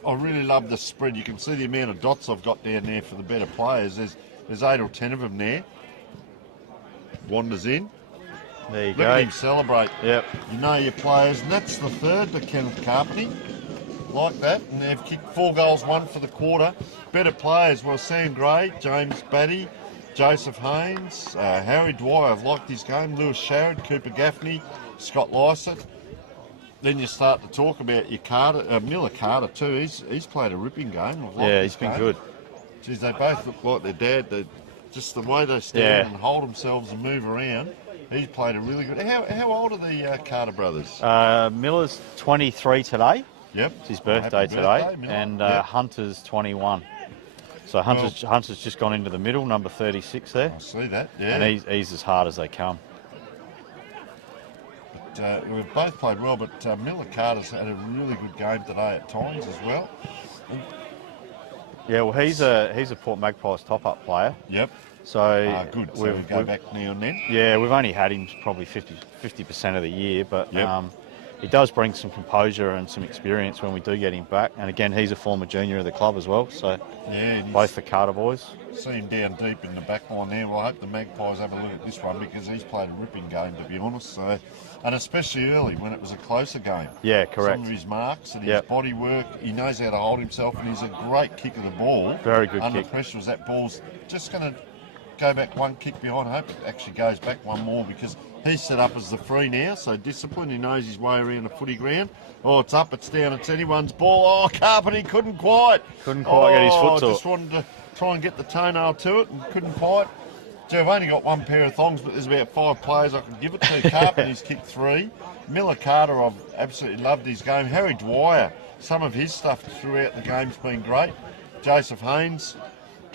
I really love the spread. You can see the amount of dots I've got down there for the better players. There's 8 or 10 of them there. Wanders in. There you Look go. at him celebrate. Yep. You know your players, and that's the third to Kenneth Carpenter. Like that, and they've kicked 4 goals, 1 for the quarter. Better players, well, Sam Gray, James Batty, Joseph Haynes, Harry Dwyer. I've liked his game. Lewis Sharrod, Cooper Gaffney, Scott Lysett. Then you start to talk about your Carter, Miller Carter too. He's played a ripping game. He's been good. Geez, they both look like their dad. Just the way they stand and hold themselves and move around. He's played a really good. How old are the Carter brothers? Miller's 23 today. Yep. It's his birthday today. And Hunter's 21. So Hunter's just gone into the middle, number 36 there. I see that, yeah. And he's as hard as they come. But we've both played well, but Miller Carter's had a really good game today at times as well. Yeah, well, he's a Port Magpies top-up player. Yep. So good. So we go back now and then. Yeah, we've only had him probably 50% of the year, but he does bring some composure and some experience when we do get him back. And again, he's a former junior of the club as well. So both the Carter boys. See him down deep in the back line there. Well, I hope the Magpies have a look at this one because he's played a ripping game, to be honest. So, and especially early when it was a closer game. Yeah, correct. Some of his marks and his body work, he knows how to hold himself, and he's a great kick of the ball. Very good under kick. Pressure, as that ball's just going to go back one kick behind. I hope it actually goes back one more because he's set up as the free now, so disciplined. He knows his way around the footy ground. Oh, it's up, it's down, it's anyone's ball. Oh, Carpenter couldn't quite get his foot to it. Just wanted to try and get the toenail to it and couldn't quite. Gee, I've only got one pair of thongs, but there's about 5 players I can give it to. Carpenter's kicked 3. Miller Carter, I've absolutely loved his game. Harry Dwyer, some of his stuff throughout the game's been great. Joseph Haynes.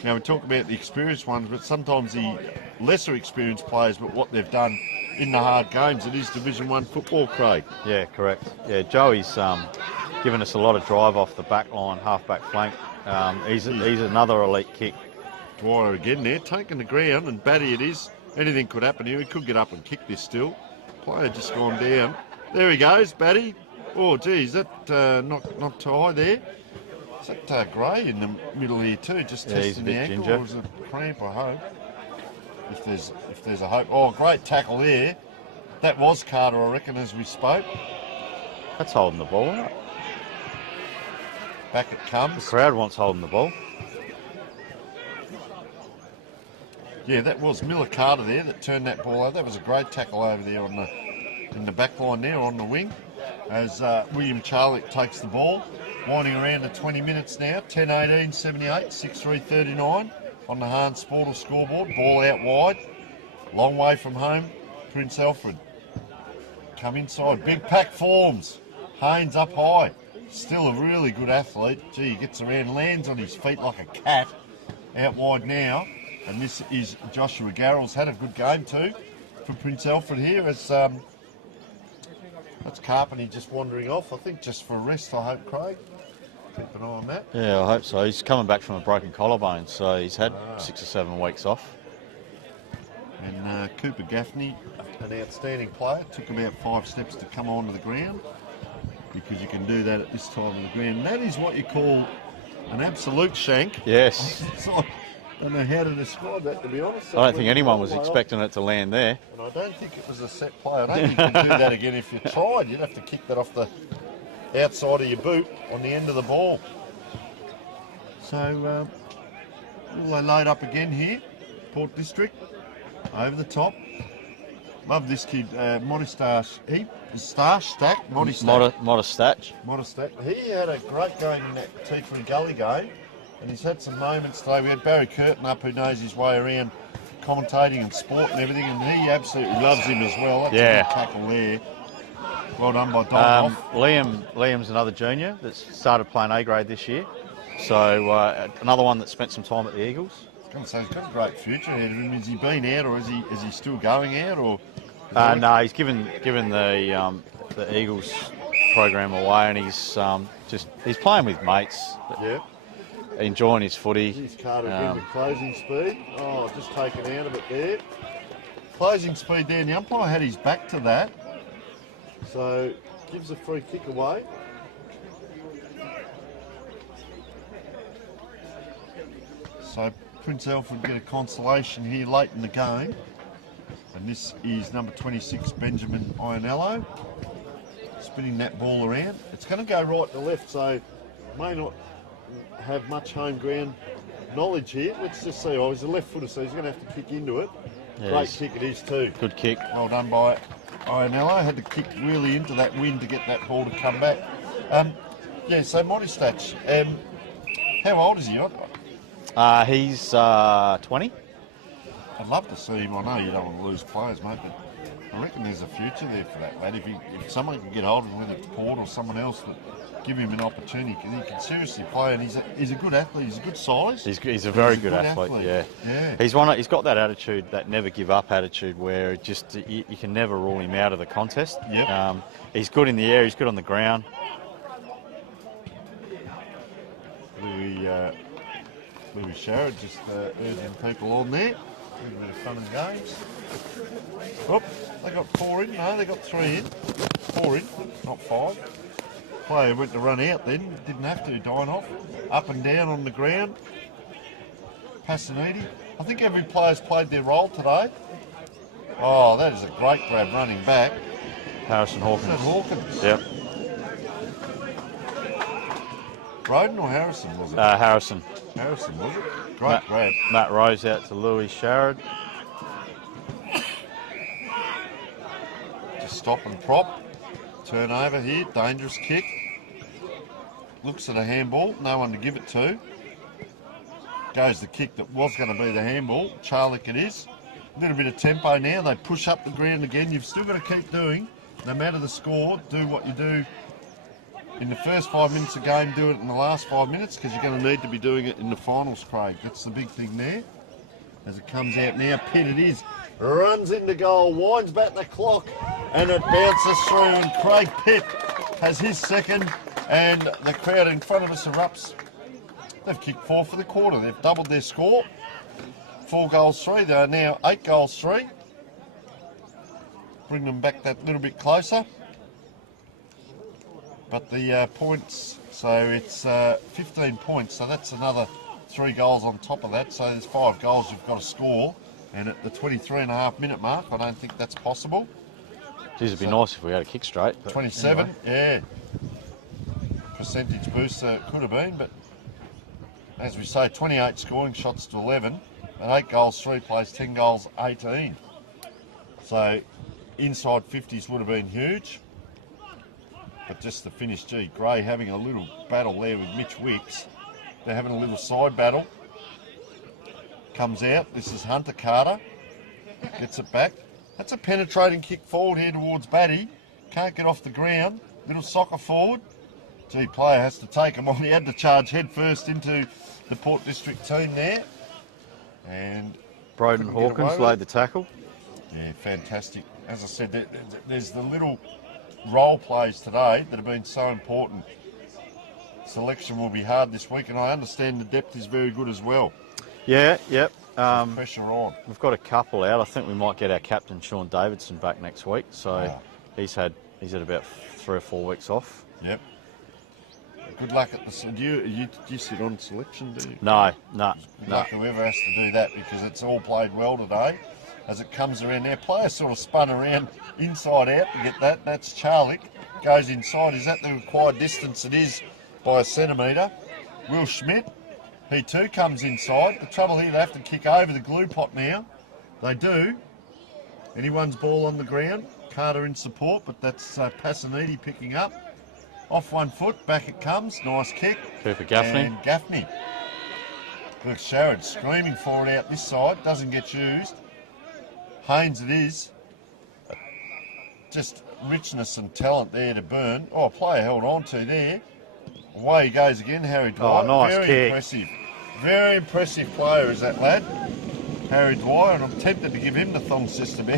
Now, we talk about the experienced ones, but sometimes the lesser experienced players, but what they've done in the hard games, it is Division 1 football, Craig. Yeah, correct. Yeah, Joey's given us a lot of drive off the back line, half-back flank. He's another elite kick. Dwyer again there, taking the ground, and Batty it is. Anything could happen here. He could get up and kick this still. Player just gone down. There he goes, Batty. Oh, geez, that not too high there. Is that Gray in the middle here too? Just testing the ankle, ginger. Or is it cramp? I hope. If there's a hope. Oh, great tackle there. That was Carter, I reckon, as we spoke. That's holding the ball, isn't it? Back it comes. The crowd wants holding the ball. Yeah, that was Miller Carter there that turned that ball over. That was a great tackle over there in the back line there on the wing. As William Charlick takes the ball. Winding around to 20 minutes now. 10-18, 78, 6-3, 39 on the Hans Sportal scoreboard. Ball out wide. Long way from home. Prince Alfred. Come inside. Big pack forms. Haynes up high. Still a really good athlete. Gee, he gets around, lands on his feet like a cat. Out wide now. And this is Joshua Garrell's had a good game too for Prince Alfred here as that's Carpenter just wandering off. I think just for a rest, I hope, Craig. keep an eye on that. Yeah, I hope so. He's coming back from a broken collarbone, so he's had 6 or 7 weeks off. And Cooper Gaffney, an outstanding player, took about 5 steps to come onto the ground, because you can do that at this time of the ground. And that is what you call an absolute shank. Yes. I don't know how to describe that, to be honest. I don't think anyone was expecting it to land there. And I don't think it was a set play. I don't think you could do that again if you tried. You'd have to kick that off the outside of your boot on the end of the ball. So they load up again here, Port District, over the top. Love this kid, Modestache. Modestache. He had a great game in that T3 Gully game, and he's had some moments today. We had Barry Curtin up, who knows his way around commentating and sport and everything, and he absolutely loves him as well. That's a good tackle there. Well done by Don. Liam's another junior that's started playing A grade this year. So another one that spent some time at the Eagles. I was going to say, he's got a great future ahead of him. Has he been out, or is he still going out? Or no, he's given the Eagles program away, and he's playing with mates. Yeah. Enjoying his footy. He's Carter again with closing speed. Oh, just taken out of it there. Closing speed there, and the umpire had his back to that. So, gives a free kick away. So, Prince Alfred get a consolation here late in the game. And this is number 26, Benjamin Ionello, spinning that ball around. It's going to go right to left, so may not have much home ground knowledge here. Let's just see. Oh, he's a left footer, so he's going to have to kick into it. Yes. Great kick it is too. Good kick. Well done by Ionello. Had to kick really into that wind to get that ball to come back. Yeah, so Modestache, how old is he? He's 20. I'd love to see him. I know you don't want to lose players, mate, but I reckon there's a future there for that lad. If someone can get hold of him, whether it's Port or someone else, that give him an opportunity, he can seriously play, and he's a good athlete. He's a good size. He's a very good athlete. Yeah. He's got that attitude, that never give up attitude, where you can never rule him out of the contest. Yep. He's good in the air. He's good on the ground. Louis Sharrod just urging people on there. A bit of fun and games. Oh, they got 4 in. No, they got 3 in. 4 in, not 5. Player went to run out then. Didn't have to. Dine off. Up and down on the ground. Passaniti. I think every player's played their role today. Oh, that is a great grab running back. Harrison Hawkins. Is that Hawkins? Yep. Roden or Harrison, was it? Harrison. Harrison, was it? Great grab. Matt Rose out to Louis Sharrod. Just stop and prop. Turnover here. Dangerous kick. Looks at a handball. No one to give it to. Goes the kick that was going to be the handball. Charlick it is. A little bit of tempo now. They push up the ground again. You've still got to keep doing, no matter the score, do what you do in the first 5 minutes of the game, do it in the last 5 minutes, because you're going to need to be doing it in the finals, Craig. That's the big thing there. As it comes out now, Pitt it is. Runs into goal, winds back the clock, and it bounces through, and Craig Pitt has his second, and the crowd in front of us erupts. They've kicked 4 for the quarter. They've doubled their score. 4 goals 3. They are now 8 goals 3. Bring them back that little bit closer. But the points, so it's 15 points, so that's another 3 goals on top of that. So there's 5 goals you've got to score, and at the 23.5 minute mark, I don't think that's possible. Geez, it'd be nice if we had a kick straight. 27, anyway. Yeah. Percentage boost it could have been, but as we say, 28 scoring shots to 11, and 8 goals 3 plays 10 goals 18. So inside 50s would have been huge. But just the finish, gee, Gray having a little battle there with Mitch Wicks. They're having a little side battle. Comes out. This is Hunter Carter. Gets it back. That's a penetrating kick forward here towards Batty. Can't get off the ground. Little soccer forward. Gee, player has to take him on. He had to charge head first into the Port District team there. And Broden Hawkins laid the tackle. Yeah, fantastic. As I said, there's the little role plays today that have been so important. selection will be hard this week, and I understand the depth is very good as well. Yeah, yep. Pressure on. We've got a couple out. I think we might get our captain Sean Davidson back next week. So he's had about 3 or 4 weeks off. Yep. Good luck at the. Do you sit on selection? Do you? No. Good luck whoever has to do that, because it's all played well today. As it comes around, our player sort of spun around inside out to get that. That's Charlick. Goes inside. Is that the required distance? It is by a centimetre. Will Schmidt, he too comes inside. The trouble here, they have to kick over the glue pot now. They do. Anyone's ball on the ground. Carter in support, but that's Passanidi picking up. Off 1 foot, back it comes. Nice kick. Cooper Gaffney. And Gaffney. Look, Sharrod screaming for it out this side. Doesn't get used. Haynes it is. Just richness and talent there to burn. Oh, a player held on to there. Away he goes again, Harry Dwyer. Oh, nice Very kick. impressive. Very impressive player is that lad, Harry Dwyer, and I'm tempted to give him the thong system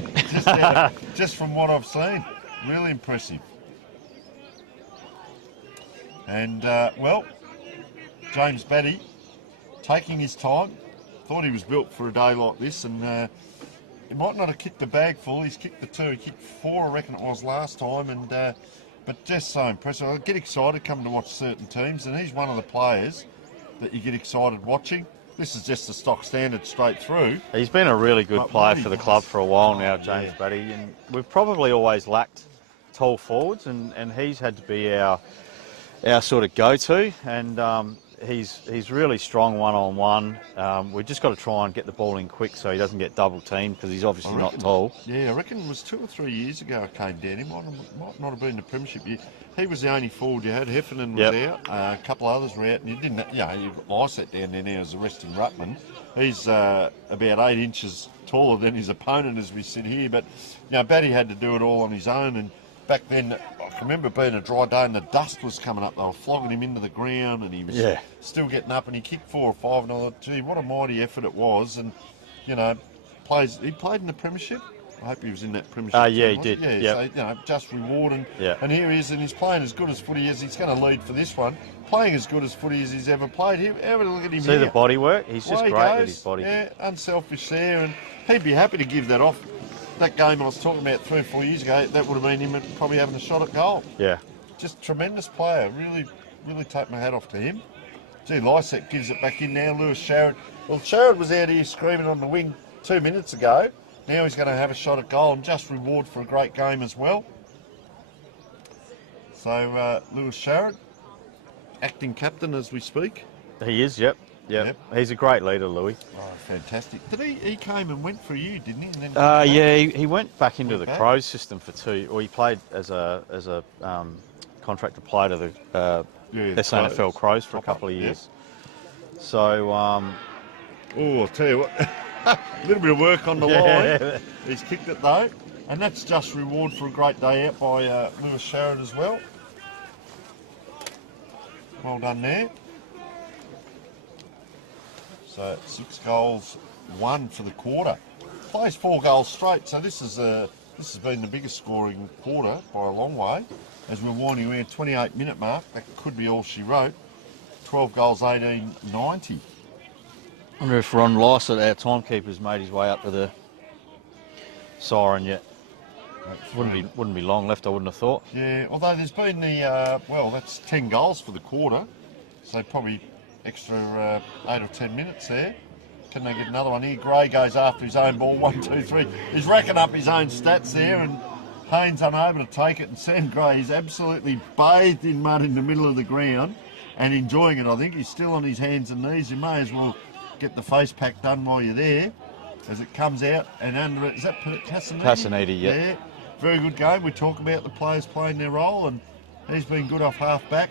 just from what I've seen. Really impressive. And, well, James Batty taking his time. Thought he was built for a day like this, and he might not have kicked the bag full. He's kicked the 2. He kicked 4, I reckon it was, last time. And but just so impressive. I get excited coming to watch certain teams, and he's one of the players that you get excited watching. This is just the stock standard straight through. He's been a really good player for the club for a while now, James Batty, and we've probably always lacked tall forwards, and he's had to be our sort of go-to, and he's really strong one-on-one. We've just got to try and get the ball in quick so he doesn't get double-teamed, because he's obviously not tall. Yeah, I reckon it was 2 or 3 years ago I came down. He might not have been the premiership year. He was the only forward you had. Heffernan was out. A couple of others were out, and you didn't. You've got Lysett down there now as the resting ruckman. He's about 8 inches taller than his opponent as we sit here. But Batty had to do it all on his own. And back then, I can remember being a dry day and the dust was coming up. They were flogging him into the ground, and he was still getting up. And he kicked 4 or 5, and I thought, gee, what a mighty effort it was. And he played in the premiership. I hope he was in that premiership. Yeah, he did. Yeah, yep. So, just reward. And here he is, and he's playing as good as footy as he's going to lead for this one. Playing as good as footy as he's ever played. Have a look at him. See the body work? He's just great with his body. Yeah, unselfish there, and he'd be happy to give that off. That game I was talking about 3 or 4 years ago, that would have been him probably having a shot at goal. Yeah. Just tremendous player. Really, really take my hat off to him. Gee, Lysett gives it back in now. Lewis Sharrod. Well, Sharrod was out here screaming on the wing 2 minutes ago. Now he's going to have a shot at goal, and just reward for a great game as well. So Lewis Sharrod, acting captain as we speak. He is, yep. He's a great leader, Louis. Oh, fantastic. Did he came and went for you, didn't he? And then he went back into the Crows system for 2, or he played as a contractor player to the SANFL Crows for a couple of years. Yep. So, I'll tell you what, a little bit of work on the line. He's kicked it though, and that's just reward for a great day out by Lewis Sharrod as well. Well done there. So 6 goals, 1 for the quarter. Plays 4 goals straight, so this has been the biggest scoring quarter by a long way. As we're winding around 28-minute mark, that could be all she wrote. 12 goals, 18-90. I wonder if Ron Lysett, our timekeeper's made his way up to the siren yet. Wouldn't be long left, I wouldn't have thought. Yeah, although there's been that's 10 goals for the quarter, so probably extra 8 or 10 minutes there. Can they get another one here? Gray goes after his own ball, 1, 2, 3. He's racking up his own stats there, and Haynes unable to take it, and Sam Gray is absolutely bathed in mud in the middle of the ground and enjoying it. I think he's still on his hands and knees. You may as well get the face pack done while you're there as it comes out, and under it, is that Passanidi? Passanidi, yeah. Very good game. We talk about the players playing their role, and he's been good off half back.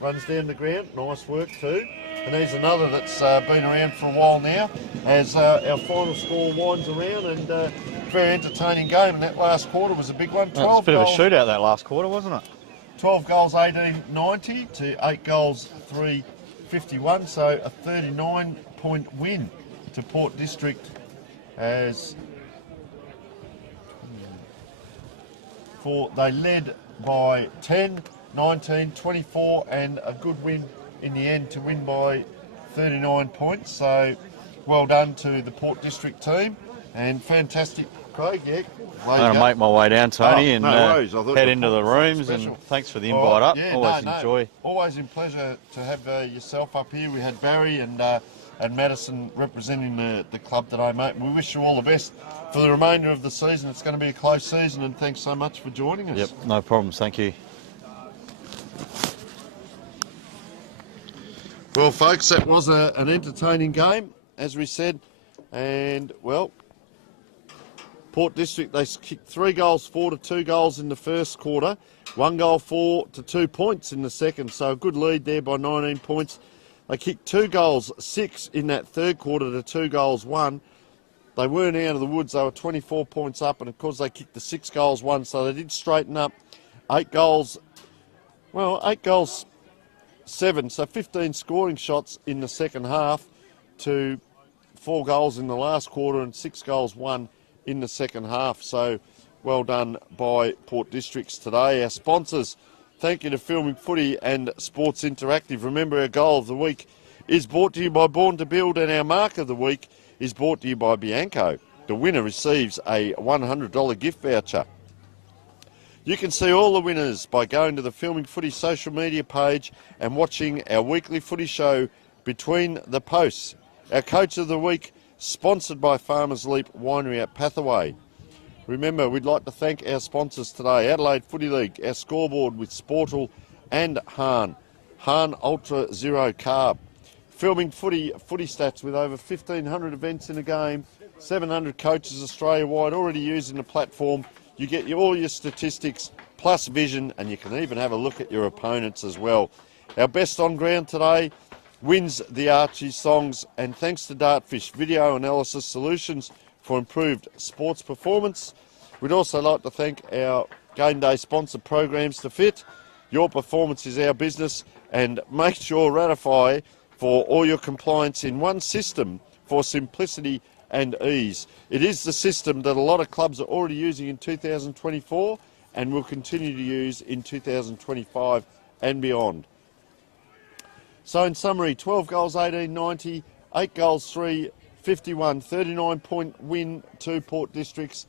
Runs down the ground, nice work too. And he's another that's been around for a while now as our final score winds around, and very entertaining game. And that last quarter was a big one. 12 it was a bit goals, of a shootout that last quarter, wasn't it? 12 goals, 18-90 to 8 goals, 3-51. So a 39-point win to Port District as they led by 10. 19, 24, and a good win in the end to win by 39 points. So well done to the Port District team, and fantastic, Craig. Yeah, I'm going to make my way down, Tony, and no worries. I thought head you into the put something rooms. special. And thanks for the All invite right, up. yeah, Always no, enjoy. Always a pleasure to have yourself up here. We had Barry and Madison representing the club today, mate. We wish you all the best for the remainder of the season. It's going to be a close season, and thanks so much for joining us. Yep, no problems. Thank you. Well, folks, that was an entertaining game, as we said, and well, Port District, they kicked 3 goals, 4 to 2 goals in the first quarter, 1 goal, 4 to 2 points in the second, so a good lead there by 19 points. They kicked 2 goals, 6 in that third quarter to 2 goals, 1. They weren't out of the woods, they were 24 points up, and of course they kicked the 6 goals, 1, so they did straighten up. 8 goals, 7, so 15 scoring shots in the second half to 4 goals in the last quarter and 6 goals, 1 in the second half. So well done by Port Districts today. Our sponsors, thank you to Filming Footy and Sports Interactive. Remember, our goal of the week is brought to you by Born to Build, and our mark of the week is brought to you by Bianco. The winner receives a $100 gift voucher. You can see all the winners by going to the Filming Footy social media page and watching our weekly footy show Between the Posts. Our coach of the week, sponsored by Farmers Leap Winery at Pathaway. Remember, we'd like to thank our sponsors today, Adelaide Footy League, our scoreboard with Sportal and Hahn Ultra Zero Carb. Filming Footy Stats with over 1,500 events in a game, 700 coaches Australia-wide already using the platform. You get all your statistics plus vision, and you can even have a look at your opponents as well. Our best on ground today wins the Archie Songs, and thanks to Dartfish Video Analysis Solutions for improved sports performance. We'd also like to thank our game day sponsor Programs to Fit. Your performance is our business, and make sure ratify for all your compliance in one system for simplicity and ease. It is the system that a lot of clubs are already using in 2024 and will continue to use in 2025 and beyond. So in summary, 12 goals, 1890, 8 goals, 3, 51, 39-point win to Port Districts.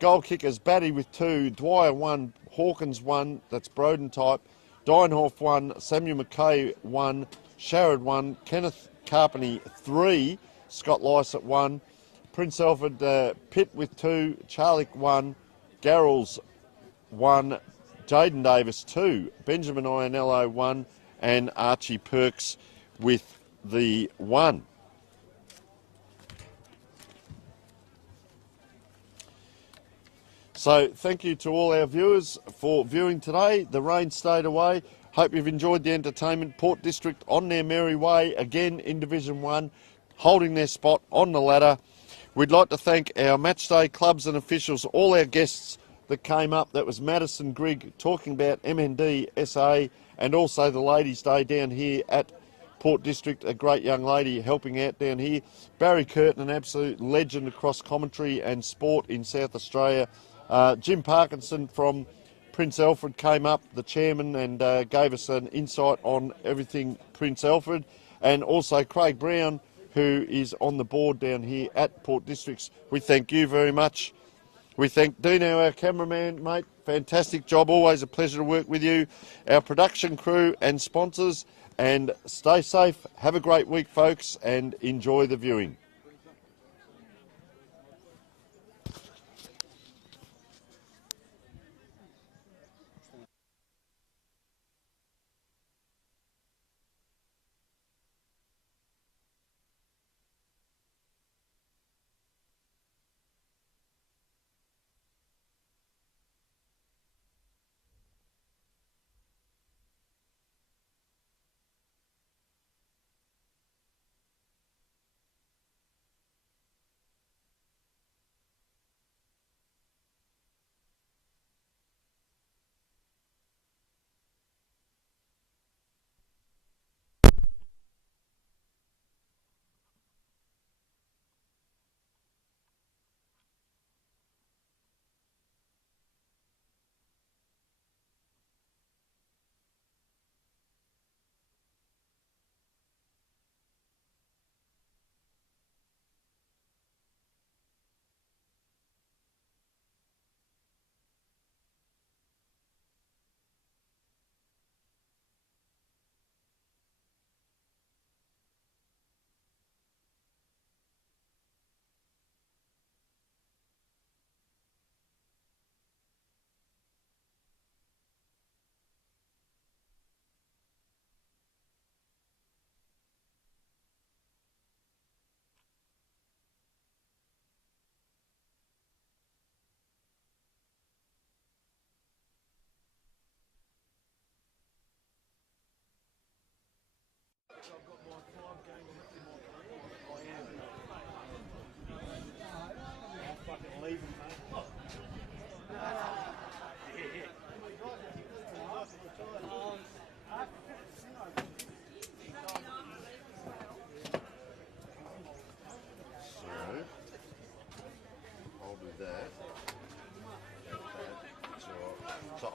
Goal kickers, Batty with 2, Dwyer 1, Hawkins 1, that's Broden type, Deinhoff 1, Samuel McKay 1, Sharrod 1, Kenneth Carpeney 3, Scott Lysett 1, Prince Alfred Pitt with 2, Charlick 1, Garrels 1, Jaden Davis 2, Benjamin Ionello 1, and Archie Perks with the 1. So thank you to all our viewers for viewing today. The rain stayed away. Hope you've enjoyed the entertainment. Port District on their merry way again in Division 1, holding their spot on the ladder. We'd like to thank our matchday clubs and officials, all our guests that came up. That was Madison Grigg talking about MND SA, and also the Ladies' Day down here at Port District, a great young lady helping out down here. Barry Curtin, an absolute legend across commentary and sport in South Australia. Jim Parkinson from Prince Alfred came up, the chairman, and gave us an insight on everything Prince Alfred. And also Craig Brown, who is on the board down here at Port Districts. We thank you very much. We thank Dino, our cameraman, mate. Fantastic job. Always a pleasure to work with you. Our production crew and sponsors. And stay safe. Have a great week, folks, and enjoy the viewing.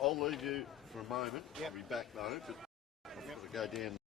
I'll leave you for a moment. I'll be back though, but I've got to go down.